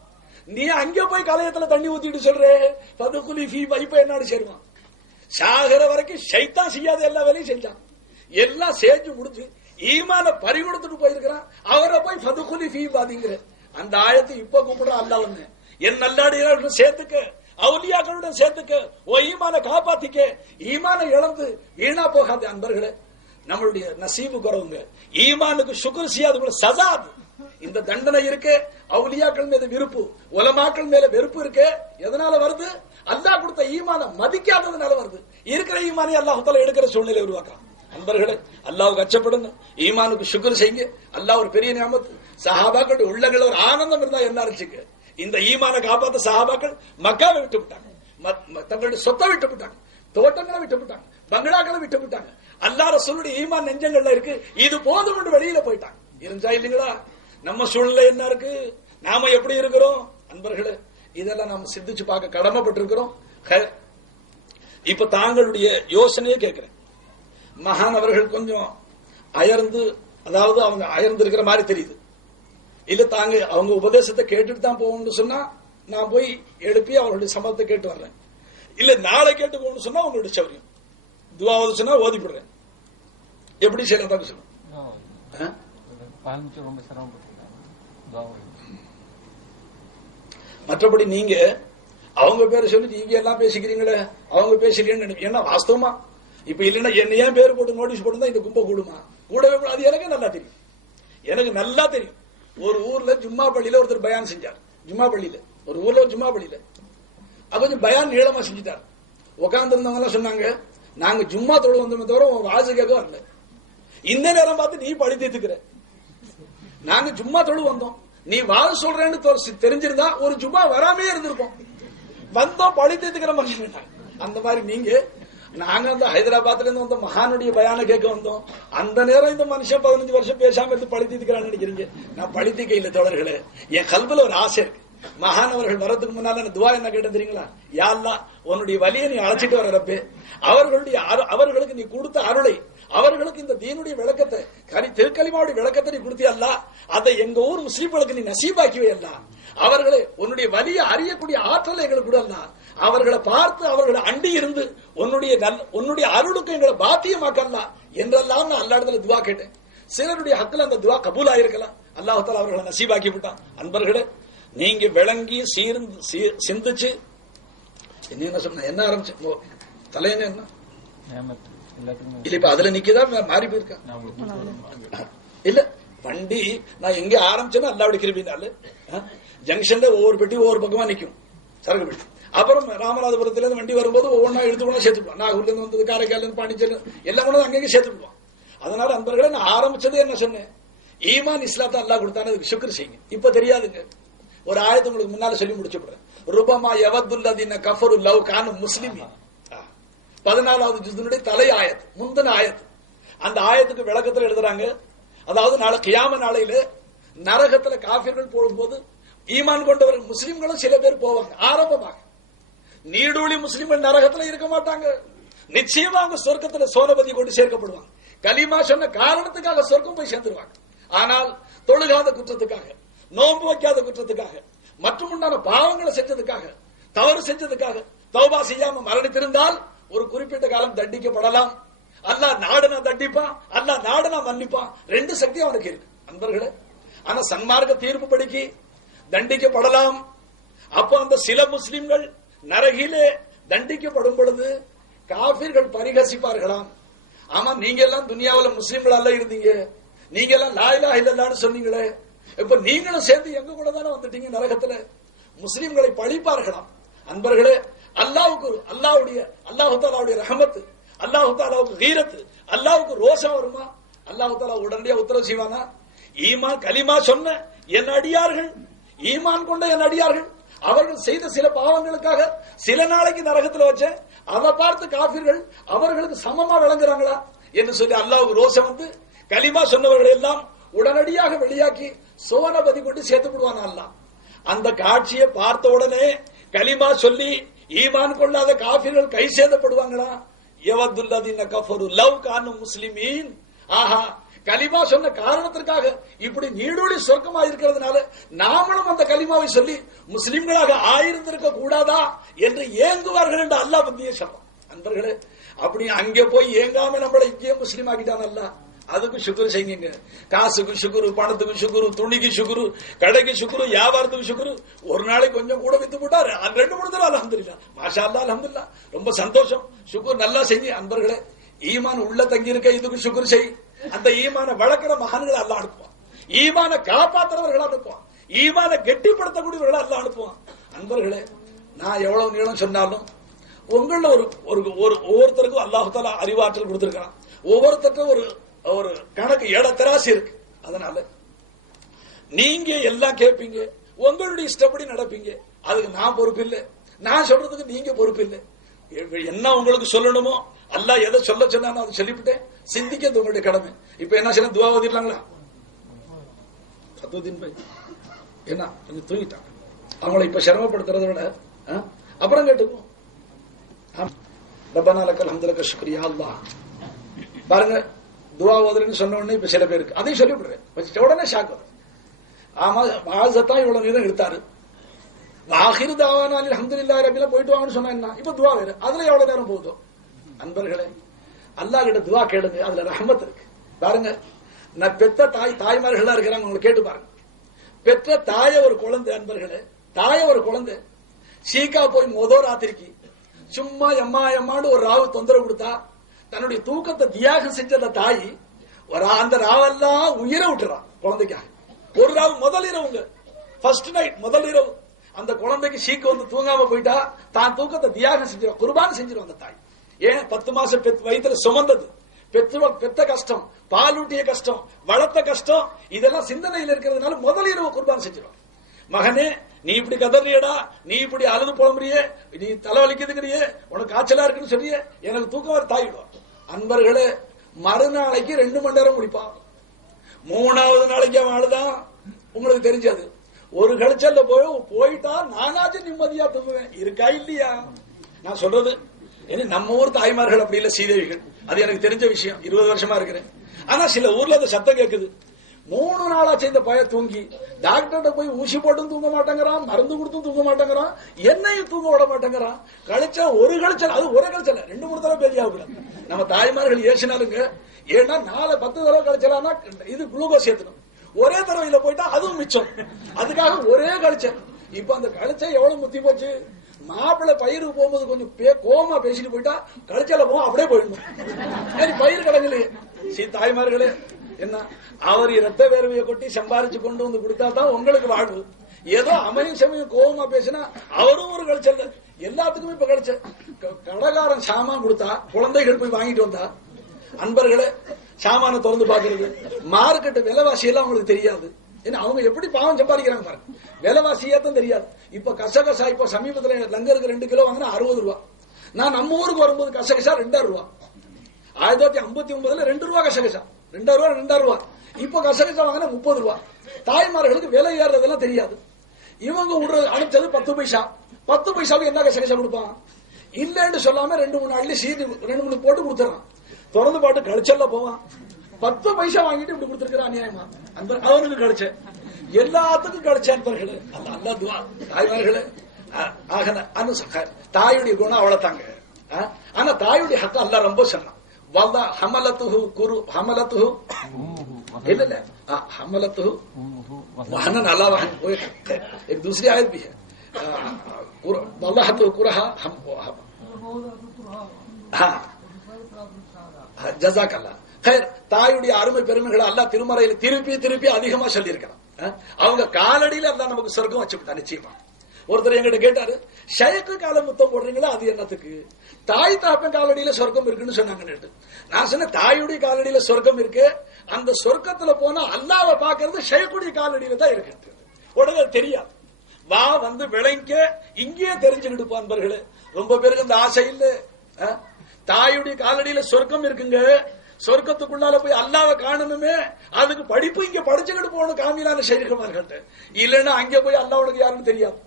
நீ அங்க போய் கலையத்துல தண்ணி ஊத்திட்டு சொல்றே ஃபதுகுலி ஃபீ பா. இப்ப என்னோட சேருவான். சாகர வரைக்கும் ஷைத்தான் செய்யாத எல்லா வேலையும் செஞ்சான். எல்லாம் செஞ்சு முடிஞ்சு ஈமான பறி கொடுத்துட்டு போயிருக்கிறான். அவரை போய் ஃபதுகுலி ஃபீ பாதிங்கிற அந்த ஆயத்தை இப்ப கூப்பிடுற அல்லாஹ் வந்து என் நல்லாடியார்களுடன் சேர்த்துக்க, அவுலியாக்களுடன் சேர்த்துக்க, ஓ ஈமான காப்பாத்திக்க. ஈமான இழந்து வீணா போகாது அன்பர்களே. நம்மளுடைய நசீபு குறவுங்க. ஈமானுக்கு சுக்ர் செய்யாது சசாது. இந்த தண்டனை இருக்கு. அவுலியாக்கள் மீது விருப்பு, உலமாக்கள் மேல வெறுப்பு இருக்கு. எதனால வருது? அல்லாஹ் கொடுத்த ஈமான மதிக்காததுனால வருது. இருக்கிற ஈமானை அல்லாஹ் தஆலா எடுக்கிற சூழ்நிலை உருவாக்குறான். அன்பர்களே, அல்லாஹ்வுக்கு அச்சப்படுங்க, ஈமானுக்கு சுக்ர் செய்யுங்க. அல்லாஹ் ஒரு பெரிய நியமத். சஹாபாக்களுடைய உள்ளங்கள் ஒரு ஆனந்தம் இருந்தா என்ன இருந்துச்சுங்க? இந்த ஈமான காப்பாத்த சஹாபாக்கள் மக்காவை விட்டு விட்டாங்க, தங்களுடைய சொத்தை விட்டு விட்டாங்க, தோட்டங்களை விட்டு விட்டாங்க, பங்களாக்களை விட்டு விட்டாங்க. அல்லாஹ் ரசூலுடைய ஈமான் நெஞ்சங்கள்ல இருக்கு. இது போதும் என்று வெளியில போயிட்டாங்க. இருந்தா இல்லீங்களா? நம்ம சூழ்நிலை என்ன இருக்கு? நாம எப்படி இருக்கிறோம் அன்பர்களே? இதெல்லாம் நாம சிந்திச்சு பார்க்க கடமைப்பட்டிருக்கிறோம். இப்ப தாங்களுடைய யோசனையே கேட்கிறேன். மகான் அவர்கள் கொஞ்சம் அயர்ந்து, அதாவது அவங்க அயர்ந்து இருக்கிற மாதிரி தெரியுது. இல்ல தாங்க அவங்க உபதேசத்தை கேட்டுட்டு தான் போகணும்னு சொன்னா நான் போய் எழுப்பி அவர்களுடைய சம்மதத்தை கேட்டு வர்றேன். இல்ல நாளை கேட்டு போகணும்னு சொன்னா உங்களுடைய சௌரியம். துவாவது சொன்னா ஓதிப்படுறேன். எப்படி செய்யறதா சொல்லுங்க. மற்றபடி நீங்க அவங்க பேரை சொல்லி நீங்க எல்லாம் பேசிக்கிறீங்களே, அவங்க பேசுறீங்கன்னு ஏன்னா வாஸ்தவமா இப்ப இல்லைன்னா என்ன ஏன் பேர் போட்டு நோட்டீஸ் போட்டு இந்த கும்ப கூடுமா? கூடவே அது எனக்கு நல்லா தெரியும். எனக்கு நல்லா தெரியும். ஒரு ஊர்ல ஜும்மா பள்ளியில ஒருத்தர் பயான் செஞ்சார். ஜும்மா பள்ளியில ஒரு ஊர்ல ஜும்மா பள்ளியில கொஞ்சம் பயான் நீளமா செஞ்சுட்டார். உட்கார்ந்து இருந்தவங்க எல்லாம் சொன்னாங்க, நாங்க ஜும்மா தொழு வந்தோமே தவிர வாசு கேட்க வரல. இந்த நேரம் பார்த்து நீ பழி தீர்த்துக்கிற. நாங்க ஜும்மா தொழு வந்தோம், நீ வாழ சொல்றேன்னு தெரிஞ்சிருந்தா ஒரு ஜும்மா வராமே இருந்திருப்போம். வந்தோம் பழி தீர்த்துக்கிற மனுஷன். அந்த மாதிரி நீங்க நாங்க அந்த ஹைதராபாத்ல இருந்து வந்த மகானுடைய பயான கேட்க வந்தோம். அந்த நேரம் இந்த மனுஷன் 15 வருஷம் பேசாம இருந்து பழி தீர்த்துக்கிறான்னு நினைக்கிறீங்க. நான் பழி தீர்க்க இல்ல தோழர்களே. என் கல்வில ஒரு ஆசை இருக்கு. மகான் அவர்கள் வரதுக்கு முன்னால துவா என்ன கேட்ட தெரியுங்களா? யா அல்லாஹ், உன்னுடைய வலியை நீ அழைச்சிட்டு வர ரப்பே. அவர்களுக்கு நீ கொடுத்த அருளை, அவர்களுக்கு இந்த தீனுடைய விளக்கத்தை, திருக்கலிமாவுடைய விளக்கத்தை நீ கொடுத்தியல்ல, அதை எங்க ஊர் முஸ்லீம்களுக்கு நீ நசீபாக்கிவே அல்ல. அவர்களை உன்னுடைய வலியை அறியக்கூடிய ஆற்றலை எங்களுக்கு கொடுல்ல. அவர்களை பார்த்து அவர்களை அண்டி இருந்து உன்னுடைய அருளுக்கு எங்களை பாத்தியமாக்கல்ல என்றெல்லாம் நான் அல்லா இடத்துல துவா கேட்டேன். சிலருடைய ஹக்கில் அந்த துவா கபூல் ஆயிருக்கலாம். அல்லாஹ் தஆலா அவர்களை நசீபாக்கி விட்டான். அன்பர்களே, நீங்க விளங்கி சிந்திச்சு என்ன சொன்ன என்ன ஆரம்பிச்சு தலையங்க என்ன இல்ல இப்ப அதுல நிக்கதா மாறி போயிருக்கா இல்ல வண்டி நான் எங்க ஆரம்பிச்சேன்னா அல்லாவுடைய கிருபினால ஜங்ஷன்ல ஒவ்வொரு பெட்டி ஒவ்வொரு பக்கமா நிக்கும் சரக்கு பெட்டி. அப்புறம் ராமநாதபுரத்துல இருந்து வண்டி வரும்போது ஒவ்வொன்றா எடுத்து கொண்டு சேர்த்துடுவான். நாகூர்ல இருந்து வந்தது, காரைக்கால இருந்து, பாண்டிச்சேரி எல்லாம் கொண்டு அங்கங்க சேர்த்துடுவான். அதனால அன்பர்களே, நான் ஆரம்பிச்சது என்ன சொன்னேன்? ஈமான் இஸ்லாத்தை அல்லாஹ் கொடுத்தானே அதுக்கு சுக்ர் செய்யுங்க. இப்ப தெரியாதுங்க. ஒரு ஆயத்தை உங்களுக்கு முன்னால சொல்லி முடிச்சுடுறேன். ருபமா யவத்துல்லதீன கஃபரு லவ் கானு முஸ்லிமீன் 14வது ஜுஸ்னுடைய தலை ஆயத், முந்தின ஆயத். அந்த ஆயத்துக்கு விளக்கத்தில் எழுதுறாங்க, அதாவது நாளை கியாம நாளையில நரகத்துல காஃபிர்கள் போகும்போது ஈமான் கொண்டவர்கள் முஸ்லிம்களும் சில பேர் போவாங்க. ஆரம்பமாக நீடூழி முஸ்லிம்கள் நரகத்துல இருக்க மாட்டாங்க. நிச்சயமா அவங்க சொர்க்கத்துல சோனபதி கொண்டு சேர்க்கப்படுவாங்க. கலிமா சொன்ன காரணத்துக்காக சொர்க்கம் போய் சேர்ந்துருவாங்க. ஆனால் தொழுகாத குற்றத்துக்காக, நோன்பு வைக்காத குற்றத்துக்காக, மற்றும் உண்டான பாவங்களை செஞ்சதுக்காக, தவறு செஞ்சதுக்காக தௌபா செய்யாம மரணித்திருந்தால் ஒரு குறிப்பிட்ட காலம் தண்டிக்கப்படலாம். அல்லாஹ் நாடுனா தண்டிப்பான், அல்லாஹ் நாடுனா மன்னிப்பான். ரெண்டு சக்தி அவனுக்கு இருக்கு அன்பர்களே. ஆனா சன்மார்க்க தீர்ப்பு படிக்கு தண்டிக்கப்படலாம், அப்ப அந்த சில முஸ்லிம்கள் நரகிலே தண்டிக்கப்படும் பொழுது காபிர்கள் பரிகசிப்பார்களாம். ஆமா, நீங்க எல்லாம் துனியாவில் முஸ்லிம்கள் அல்ல இருந்தீங்க, நீங்க எல்லாம் லா இலாஹ இல்லல்லாஹ்னு சொன்னீங்களே, இப்ப நீங்களும் சேர்ந்து எங்க கூட தானே வந்துட்டீங்க நரகத்துல. முஸ்லிம்களை பழிப்பார்களாம். அன்பர்களே, அல்லாஹ்வுக்கு அல்லாஹு தஆலாவுடைய ரஹமத்து, அல்லாஹு தஆலாவுக்கு கீரத்து, அல்லாஹ்வுக்கு ரோஷம் வருமா? அல்லாஹு தஆலா உடனடியா உத்தரவு செய்வானா? ஈமான் கலிமா சொன்ன என் அடியார்கள், ஈமான் கொண்ட என் அடியார்கள், அவர்கள் செய்த சில பாவங்களுக்காக சில நாளைக்கு நரகத்தில் வச்ச அதை பார்த்து காபிர்கள் அவர்களுக்கு சமமா விளங்குறாங்களா என்று சொல்லி அல்லாஹ்வுக்கு ரோஷம் வந்து கலிமா சொன்னவர்கள் எல்லாம் உடனடியாக வெளியாக்கி சோனபதி கொண்டு சேர்த்து விடுவான் அல்லாஹ். அந்த காட்சியை பார்த்த உடனே கலிமா சொல்லி ஈமான் கொள்ளாத காபிர்கள் கை சேதப்படுவாங்களா? யவதுல்லதீன கஃபரு லவ் கானு முஸ்லிமீன். ஆஹா, கலிமா சொன்ன காரணத்திற்காக இப்படி நீடூழி சொர்க்கமாக இருக்கிறதுனால நாமளும் அந்த கலிமாவை சொல்லி முஸ்லிம்களாக ஆயிருந்திருக்க கூடாதா என்று ஏங்குவார்கள் என்று அல்லாஹ் பத்தியே சொல்றான். அன்பர்களே, அப்படி அங்கே போய் ஏங்காம நம்மளை இங்கே முஸ்லீம் ஆக்கிட்டான் அல்லாஹ். அதுக்கு சுக்குரு செய்யுங்க. காசுக்கு சுக்குரு, பணத்துக்கு சுக்குரு, துணிக்கு சுக்குரு, கடைக்கு சுக்குரு, வியாபாரத்துக்கு சுக்குரு. ஒரு நாளைக்கு கொஞ்சம் கூட வித்து போட்டாரு, 2 தடவை அல்ஹம்துலில்லாஹ், மாஷா அல்லாஹ், அல்ஹம்துலில்லாஹ், ரொம்ப சந்தோஷம். சுக்குர் நல்லா செஞ்சு. அன்பர்களே, ஈமான் உள்ள தங்கி இருக்க இதுக்கு சுக்குரு செய். அந்த ஈமான வளர்க்கிற மகான்களை அல்லாஹ் அனுப்புவான், ஈமான காப்பாற்றுறவர்கள் அனுப்புவான், ஈமான கெட்டிப்படுத்தக்கூடியவர்களை அல்லாஹ் அனுப்புவான். அன்பர்களே, நான் எவ்வளவு நீளம் சொன்னாலும் உங்கள ஒவ்வொருத்தருக்கும் அல்லாஹ் தஆலா அறிவாற்றல் கொடுத்திருக்கிறான். ஒவ்வொருத்தருக்கும் ஒரு கணக்கு ஏடத்தராசி இருக்கு. அதனால நீங்க எல்லாம் கேட்பீங்க, உங்களுடைய இஷ்டப்படி நடப்பீங்க. அதுக்கு நான் பொறுப்பு இல்லை, நான் சொல்றதுக்கு நீங்க பொறுப்பு இல்லை. என்ன உங்களுக்கு சொல்லணுமோ அல்லாஹ் எதை சொல்ல சொன்னாலும் அதை சொல்லிவிட்டேன். சிந்திக்கிறது உங்களுடைய கடமை. இப்ப என்ன செய்யணும்? துவா ஓதிடலாங்களா? சத்துவத்தின் பை என்ன கொஞ்சம் தூங்கிட்டாங்க, அவங்களை இப்ப சிரமப்படுத்துறதை விட அப்புறம் கேட்டுக்குவோம். ரப்பனா லக்கல் ஹம்து லக்க ஷுக்ரியா அல்லாஹ். பாருங்க, துவா ஓதுறேன்னு சொன்ன உடனே இப்ப சில பேருக்கு அதையும் சொல்லி விடுறேன், உடனே ஷாக் வரும். ஆமா, வாசத்தான் இவ்வளவு நேரம் எடுத்தாரு, ஆகிரு தாவானா அல்ஹம்துலில்லாஹி ரப்பில போயிட்டு வாங்கன்னு சொன்னா என்ன? இப்ப துவா வேற, அதுல எவ்வளவு நேரம் போகுதோ. அன்பர்களே, அல்லாஹ் கிட்ட துவா கேளுங்க, அதுல ரஹ்மத் இருக்கு. பாருங்க, நான் பெத்த தாய்மார்கள் இருக்கிறாங்க, உங்களை கேட்டு பாருங்க. பெற்ற தாய ஒரு குழந்தை, அன்பர்களே, தாய ஒரு குழந்தை சீக்கா போய் ராத்திரிக்கு சும்மா எம்மா எம்மாடு ஒரு ராவு தொந்தரவு கொடுத்தா தன்னுடைய தூக்கத்தை தியாகம் செஞ்ச தாய் அந்த ராவெல்லாம் உயிரை விட்டுறான் குழந்தைக்காக. ஒரு ராவு முதல் இரவுங்க, ஃபர்ஸ்ட் நைட் முதல் இரவு அந்த குழந்தைக்கு சீக்கு வந்து தூங்காம போயிட்டா தான் தூக்கத்தை தியாகம் செஞ்சிடும், குர்பான் செஞ்சிடும் அந்த தாய். ஏன்? 10 மாசம் வயிற்றுல சுமந்தது, பெத்த கஷ்டம், பாலூட்டிய கஷ்டம், வளர்த்த கஷ்டம், இதெல்லாம் சிந்தனையில் இருக்கிறதுனால முதல் இரவு குர்பான் செஞ்சிடும். மகனே, நீ இப்படி கதறியடா, நீ இப்படி அழுது புலம்புறியே, நீ தலைவலிக்குதுங்கிறியே, உனக்கு காய்ச்சலா இருக்குன்னு சொல்லியே, எனக்கு தூக்கம் வர தாயிடும். அன்பர்களே, மறுநாளைக்கு 2 மணி நேரம் முடிப்பான். 3வது நாளைக்கு அவன் அழுதான், உங்களுக்கு தெரிஞ்சது. ஒரு கழிச்சல்ல போயிட்டா நானாச்சும் நிம்மதியா தூங்குவேன். இருக்கா இல்லையா? நான் சொல்றது நம்ம ஊர் தாய்மார்கள் அப்படி இல்ல, சீதேவிகள். அது எனக்கு தெரிஞ்ச விஷயம், 20 வருஷமா இருக்கிறேன். ஆனா சில ஊர்ல அந்த சத்தம் கேட்குது, 3 நாளா சேர்ந்த பய தூங்கி டாக்டர்கிட்ட போய் ஊசி போட்டும் தூங்க மாட்டேங்கிறான், மருந்து கொடுத்தும் தூங்க மாட்டேங்கிறான், என்னையும் தூங்க விட மாட்டேங்கிறான். கழிச்சா ஒரு கழிச்சல், அது ஒரு கழிச்சல 2-3 தடவை பெரியாகல. நம்ம தாய்மார்கள் ஏசினாலுங்க, ஏன்னா 4-10 தடவை கழிச்சலான்னா இது குளுக்கோஸ் ஏத்தணும். ஒரே தடவையில போயிட்டா அதுவும் மிச்சம், அதுக்காக ஒரே கழிச்சல். இப்ப அந்த கழிச்ச எவ்வளவு முத்தி போச்சு. மாப்பிள்ளை பயிருக்கு போகும்போது கொஞ்சம் கோமா பேசிட்டு போயிட்டா கழிச்சல போவோம், அப்படியே போயிடணும். பயிர் கடங்கலையே. தாய்மார்களே, என்ன அவர் ரத்த வேர்வையை கொட்டி சம்பாரிச்சு கொண்டு வந்து கொடுத்தா தான் உங்களுக்கு வாழ்வு. ஏதோ அமையும் சமயம் கோபமா பேசினா அவரும் ஒரு கழிச்சல். எல்லாத்துக்குமே இப்ப கழிச்ச. கடைக்காரன் சாமான் கொடுத்தா குழந்தைகள் போய் வாங்கிட்டு வந்தா, அன்பர்களே, சாமான திறந்து பாக்குறது, மார்க்கெட்டு விலைவாசி எல்லாம் உங்களுக்கு தெரியாது. ஏன்னா அவங்க எப்படி பாவம் சம்பாதிக்கிறாங்க பாருங்க, விலைவாசியா தான் தெரியாது. இப்ப கசகசா இப்ப சமீபத்தில் லங்கருக்கு 2 கிலோ வாங்கினா 60 ரூபா. நான் நம்ம ஊருக்கு வரும்போது கசகசா 2000 ரூபா. 1959 2 ரூபா கசகசா, 2 ரூபா. இப்ப கசகசா வாங்கினா 30 ரூபா. தாய்மார்களுக்கு விலை ஏறதெல்லாம் தெரியாது. இவங்க அனுப்பிச்சது 10 பைசா. 10 பைசாவுக்கு என்ன கசகசா கொடுப்பான்? இல்லன்னு சொல்லாம 2-3 அள்ளி சீட்டு 2-3 போட்டு கொடுத்துறான். திறந்து பாட்டு கழிச்சல்ல போவான். 10 பைசா வாங்கிட்டு இப்படி கொடுத்திருக்கிறான் அநியாயமா. அந்த அவனுக்கு கழிச்ச, எல்லாத்துக்கும் கழிச்ச. அன்பர்களே, அல்லா துவா தாய்மார்களே, தாயுடைய குணம் அவ்வளவுதாங்க. ஆனா தாயுடைய ஹக்க அல்லாஹ் ரொம்ப சொன்னான். வல்லா ஹமலத்துஹு குரு ஹமலத்துஹு இல்ல हमलतहु वहनन अला वहन। एक दूसरी आयत भी है, ஜஸாக்கல்லா ஹைர். தாயுடைய அருமை பெருமைகளை அல்லாஹ் திருமறையில திருப்பி திருப்பி அதிகமா சொல்லி இருக்கிறான். அவங்க காலடியில அல்லாஹ் நமக்கு சொர்க்கம் வச்சுட்டா நிச்சயமா. ஒருத்தர் எங்கிட்ட கேட்டாரு, ஷயக்கு கால முத்தம் போடுறீங்களா அது என்னத்துக்கு? தாய் தாப்பன் காலடியில சொர்க்கம் இருக்குன்னு சொன்னாங்க. நான் சொன்னேன், தாயுடைய காலடியில சொர்க்கம் இருக்கு, அந்த சொர்க்கத்துல போனா அல்லாவை பாக்குறது ஷயக்குடைய காலடியில தான் இருக்கு. உடனே தெரியாது, வா வந்து விளங்க இங்கேயே தெரிஞ்சுக்கிட்டு நண்பர்களே. ரொம்ப பேருக்கு அந்த ஆசை இல்ல. தாயுடைய காலடியில சொர்க்கம் இருக்குங்க, சொர்க்கத்துக்குள்ளால போய் அல்லாவை காணணுமே, அதுக்கு படிப்பு இங்க படிச்சுக்கிட்டு போகணும் காமிலான ஷைகுமார்கள்ட்ட. இல்லைன்னா அங்க போய் அல்லாவுக்கு யாருன்னு தெரியாது.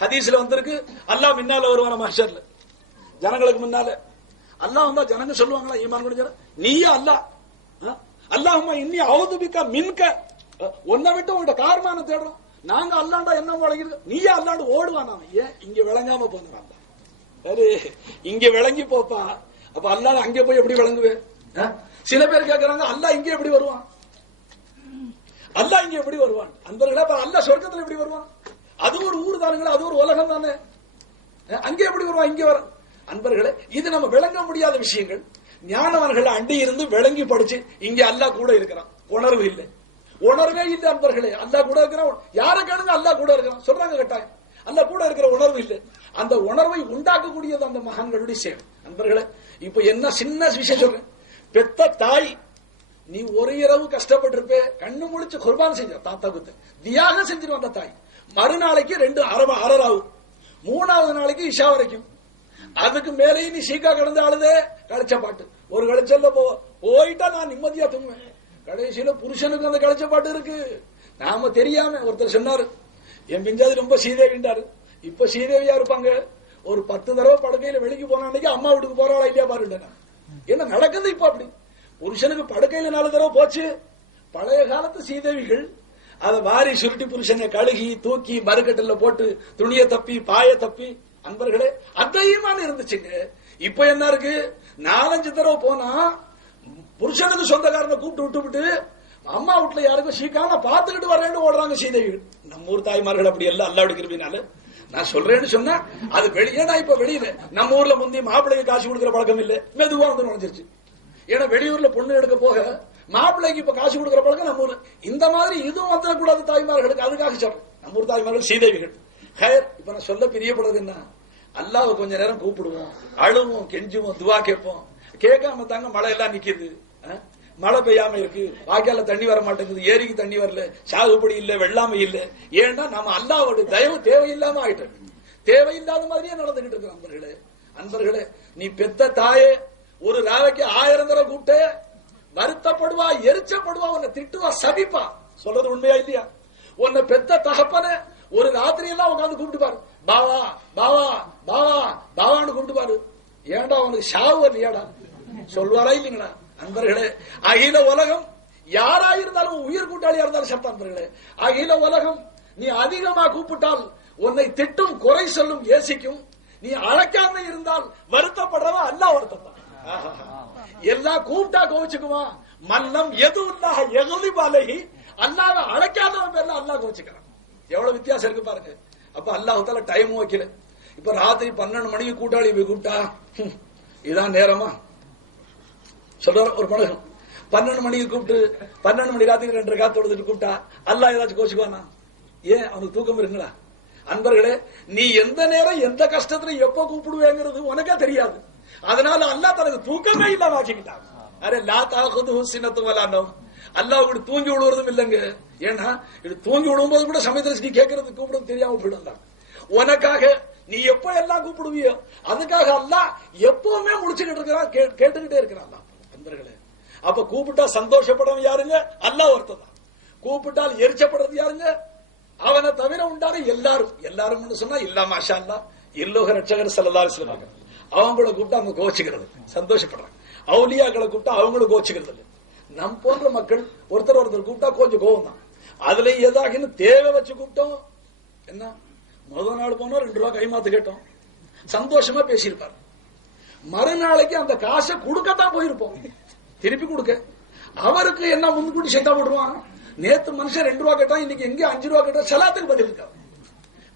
ஹதீஸ்ல வந்திருக்கு, அல்லாஹ் முன்னால வருவான மஹ்ஷர்ல, ஜனங்களுக்கு முன்னால அல்லாஹ் வந்தா ஜனங்க சொல்லுவாங்களா ஈமான் கொண்ட நீயே அல்லாஹ், அல்லாஹும்ம இன்னி அஊது பிக்க மின்க, உன்னை விட்டு உங்கள்ட்ட காரணமான தேடுறோம், நாங்க அல்லாண்டா என்ன வழங்கிருக்கு, நீயே அல்லாண்டு ஓடுவான். ஏன் இங்க விளங்காம போனான், சரி இங்க விளங்கி போப்பா. அப்ப அல்லாஹ் அங்க போய் எப்படி விளங்குவேன்? சில பேர் கேட்கறாங்க, அல்லாஹ் இங்க எப்படி வருவான், அல்லாஹ் இங்க எப்படி வருவான்? அன்பர்களே, அல்லாஹ் சொர்க்கத்துல எப்படி வருவான்? அது ஒரு ஊர் தானுங்களா, அது ஒரு உலகம் தானே, அங்கே எப்படி வருவான் இங்க வர? அன்பர்களே, இது நம்ம விளங்க முடியாத விஷயங்கள். ஞானவர்கள் அண்டி இருந்து விளங்கி படிச்சு இங்க அல்லாஹ் கூட இருக்கிறான், உணர்வு இல்லை, உணர்வே இல்லை அன்பர்களே. அல்லாஹ் கூட இருக்கிறான், யாரை கேளுங்க அல்லாஹ் கூட இருக்கிறான் சொல்றாங்க, கட்டாயம் அல்லாஹ் கூட இருக்கிற உணர்வு இல்லை. அந்த உணர்வை உண்டாக்கக்கூடியது அந்த மகான்களுடைய சேவை. அன்பர்களே, இப்ப என்ன சின்ன விஷயம் சொல்றேன், பெத்த தாய் நீ ஒரு இரவு கஷ்டப்பட்டிருப்ப, கண்ணு முடிச்சு குர்பான் செஞ்ச தாத்தாவுக்கு தியாகம் செஞ்சிருவான் அந்த தாய். மறுநாளைக்கு 2 அரராகும், 3வது நாளைக்கு இஷா வரைக்கும், அதுக்கு மேலேயும் நீ சீக்கா கிடந்து அழுதே கழிச்ச பாட்டு. ஒரு கழிச்சல்ல போயிட்டா நான் நிம்மதியா தூங்குவேன். கடைசியில புருஷனுக்கு அந்த கழிச்ச பாட்டு இருக்கு, நாம தெரியாம. ஒருத்தர் சொன்னாரு, என் பிஞ்சாது ரொம்ப சீதேவின்றாரு. இப்ப சீதேவியா இருப்பாங்க, ஒரு 10 தடவை படுக்கையில வெளிக்கு போன அன்னைக்கு அம்மா வீட்டுக்கு போறாளா இல்லையா பாருங்க. என்ன நடக்குது இப்ப? அப்படி புருஷனுக்கு படுக்கையில 4 தடவை போச்சு. பழைய காலத்து சீதேவிகள் அதை வாரி சுருட்டி புருஷனை கழுகி தூக்கி மறுக்கட்டில போட்டு துணியை தப்பி பாய தப்பி, அன்பர்களே அதையுமான இருந்துச்சுங்க. இப்ப என்ன இருக்கு, 4-5 தடவை போனா புருஷனுக்கு சொந்தக்காரனை கூப்பிட்டு விட்டு அம்மா வீட்டுல யாருக்கும் சீக்காம பாத்துக்கிட்டு வரேன்னு ஓடுறாங்க சீதேவிகள். நம்ம ஊர் தாய்மார்கள் அப்படி எல்லாம் அல்லாஹ்வுடைய கிருபையினால நான் சொல்றேன்னு சொன்னா அது வெளியே. இப்ப வெளியில நம்ம ஊர்ல முந்தி மாப்பிள்ளைக்கு காசு கொடுக்கிற பழக்கம் இல்ல, மெதுவா வந்து நுழைஞ்சிருச்சு. ஏன்னா வெளியூர்ல பொண்ணு எடுக்க போக மாப்பிள்ளைக்கு இப்ப காசு கொடுக்கிற பழக்கம் நம்ம ஊர்ல. இந்த மாதிரி இதுவும் வந்துடக்கூடாது தாய்மார்களுக்கு, அதுக்காக சொல்றேன். நம்ம ஊர் தாய்மார்கள் சீதேவிகள். ஹயர், இப்ப நான் சொல்ல பிரியப்படுறது என்ன, அல்லாஹ்வை கொஞ்ச நேரம் கூப்பிடுவோம், அழுவோம், கெஞ்சுவோம், துவா கேட்போம். கேட்காம தாங்க மழை எல்லாம் நிக்குது, மழை பெய்யாம இருக்கு, வாய்க்கால தண்ணி வர மாட்டேங்குது, ஏரிக்கு தண்ணி வரல, சாகுபடி இல்ல, வெள்ளாமை இல்ல. ஏன்னா நம்ம அல்லாஹ்வுடைய தயவு தேவையில்லாம ஆயிட்டு, தேவையில்லாத மாதிரியே நடந்துகிட்டு இருக்கு. நண்பர்களே, அன்பர்களே, நீ பெத்த தாயே ஒரு ராவைக்கு 1000 தடவை கூப்பிட்டு வருத்தப்படுவா, எரிச்சப்படுவா, உன்னை திட்டுவா, சபிப்பா. சொல்றது உண்மையா இல்லையா? உன்னை பெத்த தகப்பன ஒரு ராத்திரி எல்லாம் உட்காந்து கூப்பிட்டு பாரு, பாவா பாவா பாவா பாவான்னு கூப்பிட்டு பாரு. ஏன்டா உனக்கு ஷாவு இல்லையாடா சொல்வாரா இல்லைங்களா? அன்பர்களே, அகில உலகம் யாராயிருந்தாலும் உயிர் கூட்டாளியா இருந்தாலும் சத்த. அன்பர்களே, அகில உலகம் நீ அதிகமா கூப்பிட்டால் உன்னை திட்டும், குறை சொல்லும், ஏசிக்கும். நீ அழைக்காம இருந்தால் வருத்தப்படுறவா அல்லாஹ் வருத்தத்தான். எல்லாம் கூப்பிட்டா கோவிச்சுக்குமா, மல்லம் எது இல்லாஹ எகுலி பாலகி, அல்லாஹ்வை அழைக்காதவன் பேர்ல அல்லாஹ் கோவிச்சுக்கிறான். எவ்வளவு வித்தியாசம் இருக்கு பாருங்க. அப்ப அல்லாஹ் தால டைம் வைக்கல. இப்ப ராத்திரி 12 மணிக்கு கூட்டாளி போய் கூப்பிட்டா இதான் நேரமா சொல்ற ஒரு பழகம். 12 மணிக்கு கூப்பிட்டு 12 மணி ராத்திரி 2 ரக்காத் தொழுதுட்டு கூப்பிட்டா அல்லாஹ் ஏதாச்சும் கோச்சுக்குவானா? ஏன் அவனுக்கு தூக்கம் இருக்குங்களா? அன்பர்களே, நீ எந்த நேரம் எந்த கஷ்டத்துல எப்ப கூப்பிடுவேங்கிறது உனக்கே தெரியாது. அதனால அல்லாஹ் தனக்கு தூக்கமே இல்லாம ஆக்கிக்கிட்டான். அரே லா தாகுதுஹு சினத்து வலா நௌம், அல்லாஹ் கூட தூங்கி விடுவதும் இல்லைங்க. ஏன்னா இது தூங்கி விடும்போது கூட சமயத்துல நீ கேட்கறது கூப்பிடுறது தெரியாம போயிடும். உனக்காக நீ எப்ப எல்லாம் கூப்பிடுவியோ அதுக்காக அல்லாஹ் எப்பவுமே முடிச்சுக்கிட்டு இருக்கிறான், கேட்டுக்கிட்டே இருக்கிறான். அன்பர்களே, அப்ப கூப்பிட்டா சந்தோஷப்படவும் யாருங்க? அல்லாஹ் ஒருத்தன் தான். கூப்பிட்டால் எரிச்சப்படுறது யாருங்க? அவனை தவிர உண்டான எல்லாரும். எல்லாரும் சொன்னா இல்லா மாஷா அல்லாஹ் இல்லோக ரட்சகர் ஸல்லல்லாஹு அலைஹி வஸல்லம் அவங்கள கூப்பிட்டா அவங்க கோச்சிக்கிறது, சந்தோஷப்படுறாங்க. அவுலியாக்களை கூப்பிட்டா அவங்களும் கோச்சிக்கிறது இல்லை. நம் போன்ற மக்கள் ஒருத்தர் கூப்பிட்டா கொஞ்சம் கோவம் தான். அதுல ஏதாகின்னு தேவை வச்சு கூப்பிட்டோம். என்ன முதல் நாள் போனோம் 2 ரூபாய் கைமாத்து கேட்டோம், சந்தோஷமா பேசியிருப்பார். மறுநாளைக்கு அந்த காசை கொடுக்கத்தான் போயிருப்போம், திருப்பி கொடுக்க அவருக்கு என்ன முன்கூட்டி சேர்த்தா போடுவான். நேத்து மனுஷன் 2 ரூபாய் கேட்டா, இன்னைக்கு எங்க 5 ரூபாய் கேட்டா சலாத்துக்கு பதில் இருக்காது.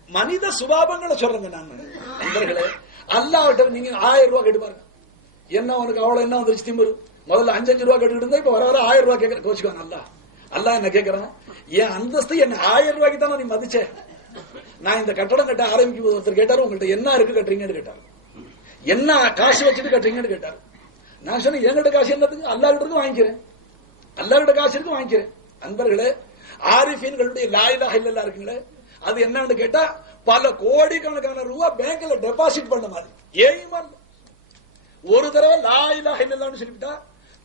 மனித சுபாவங்களை சொல்றேங்க நான் நண்பர்களே. அல்லாஹ்விட்ட நீங்க 1000 ரூபாய் கேட்டு பாருங்க, என்ன உனக்கு அவ்வளவு என்ன வந்துருச்சு திமிரு. முதல்ல 5 ரூபாய் கேட்டுக்கிட்டு இருந்தா இப்ப வர வர 1000 ரூபாய் கேட்க கோச்சுக்குவாங்க. அல்லாஹ் என்ன கேட்கறான், என் அந்தஸ்து என்ன 1000 ரூபாய்க்கு தானே நீ மதிச்ச. நான் இந்த கட்டடம் கட்ட ஆரம்பிக்கும் போது ஒருத்தர் கேட்டாரு, உங்கள்ட்ட என்ன இருக்கு கட்டுறீங்கன்னு கேட்டாரு, என்ன காசு வச்சுட்டு கட்டுறீங்கன்னு கேட்டாரு. நான் சொன்னேன், என்கிட்ட காசு என்னதுக்கு, அல்லாஹ்கிட்ட இருக்கு வாங்கிக்கிறேன், அல்லாஹ்கிட்ட காசு இருக்கு வாங்கிக்கிறேன். அன்பர்களே, ஆரிஃபீன்களுடைய லா இலாஹ இல்லல்லாஹ் இருக்குங்களே, அது என்னன்னு கேட்டா பல கோடிக்கணக்கான ரூபாய் பேங்க்ல டெபாசிட் பண்ண மாதிரி. ஏயுமா ஒரு தடவை லா இலாஹ இல்லல்லாஹ்னு சொல்லிவிட்டா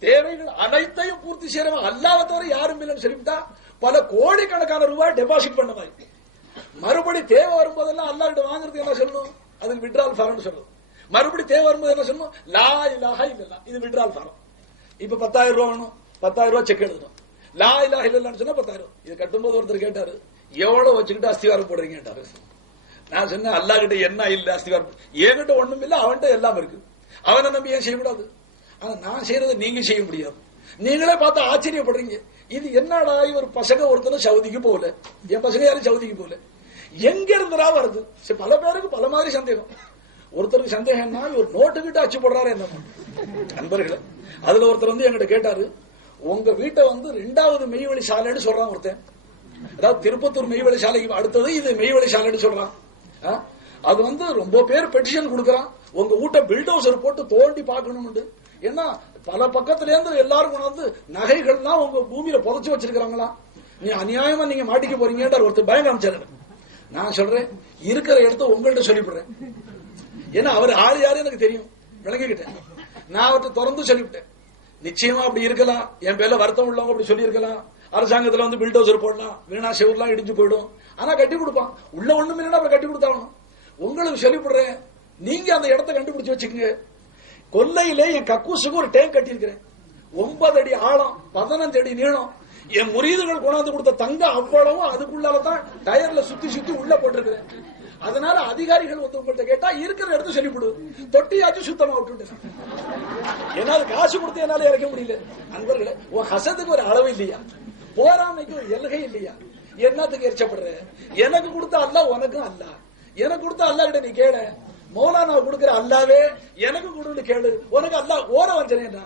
தேவைகள் அனைத்தையும் பூர்த்தி செய்யறவன் அல்லாஹ்வை தவிர யாரும் இல்லைன்னு சொல்லிவிட்டா பல கோடிக்கணக்கான ரூபாய் டெபாசிட் பண்ண மாதிரி. மறுபடி தேவை வரும்போதெல்லாம் அல்லாஹ்கிட்ட வாங்குறதுக்கு என்ன சொல்லணும், அதுக்கு விட்ரால் ஃபாரம்னு சொல்லணும். மறுபடி தேவை வரும்போது என்ன சொல்லணும், லா இலாஹ இல்லல்லாஹ், இது விட்ரால் ஃபாரம். இப்ப 10,000 ரூபாய் வேணும், 10,000 ரூபாய் செக் எழுதணும். லா இலாஹ இல்லல்லாஹ்னு சொன்னா 10,000. இது கட்டும்போது ஒருத்தர் கேட்டாரு, எவ்வளவு வச்சுக்கிட்டு அஸ்திவாரம் போடுறீங்க கேட்டாரு. நான் சொன்னேன், அல்லாஹ் கிட்ட என்ன இல்ல அஸ்திவாரம், என்கிட்ட ஒண்ணும் இல்ல, அவன்கிட்ட எல்லாம் இருக்கு, அவனை நம்பி ஏன் செய்யக்கூடாது. ஆனா நான் செய்யறதை நீங்க செய்ய முடியாது. நீங்களே பார்த்தா ஆச்சரியப்படுறீங்க, இது என்னடா இவர் பசங்க ஒருத்தரும் சவுதிக்கு போகல, என் பசங்க யாரும் சவுதிக்கு போகல, எங்க இருந்துடா வருது. பல பேருக்கு பல மாதிரி சந்தேகம். ஒருத்தருக்கு சந்தேகம்னா இவர் நோட்டு கிட்ட அச்சு போடுறாரு என்ன நண்பர்களே. அதுல ஒருத்தர் வந்து என்கிட்ட கேட்டாரு, உங்க வீட்டை வந்து 2வது மெய்வழி சாலைன்னு சொல்றான் ஒருத்தன். அதாவது திருப்பத்தூர் மெய்வழி சாலைக்கு அடுத்தது இது மெய்வழி சாலைன்னு சொல்றான். அது வந்து ரொம்ப பேர் பெட்டிஷன் கொடுக்கறான், உங்க வீட்டை பில்டோசர் போட்டு தோண்டி பார்க்கணும். ஏன்னா பல பக்கத்துல இருந்து எல்லாரும் கொண்டாந்து நகைகள்லாம் உங்க பூமியில புதைச்சு வச்சிருக்காங்களா, நீ அநியாயமா நீங்க மாட்டிக்க போறீங்க ஒருத்தர் பயம் காமிச்சாரு. நான் சொல்றேன், இருக்கிற இடத்த உங்கள்ட்ட சொல்லிவிடுறேன். ஏன்னா அவர் ஆள் யாரு எனக்கு தெரியும், விளங்கிக்கிட்டேன். நான் அவர்கிட்ட திறந்து சொல்லிவிட்டேன், நிச்சயமா அப்படி இருக்கலாம், என் பேர்ல வருத்தம் உள்ளவங்க அப்படி சொல்லி இருக்கலாம், அரசாங்கத்துல வந்து பில்டோசர் போடலாம், வீணா செவர்லாம் இடிஞ்சு போயிடும், ஆனா கட்டி கொடுப்பான். உள்ள ஒண்ணுமே இல்லைன்னா அப்புறம் கட்டி கொடுத்தாகணும். உங்களுக்கு சொல்லிவிடுறேன், நீங்க அந்த இடத்த கண்டுபிடிச்சு வச்சுக்கோங்க. கொல்லையிலே என் கக்கூசுக்கு ஒரு டேங்க் கட்டி இருக்கிறேன், 9 அடி ஆழம், 15 அடி நீளம். என் முரீதுகள் கொண்டாந்து கொடுத்த தங்கம் அவ்வளவும் அதுக்குள்ளாலதான் டயர்ல சுத்தி சுத்தி உள்ள போட்டிருக்கிறேன். அதனால அதிகாரிகள் வந்து உங்கள்கிட்ட கேட்டா இருக்கிற இடத்த சொல்லிவிடு, தொட்டியாச்சும் சுத்தமா விட்டு. என்னால காசு கொடுத்து என்னால இறக்க முடியல. நண்பர்களே, உன் ஹசத்துக்கு ஒரு அளவு இல்லையா, போராமைக்கு ஒரு எல்கை இல்லையா, என்னத்துக்கு எரிச்சப்படுற. எனக்கு கொடுத்த அல்லா உனக்கும் அல்ல, எனக்கு கொடுத்த அல்லா கிட்ட நீ கேள, மௌலானா கொடுக்கிற அல்லாவே எனக்கு கொடுன்னு கேளு. உனக்கு அல்லா ஓர வஞ்சனை,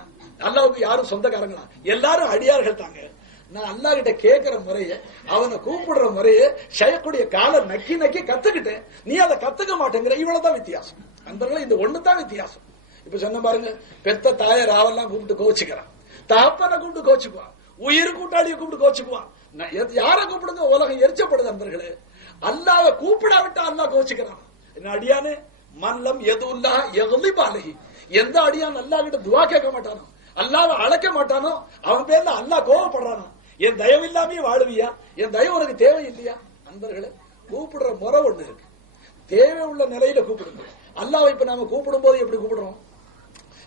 அல்லாவுக்கு யாரும் சொந்தக்காரங்களா, எல்லாரும் அடியார்கள் தாங்க. நான் அல்லா கிட்ட கேட்கிற முறைய, அவனை கூப்பிடுற முறைய, செய்யக்கூடிய காலை நக்கி நக்கி கத்துக்கிட்டேன். நீ அதை கத்துக்க மாட்டேங்கிற, இவ்வளவுதான் வித்தியாசம். நண்பர்களே, இந்த ஒண்ணுதான் வித்தியாசம். இப்ப சொன்ன பாருங்க, பெத்த தாய ராவெல்லாம் கூப்பிட்டு கோச்சுக்கிறான், தகப்பனை கூப்பிட்டு கோச்சுக்குவான், உயிர் கூட்டாளியை கூப்பிட்டு கோச்சுக்குவான். யார கூப்பிடுங்க, உலகம் எரிச்சப்படுது. நண்பர்களே, அல்லாவை கூப்பிடாவிட்டா அல்லா கோச்சுக்கிறான். என்ன அடியானே, மல்லம் எதுல்லா எகுலிபாலகி, எந்த அடியான் அல்லா கிட்ட துவா கேட்க மாட்டானோ, அல்லாவை அழைக்க மாட்டானோ, அவன் பேர்ல அல்லா கோவப்படுறானோ. என் தயவு இல்லாமே வாழுவியா, என் தயவு உனக்கு தேவை இல்லையா. நண்பர்களே, கூப்பிடுற முறை ஒண்ணு இருக்கு, தேவை உள்ள நிலையில கூப்பிடுங்க. அல்லாவை இப்ப நாம கூப்பிடும் போது எப்படி கூப்பிடுறோம்,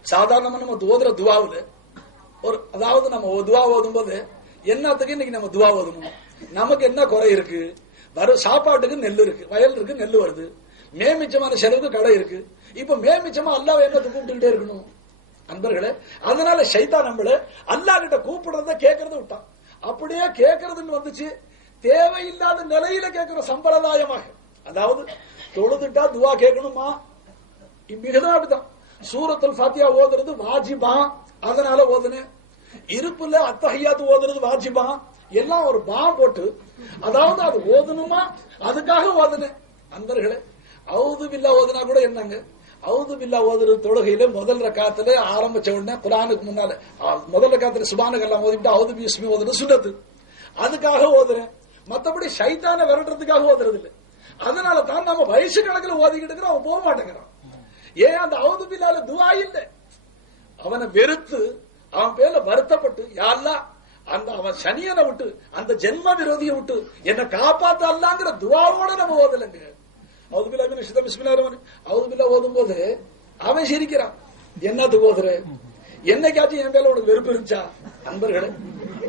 சாதாரணமா நம்ம ஓதுற துவாவுல ஒரு, அதாவது நம்ம துவா ஓதும் போது என்னத்துக்கு இன்னைக்கு நம்ம துவா ஓதணும், நமக்கு என்ன குறை இருக்கு, வரும் சாப்பாட்டுக்கு நெல் இருக்கு, வயல் இருக்கு, நெல் வருது, மேமிச்சமான செலவுக்கு கடை இருக்கு. இப்ப மேமிச்சமா அல்லாவை என்னத்தை கூப்பிட்டுக்கிட்டே இருக்கணும் நண்பர்களே. அதனால ஷைத்தான் நம்மள அல்லா கிட்ட கூப்பிடுறத கேட்கறத விட்டான். அப்படியே கேட்கறதுன்னு வந்துச்சு, தேவையில்லாத நிலையில கேட்கிற சம்பிரதாயமாக, அதாவது தொழுதுட்டா துவா கேட்கணுமா, மிகதான் அப்படித்தான். சூரத்துல் ஃபாத்திஹா ஓதுறது வாஜிபா, அதனால ஓதுனேன். இருப்புல அத்தஹியாத்து ஓதுறது வாஜிபா, எல்லாம் ஒரு பா போட்டு, அதாவது அது ஓதணுமா அதுக்காக ஓதுனேன். நண்பர்களே, அவுது பில்லா ஓதுனா கூட என்னங்க, அவுது பில்லா ஓதுறது தொழுகையில முதல் ரக்காத்துல ஆரம்பிச்ச உடனே குர்ஆனுக்கு முன்னால முதல் ரக்காத்துல சுப்ஹானக எல்லாம் ஓதிட்டு அவுது பிஸ்மி ஓதுறது சுன்னத்து, அதுக்காக ஓதுறேன். மத்தபடி ஷைத்தானை விரட்டுறதுக்காக ஓதுறது இல்லை. அதனால தான் நம்ம வயசு கணக்கில் ஓதிக்கிட்டு இருக்கிறோம், அவன் போக மாட்டேங்கிறான். ஏன், அந்த அவுது பில்லால துஆ இல்லை. அவனை வெறுத்து, அவன் பேர்ல வருத்தப்பட்டு, யா அல்லாஹ் அந்த அவன் சனியனை விட்டு, அந்த ஜென்ம விரோதியை விட்டு என்ன காப்பாத்த அல்லாங்கிற துஆவோட நம்ம ஓதலங்க. அவுது பில்லா மினஷ் ஷைத்தானிர் பிஸ்மில்லாஹிர் அவுது பில்லா ஓதும் போது அவன் சிரிக்கிறான், என்னத்துக்கு ஓதுற, என்னைக்காச்சும் என் பேர்ல உனக்கு வெறுப்பு இருந்துச்சா. நண்பர்களே,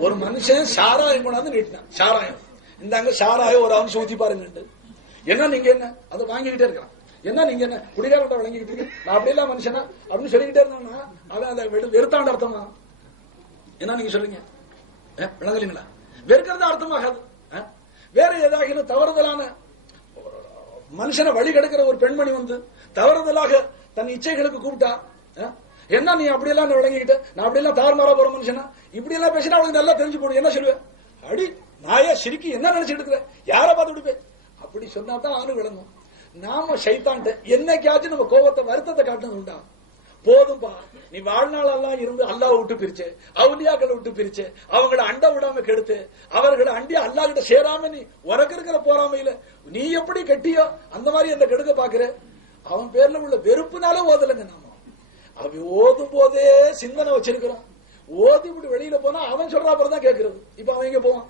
ஒரு மனுஷன் சாராயம் கொண்டாந்து நீட்டினான், சாராயம் இந்தாங்க சாராயம் ஒரு அம்சம் ஊத்தி பாருங்க. என்ன நீங்க என்ன அதை வாங்கிக்கிட்டே இருக்கான், என்ன நீங்க என்ன குடிகாரட்ட வழங்கிக்கிட்டு இருக்கு, நான் அப்படியெல்லாம் மனுஷனா அப்படின்னு சொல்லிக்கிட்டே இருந்தான்னா அவன் அதை வெறுத்தாண்ட அர்த்தமா என்ன நீங்க சொல்றீங்க, விளங்கலீங்களா? வெறுக்கிறது அர்த்தமாகாது. வேற ஏதாவது தவறுதலான மனுஷனை வழி கெடுக்கிற ஒரு பெண்மணி வந்து தவறுதலாக தன் இச்சைகளுக்கு கூப்பிட்டா, என்ன நீ அப்படியெல்லாம் விளங்கிக்கிட்ட, நான் அப்படியெல்லாம் தாறுமாறா போற மனுஷனா, இப்படி எல்லாம் பேசினா அவளுக்கு நல்லா தெரிஞ்சு போடும். என்ன சொல்லுவேன்? அடி நாயா சிரிக்கி என்ன நினைச்சிட்டு இருக்கிற, யார பார்த்து விடுப்பேன் அப்படி சொன்னா தான் ஆளு விளங்கும். நாம சைத்தான்ட்ட என்னைக்காச்சும் நம்ம கோபத்தை வருத்தத்தை காட்டுறது உண்டா? போதும்பா, நீ வாழ்நாள் எல்லாம் இருந்து அல்லாஹ் விட்டு பிரிச்சு, அவுலியாக்களை விட்டு பிரிச்சு, அவங்களை அண்ட விடாம கெடுத்து, அவர்களை அண்டி அல்லாஹ் கிட்ட சேராம நீ உனக்கு இருக்கிற போறாமையில நீ எப்படி கட்டியோ அந்த மாதிரி என்ன கெடுக்க பாக்குற. அவன் பேர்ல உள்ள வெறுப்புனால ஓதலைங்க. நாம அவன் ஓதும் போதே சிந்தனை வச்சிருக்கிறோம். ஓதி விட்டு வெளியில போனா அவன் சொல்ற அப்புறம் தான் கேட்கறது. இப்ப அவன் எங்க போவான்?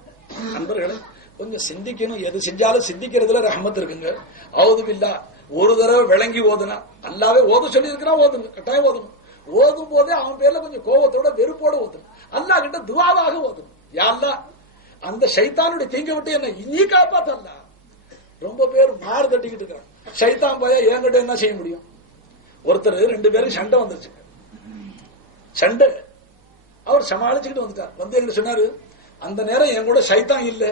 நண்பர்களே, கொஞ்சம் சிந்திக்கணும். எது செஞ்சாலும் சிந்திக்கிறதுல ரஹ்மத் இருக்குங்க. அவுதுபில்லா ஒரு தடவை விளங்கி ஓதுனா, அல்லாவே ஓத சொல்லி இருக்கிறான், ஓதுங்க, கட்டாயம் ஓதணும். ஓதும் போதே அவன் பேர்ல கொஞ்சம் கோபத்தோட வெறுப்போட ஓதணும். அல்லாஹ் கிட்ட துவாவாக ஓதணும். யா அல்லாஹ், அந்த ஷைத்தானுடைய தீங்க விட்டு என்ன நீ காப்பாத்தல்ல. ரொம்ப பேர் மாறு தட்டிக்கிட்டு இருக்கிறான். ஷைத்தான் போயா என்கிட்ட என்ன செய்ய முடியும்? ஒருத்தர் 2 பேரும் சண்டை வந்துருச்சு. சண்டை அவர் சமாளிச்சுக்கிட்டு வந்துட்டார். வந்து என்கிட்ட சொன்னாரு, அந்த நேரம் என் கூட ஷைத்தான் இல்ல,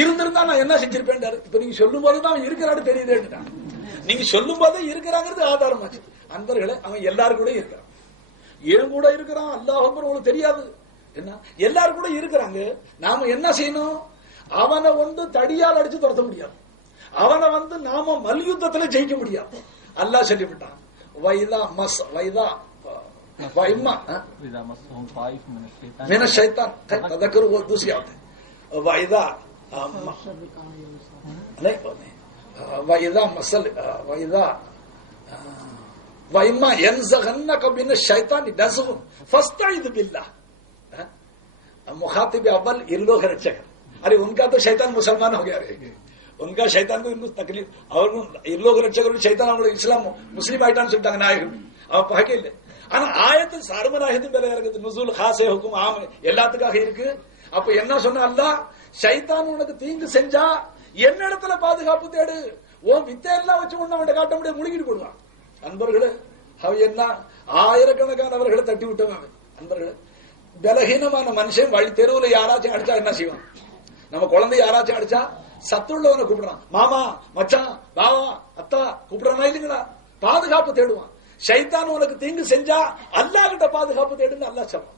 இருந்திருந்தா நான் என்ன செஞ்சிருப்பேன். இப்ப நீங்க சொல்லும் போதுதான் அவன் இருக்கிறான்னு தெரியுது. நீங்க சொல்லும் போதே இருக்கிறாங்கிறது ஆதாரமாச்சு. அன்பர்களே, அவன் எல்லாரும் கூட இருக்கிறான். ஏன் கூட இருக்கிறான் அல்லாஹ் உங்களுக்கு தெரியாது. என்ன எல்லாரும் கூட இருக்கிறாங்க. நாம என்ன செய்யணும்? அவனை வந்து தடியால் அடிச்சு துரத்த முடியாது. அவனை வந்து நாம மல்யுத்தத்துல ஜெயிக்க முடியாது. அல்லாஹ் சொல்லிவிட்டான், வைதா மஸ் வைதா வைமா من الشيطان تذكر वो दूसरी आते वाइदा नहीं वाइदा मसल वाइदा वाइमा यंज़गन्नक मिन الشيطان नज़ग़ फस्तइज़ बिल्लाह. मुखातिब अव्वल इन लोग रक्षक. अरे उनका तो शैतान मुसलमान हो गया रे, उनका शैतान को इनको तकलीफ और इन लोग रक्षक शैतान इस्लाम मुस्लिम आइटाன்னு சொல்லிட்டாங்க நாயகம். அவன் பகையில்ல. ஆனா ஆயத்து சர்வநாயகத்தின் மேல இருக்குது. நுசூல் காசே ஹுக்கும் ஆம் எல்லாத்துக்காக இருக்கு. அப்ப என்ன சொன்ன அல்லாஹ், ஷைத்தான் உனக்கு தீங்கு செஞ்சா என்னிடத்துல பாதுகாப்பு தேடு. உன் வித்தை எல்லாம் வச்சு ஒண்ணு அவன் காட்ட முடியாது, முழுகிட்டு போடுவான். அன்பர்களே, அவன் என்ன ஆயிரக்கணக்கானவர்களை தட்டி விட்டவன். அன்பர்களே, பலகீனமான மனுஷன் வழி தெருவுல யாராச்சும் அடிச்சா என்ன செய்வான்? நம்ம குழந்தை யாராச்சும் அடிச்சா சத்துள்ளவனை கூப்பிடுறான், மாமா மச்சான் பாவா அத்தா கூப்பிடுறானா இல்லைங்களா? பாதுகாப்பு தேடுவான். ஷைத்தான் உனக்கு தீங்கு செஞ்சா அல்லாஹ் கிட்ட பாதுகாப்பு தேடுன்னு அல்லாஹ் சொல்றான்.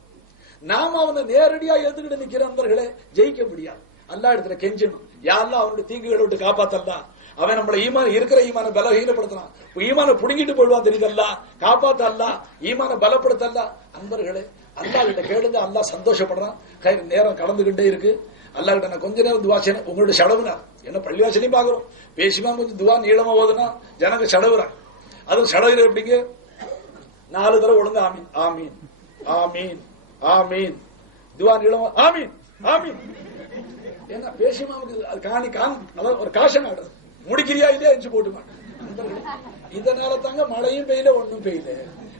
நாம அவனை நேரடியா எதிர்கிட்ட நிக்கிற நண்பர்களே ஜெயிக்க முடியாது. அல்லாஹ் இடத்துல கெஞ்சணும், யா அல்லாஹ் அவனுடைய தீங்குகளை விட்டு காப்பாத்தல்லா. அவன் நம்மள ஈமான இருக்கிற ஈமான பலகீனப்படுத்தலாம், ஈமான புடுங்கிட்டு போயிடுவான் தெரியுதல்லா. காப்பாத்தல்லா, ஈமான பலப்படுத்தல்லா. நண்பர்களே, அல்லாஹ் கிட்ட கேளுங்க, அல்லாஹ் சந்தோஷப்படுறான். நேரம் கடந்துகிட்டே இருக்கு. அல்லாஹ் கிட்ட நான் கொஞ்ச நேரம் துவா செய்யணும். உங்களுடைய செலவுனா என்ன பள்ளிவாசலையும் பாக்குறோம், பேசிமா கொஞ்சம் துவா நீளமா ஓதுனா ஜனங்க செலவுறான். அது சடகுற எப்படிங்க? 4 தடவை ஒழுங்கு ஆமீன் ஆமீன் ஆமீன் ஆமீன் துவா நீளமா ஆமீன் ஆமீன். என்ன பேசிமா அது காணி ஒரு காஷன் ஆடுறது. முடிக்கிறியா இல்லையா எஞ்சி போட்டுமா. இதனால தாங்க மழையும் பெய்யல ஒண்ணும் பெய்யல.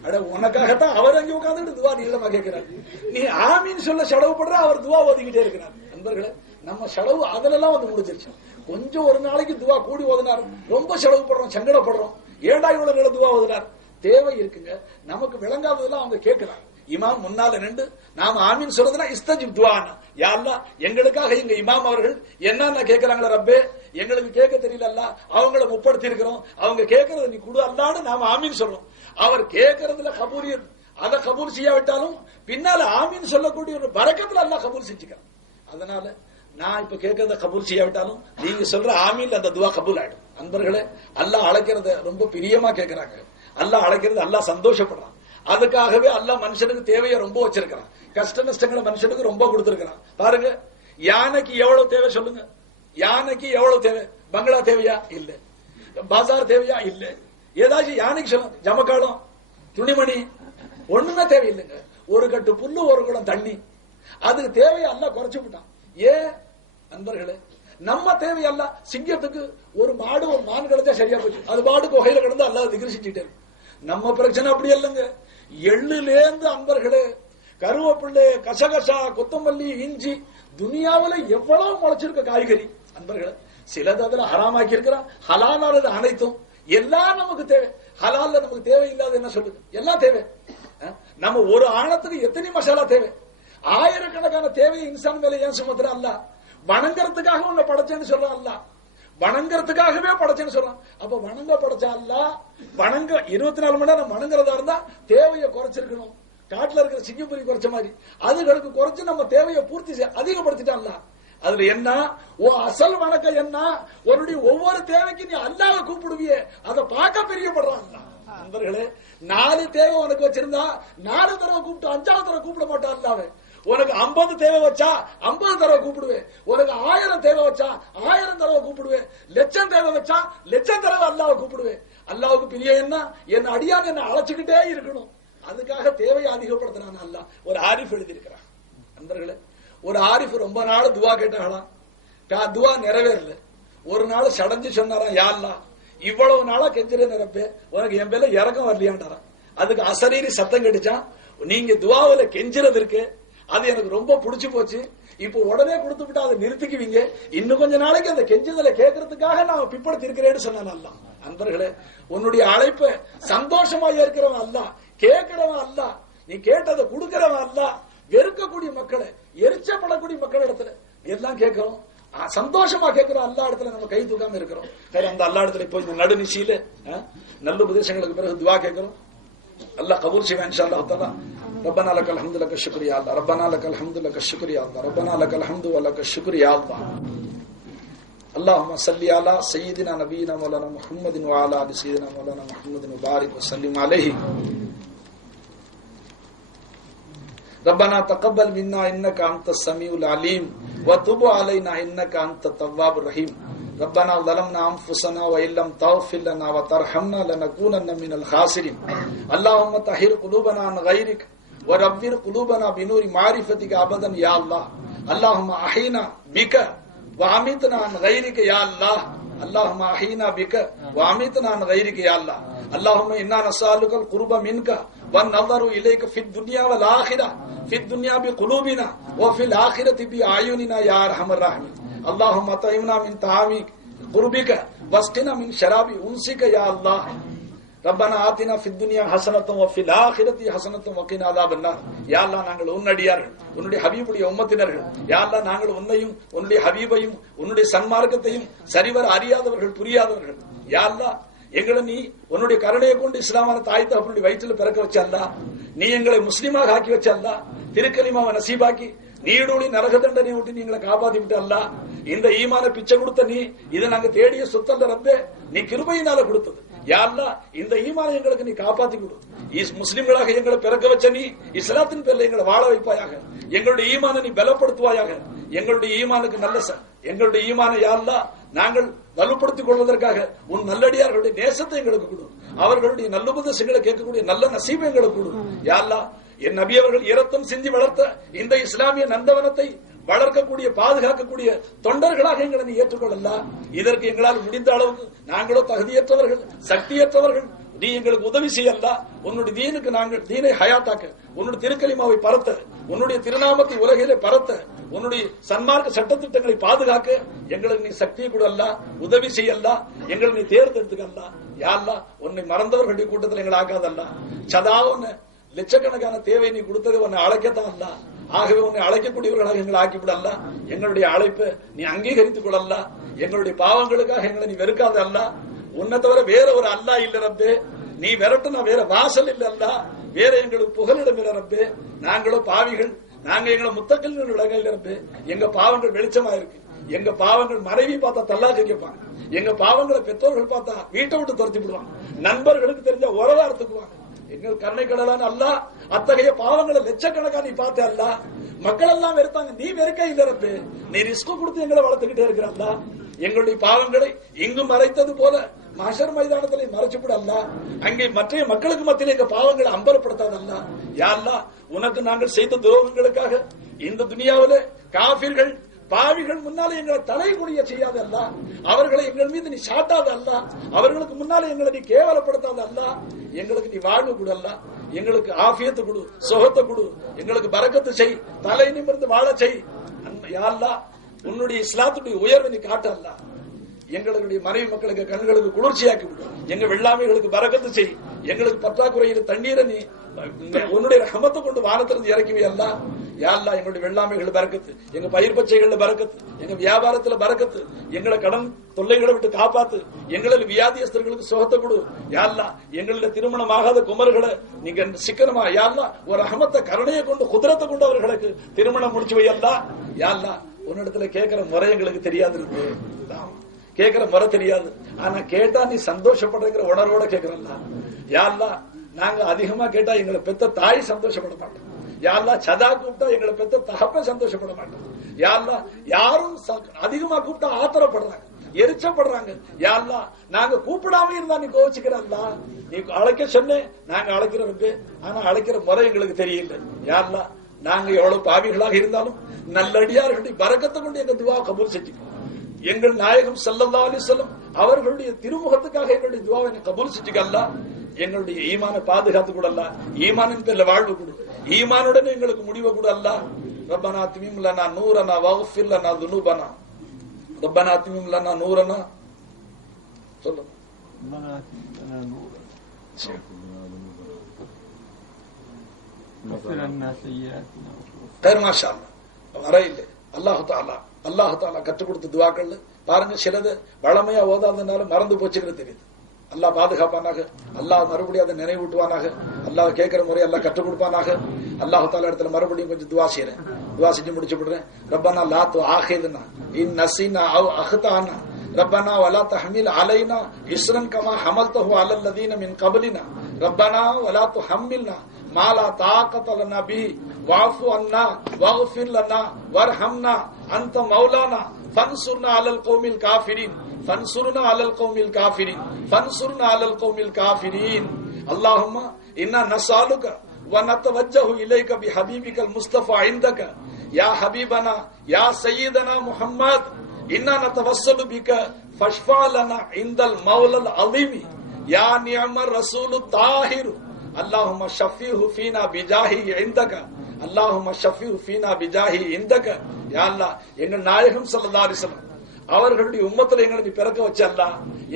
அட உனக்காகத்தான் அவர் அங்கே உட்கார்ந்துட்டு துவா நீளமா கேட்கிறார். நீ ஆமீன் சொல்ல செலவுப்படுற, அவர் துவா ஓதிக்கிட்டே இருக்கிறார். நண்பர்களே, நம்ம செலவு அதெல்லாம் வந்து முடிஞ்சிருச்சு. கொஞ்சம் ஒரு நாளைக்கு துவா கூடி ஓதினார், ரொம்ப செலவு படுறோம், சங்கடப்படுறோம். ஏண்டா இவ்வளவு நில துவா ஓதுனார்? தேவை இருக்குங்க. நமக்கு விளங்காததெல்லாம் அவங்க கேட்கிறாங்க. இமாம் முன்னால நின்று நாம ஆமீன் சொல்றதுனா இஸ்தஜிப் துஆனா, யா அல்லாஹ் எங்களுக்காக எங்க இமாம் அவர்கள் என்னன்னா கேட்கறாங்களா ரப்பே, எங்களுக்கு கேட்க தெரியல அல்லாஹ், அவங்கள முற்படுத்தி இருக்கிறோம், அவங்க கேட்கறத நீ குடு அல்லாஹ்னு நாம ஆமீன் சொல்றோம். அவர் கேட்கறதுல கபூலியத், அதை கபூல் செய்யாவிட்டாலும் பின்னால ஆமீன் சொல்லக்கூடிய ஒரு பரக்கத்துல அல்லாஹ் கபூல் செஞ்சுக்கிறான். அதனால நான் இப்ப கேட்கறத கபூல் செய்யாவிட்டாலும் நீங்க சொல்ற ஆமீன் அந்த துவா கபூல் ஆயிடும். அன்பர்களே, அல்லாஹ் அழைக்கிறத ரொம்ப பிரியமா கேட்கிறாங்க. அல்லாஹ் அழைக்கிறது அல்லாஹ் சந்தோஷப்படுறான். அதுக்காகவே அல்லாஹ் மனுஷனுக்கு தேவையை ரொம்ப வச்சிருக்கிறான். கஷ்ட நஷ்டங்களை மனுஷனுக்கு ரொம்ப கொடுத்திருக்கிறான். பாருங்க, யானைக்கு எவ்வளவு தேவை சொல்லுங்க? யானைக்கு எவ்வளவு தேவை? பங்களா தேவையா? இல்ல. பாசார் தேவையா? இல்ல. ஏதாச்சும் யானைக்கு சொல்லுங்க, ஜமக்காலம் துணிமணி ஒண்ணுமே தேவையில்லைங்க. ஒரு கட்டு புல்லு, ஒரு குடம் தண்ணி, அதுக்கு தேவையை அல்லாஹ் குறைச்சு விட்டான். ஏன் அன்பர்களே, நம்ம தேவையல்ல. சிங்கத்துக்கு ஒரு மாடு ஒரு மான் கிடைச்சா சரியா போச்சு, அது மாடு குகையில கிடந்து அல்லாஹ் திக்ர் செஞ்சுட்டே இருக்கு. நம்ம பிரச்சனை அப்படி இல்லைங்க. எள்ளுலேந்து அன்பர்களே, கருவேப்பிள்ளை, கசகசா, கொத்தமல்லி, இஞ்சி, துனியாவில எவ்வளவு முளைச்சிருக்க காய்கறி அன்பர்களே. சிலது அதுல ஹராமாக்கி இருக்கிறான், ஹலாலானது அனைத்தும் எல்லாம் நமக்கு தேவை. ஹலால்ல நமக்கு தேவையில்லாத என்ன சொல்லுது? எல்லாம் தேவை. நம்ம ஒரு ஆணத்துக்கு எத்தனை மசாலா தேவை? ஆயிரக்கணக்கான தேவையை இன்சான் மேல ஏன் சுமத்துற அல்லாஹ்? வணங்குறதுக்காக உன்னை படைச்சேன்னு சொல்ற அல்லாஹ். வணங்கறதுக்காகவே படைச்சேன்னு சொல்றான். அப்ப வணங்க படைச்சா அல்ல, வணங்க 24 மணி நேரம் வணங்குறதா இருந்தா தேவையை குறைச்சிருக்கணும். காட்டுல இருக்கிற சிங்கப்பூரி குறைச்ச மாதிரி அதுகளுக்கு குறைச்சு நம்ம தேவையை பூர்த்தி அதிகப்படுத்திட்டான்ல. அதுல என்ன அசல் வணக்கம் என்ன? உன்னுடைய ஒவ்வொரு தேவைக்கு நீ அல்லாஹ்வை கூப்பிடுவியே, அதை பார்க்க பிரியப்படுறான். நண்பர்களே, 4 தேவை உனக்கு வச்சிருந்தா 4 தடவை கூப்பிட்டு 5வது தடவை கூப்பிட மாட்டான் அல்லாஹ்வை. உனக்கு 50 தேவை வச்சா 50 தடவை கூப்பிடுவேன். உனக்கு 1000 தேவை வச்சா 1000 தடவை கூப்பிடுவேன். லட்சம் தேவை வச்சா லட்சம் தடவை அல்லாஹ்வை கூப்பிடுவேன். அல்லாஹ்வுக்கு பிரிய என்ன அடியான் என்ன அழைச்சுக்கிட்டே இருக்கணும். அதுக்காக தேவையை அதிகப்படுத்தினான் அல்லாஹ். ஒரு ஆரிஃப் எழுதியிருக்கிறான். நண்பர்களே, ஒரு ஆரிஃப் ரொம்ப நாள் துவா கேட்டாங்களாம். துவா நிறைவேறல. ஒரு நாள் சடஞ்சு சொன்னாராம், யா அல்லாஹ் இவ்வளவு நாளா கெஞ்சிர நிரப்பே, உனக்கு என் பேர்ல இறக்கம் வரலையாண்டாராம். அதுக்கு அசரீரி சத்தம் கெடுச்சான், நீங்க துவாவில கெஞ்சிறது இருக்கு, அது எனக்கு ரொம்ப பிடிச்சு போச்சு. இப்ப உடனே கொடுத்து விட்டு அதை நிறுத்திக்குவீங்க, இன்னும் கொஞ்ச நாளைக்கு அந்த கெஞ்சுதலை கேட்கறதுக்காக நான் பிற்படுத்தி இருக்கிறேன்னு சொன்னான் அல்லாஹ். நண்பர்களே, உன்னுடைய அழைப்ப சந்தோஷமா ஏற்கிறவன் அல்லாஹ், கேட்கிறவன் அல்லாஹ், நீ கேட்டதை கொடுக்கிறவன் அல்லாஹ். வெறுக்கக்கூடிய மக்களை, எரிச்சப்படக்கூடிய மக்கள் இடத்துல எல்லாம் கேட்கிறோம், சந்தோஷமா கேட்கிறோம். அல்லா இடத்துல நம்ம கை தூக்காம இருக்கிறோம். அந்த அல்லா இடத்துல இப்போ இந்த நடுநிசையில நல்ல உபதேசங்களுக்கு பிறகு துவா கேட்கிறோம். அல்லாஹ் கபூல் செய்வான் இன்ஷா அல்லாஹ் தஆலா. ரப்பனா லக்கல் ஹம்து லக்க ஷுக்ரு யா அல்லாஹ், ரப்பனா லக்கல் ஹம்து லக்க ஷுக்ரு யா அல்லாஹ், ரப்பனா லக்கல் ஹம்து வ லக்க ஷுக்ரு யா அல்லாஹ். அல்லாஹும்ம ஸல்லி அலா சய்யிதினா நபியினா மௌலானா முஹம்மதின் வ அலா ஆலி சய்யிதினா மௌலானா முஹம்மதின் வ பாரிக் வ ஸல்லிம் அலைஹி. ربنا تقبل منا انك انت السميع العليم وتب علينا انك انت التواب الرحيم. ربنا ظلمنا انفسنا وان لم تغفر لنا وترحمنا لنكونن من الخاسرين. اللهم طهر قلوبنا عن غيرك ونور قلوبنا بنور معرفتك ابدا يا الله. اللهم احينا بك وامتنا عن غيرك يا الله. اللهم احينا بك وامتنا عن غيرك يا الله. اللهم انا نسالك القرب منك والنظر اليك في الدنيا والاخره، في الدنيا بقلوبنا وفي الاخره باعيننا يا ارحم الراحمين. اللهم اطعمنا من طعام قربك واسقنا من شراب انسك يا الله. ربنا آتنا في الدنيا حسنة وفي الآخرة حسنة وقنا عذاب النار. யா அல்லாஹ், நாங்கள் உன்னடியார்கள், உன்னுடைய ஹபீபுடைய உம்மத்தினர்கள். யா அல்லாஹ், நாங்கள் உன்னையும் உன்னுடைய ஹபீபையும் உன்னுடைய சன்மார்க்கத்தையும் சரிவர அறியாதவர்கள், புரியாதவர்கள். யா அல்லாஹ், எங்களை நீ உன்னுடைய கருணையை கொண்டு இஸ்லாமான தாய் தகப்பனுடைய வயிற்றில் பிறக்க வச்ச அல்லாஹ், நீ எங்களை முஸ்லீமாக ஆக்கி வச்ச அல்லாஹ், திருக்கலிமாவை நசீபாக்கி நீடூழி நரக தண்டனை விட்டு நீங்களை காப்பாத்தி விட்டு அல்லாஹ், இந்த ஈமான பிச்சை கொடுத்த நீ, இதை நாங்க தேடிய சொத்தல்ல ரப்பே, நீ கிருபையினால கொடுத்தது. யா அல்லாஹ், இந்த ஈமான எங்களுக்கு நீ காப்பாத்தி கொடு. முஸ்லிம்களாக எங்களை பிறக்க வச்ச நீ இஸ்லாத்தின் பேர்ல எங்களை வாழ வைப்பாயாக. எங்களுடைய ஈமான நீ பலப்படுத்துவாயாக. எங்களுடைய ஈமானுக்கு நல்ல எங்களுடைய ஈமான யா அல்லாஹ் நாங்கள் வலுப்படுத்திக் கொள்வதற்காக உன் நல்லடியார்களுடைய நேசத்தை எங்களுக்கு கொடு. அவர்களுடைய நல்லுபதேசங்களை கேட்கக்கூடிய நல்ல நசீபை எங்களுக்கு கொடு. யா அல்லாஹ், என் நபி அவர்கள் இரத்தம் சிந்தி வளர்த்த இந்த இஸ்லாமிய நந்தவனத்தை வளர்க்கக்கூடிய, பாதுகாக்கக்கூடிய தொண்டர்களாக எங்களை நீ ஏற்றுக்கொள்ளலாம். இதற்கு எங்களால் முடிந்த அளவுக்கு நாங்களோ தகுதியற்றவர்கள், சக்தியற்றவர்கள். நீ எங்களுக்கு உதவி செய்யலா. உன்னுடைய தீனுக்கு நாங்கள் தீனை ஹயாத்தாக்க, உன்னுடைய திருக்கலிமாவை பரத்த, உன்னுடைய திருநாமத்தை உலகிலே பரத்த, உன்னுடைய சன்மார்க்க சட்டத்திட்டங்களை பாதுகாக்க எங்களுக்கு நீ சக்தியை கொடுல்லா, உதவி செய்யலா, எங்களை நீ தேர்ந்தெடுத்துக்கல்லா. யா அல்லாஹ், உன்னை மறந்தவர்களுடைய கூட்டத்தில் எங்களை ஆகாதல்லா. சதா ஒன்னு லட்சக்கணக்கான தேவை நீ கொடுத்தது உன்னை அழைக்கத்தான் அல்ல. ஆகவே உன்னை அழைக்கக்கூடியவர்களாக எங்களை ஆக்கிவிடல்ல. எங்களுடைய அழைப்பை நீ அங்கீகரித்துக் கொள்ளல்ல. எங்களுடைய பாவங்களுக்காக எங்களை நீ வெறுக்காத அல்ல. உன்னை தவிர வேற ஒரு அல்லா இல்ல ரப்பே. நீ விரட்டுனா வேற வாசல் இல்ல அல்ல. வேற எங்களுக்கு புகலிடம் இல்ல ரப்பே. நாங்களும் பாவிகள், நாங்க எங்களை முத்தக்கல் இல்ல ரப்பே. எங்க பாவங்கள் வெளிச்சமா இருக்கு. எங்க பாவங்கள் மனைவி பார்த்தா தல்லாக்கு கேட்பாங்க. எங்க பாவங்களை பெற்றோர்கள் பார்த்தா வீட்டை விட்டு துரத்தி விடுவாங்க. நண்பர்களுக்கு தெரிஞ்ச உறவா எடுத்துக்குவாங்க. எங்கள் கருணை கடலான அல்லாஹ், அத்தகைய பாவங்களை லட்சக்கணக்கா நீ பார்த்த அல்லாஹ். மக்கள் எல்லாம் வெறுத்தாங்க, நீ வெறுக்க இல்ல ரப்பே. நீ ரிஸ்க் கொடுத்து எங்களை வளர்த்துக்கிட்டே இருக்கிற அல்லாஹ். எங்களுடைய பாவங்களை இங்கு மறைத்தது போல மஹ்ஷர் மைதானத்திலே மறைச்சுவிட அல்லாஹ். அங்கே மற்ற மக்களுக்கு மத்தியில் எங்க பாவங்களை அம்பலப்படுத்தாத அல்லாஹ். யா அல்லாஹ், உனக்கு நாங்கள் செய்த துரோகங்களுக்காக இந்த துனியாவில காபிர்கள் பாவிகள் முன்னாலே எங்களை தலை குனிய செய்யாத அல்ல. அவர்களை எங்கள் மீது நீ சாட்டாத அல்ல. அவர்களுக்கு முன்னாலே எங்களை நீ கேவலப்படுத்தாத அல்ல. எங்களுக்கு நீ வாழ்வு கொடு அல்ல. எங்களுக்கு ஆஃபியத்து கொடு, சுகத்தை கொடு, எங்களுக்கு பரக்கத்து செய், தலை நிமிர்ந்து வாழ செய். யா அல்லாஹ், உன்னுடைய இஸ்லாத்துடைய உயர்வை நீ காட்ட அல்ல. எங்களுடைய மனைவி மக்களுக்கு கண்களுக்கு குளிர்ச்சியாக்கி விடும். எங்க வெள்ளாமைகளுக்கு பரக்கத்து செய். எங்களுக்கு பற்றாக்குறையில் தண்ணீரை நீ உன்னுடைய ரஹமத்தை கொண்டு வானத்திலிருந்து இறக்குவி அல்லா. யா அல்லாஹ் எங்களுடைய வெள்ளாமைகள் பரக்கத்து, எங்க பயிர் பச்சைகள்ல பரக்கத்து, எங்க வியாபாரத்துல பரக்கத்து, எங்களை கடன் தொல்லைகளை விட்டு காப்பாத்து, எங்களில் வியாதியஸ்தர்களுக்கு சுகத்தை கொடு. யா அல்லாஹ் எங்களுடைய திருமணமாகாத குமர்களை நீங்க சிக்கனமா யா அல்லாஹ் ஒரு ரஹமத்தை கருணையை கொண்டு குதிரத்தை கொண்டு அவர்களுக்கு திருமணம் முடிச்சு வை அல்லா. யா அல்லாஹ் உன்னிடத்துல கேட்கிற முறை எங்களுக்கு தெரியாது இருக்கு, கேட்கிற முறை தெரியாது. ஆனா கேட்டா நீ சந்தோஷப்படுற உணர்வோட கேட்கிறல்ல. யா அல்லாஹ் நாங்க அதிகமா கேட்டா எங்களை பெத்த தாய் சந்தோஷப்பட மாட்டோம். யா அல்லாஹ் சதா கூப்பிட்டா எங்களை பெத்த தகப்பன் சந்தோஷப்பட மாட்டோம். யா அல்லாஹ் யாரும் அதிகமா கூப்பிட்டா ஆத்திரப்படுறாங்க, எரிச்சப்படுறாங்க. யா அல்லாஹ் நாங்க கூப்பிடாம இருந்தா நீ கோவிச்சுக்கிறல்ல. நீ அழைக்க சொன்னேன், நாங்க அழைக்கிறவங்க, ஆனா அழைக்கிற முறை எங்களுக்கு தெரியல. யா அல்லாஹ் நாங்க எவ்வளவு பாவிகளாக இருந்தாலும் நல்லடியார்களுடைய பரக்கத்தை கொண்டு எங்க துவா கபூல் செஞ்சுக்கோ. எங்கள் நாயகம் ஸல்லல்லாஹு அலைஹி வஸல்லம் அவர்களுடைய திருமுகத்துக்காக எங்களுடைய துவாவை கபூல் செஞ்சுக்க அல்லாஹ். எங்களுடைய ஈமான பாதுகாத்து கூட அல்லாஹ், ஈமானின் பேர்ல வாழ்வு கொடு, ஈமானுடன் எங்களுக்கு முடிவு கூட அல்லாஹ். ரப்பனா அத்மிம் லனா நூரனா வக்ஃபிர் லனா துனூபனா. ரப்பனா அத்மிம் லனா நூரனா சொல்லுங்க. அல்லாஹ் தாலா கற்றுக் கொடுத்த துவாக்கள் பாருங்க. சிலது வளமையா ஓதாதனால மறந்து போச்சுக்கிறது தெரியுது. அல்லாஹ் பாதுகாப்பானாக, அல்லாஹ் மறுபடியும் அதை நினைவூட்டுவானாக, அல்லாஹ் கேட்கிற முறை எல்லாம் கற்றுக் கொடுப்பானாக. அல்லாஹ் தாலா இடத்துல மறுபடியும் கொஞ்சம் துவா செய்யறேன், துவா செஞ்சு முடிச்சு விடுறேன். ரப்பனா லா துஆஹிதுனா இன் நஸீனா அவ் அக்தானா ரப்பனா வலா தஹ்மில் அலைனா இஸ்ரன் கமா ஹமல்தஹு அலல் லதீன மின் கப்லினா ரப்பனா வலா துஹம்மில்னா மா லா தாகத லனா பிஹி வஅஃபு அன்னா வக்ஃபிர் லனா வர்ஹம்னா அன்த மௌலானா ஃபன்சுர்னா அலல் கௌமில் காஃபிரின் ஃபன்சுர்னா அலல் கௌமில் காஃபிரின் ஃபன்சுர்னா அலல் கௌமில் காஃபிரின். அல்லாஹும்ம இன்னா நஸ்அலுக வ நதவஜ்ஜஹு இலைக பிஹபீபிகல் முஸ்தஃபா இன்தக யா ஹபீபனா யா சய்யிதனா முஹம்மத் இன்னா நதவஸ்ஸலு பிக ஃபஷ்ஃபா லனா இன்தல் மௌலல் அலீம் யா நிஅமர் ரசூலுத் தாஹிர். அல்லாஹும்ம ஷஃபீஹு ஃபீனா பிஜாஹி இன்தக அல்லாஹும்ம ஷஃபீஹு ஃபீனா பிஜாஹி இன்தக. யா அல்லாஹ் எங்கள் நாயகம் ஸல்லல்லாஹு அலைஹி வஸல்லம் அவர்களுடைய உம்மத்துல எங்களை நீ பிறக்க வச்சல்லா.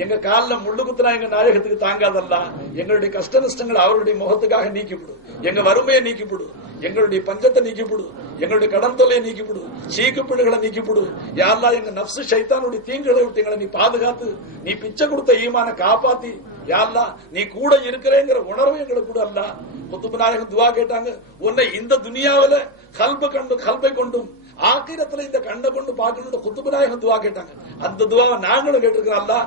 எங்க காலில் முள்ளு குத்துனா எங்க நாயகத்துக்கு தாங்காதல்லா. எங்களுடைய கஷ்ட நஷ்டங்கள் அவருடைய முகத்துக்காக நீக்கிவிடு, எங்க வறுமையை நீக்கிவிடு, எங்களுடைய பஞ்சத்தை நீக்கிவிடு, எங்களுடைய கடன் தொல்லையை நீக்கிவிடு, சீக்குப்பிடுகளை நீக்கிவிடு. யா அல்லாஹ் எங்க நப்சு ஷைத்தானுடைய தீங்குகளை விட்டு எங்களை நீ பாதுகாத்து, நீ பிச்சை கொடுத்த ஈமான காப்பாத்தி, யா அல்லாஹ் நீ கூட இருக்கிறேங்கிற உணர்வு எங்களுக்கு கூட அல்லா. குத்துபு நாயகம் துவா கேட்டாங்க, உன்னை இந்த துனியாவில கல்பை கொண்டும் ஆக்கிரத்துல இந்த கண்ணை கொண்டு பார்க்கணும் குத்துபு நாயகம் துவா கேட்டாங்க. அந்த துவாவை நாங்களும் கேட்டிருக்கிறோம். அல்லா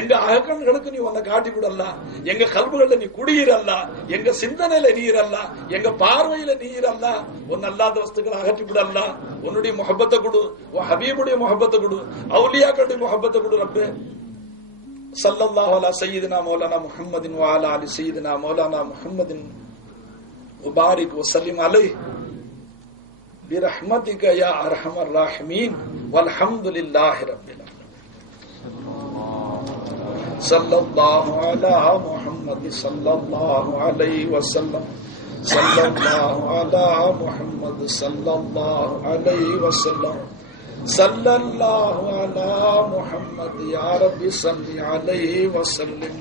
எங்க அகக்கண்களுக்கு நீ உன்னை காட்டி கூடல்ல, எங்க கல்புகள்ல நீ குடியிரல்ல, எங்க சிந்தனையில நீரல்ல, எங்க பார்வையில நீரல்ல, உன் அல்லாத வஸ்துக்களை அகற்றி விடல்ல. உன்னுடைய முஹப்பத்தை கொடு, உன் ஹபீபுடைய முஹப்பத்தை கொடு, அவுலியாக்களுடைய முஹப்பத்தை கொடு ரப்பே. ஸல்லல்லாஹு அலா சய்யிதினா மௌலானா முஹம்மதின் வ அலா அலி சய்யிதினா மௌலானா முஹம்மதின் وبارك وسلم عليه برحمتك يا ارحم الراحمين والحمد لله رب العالمين. صلى الله على محمد صلى الله عليه وسلم صلى الله على محمد صلى الله عليه وسلم صلى الله على محمد يا رب صل عليه وسلم.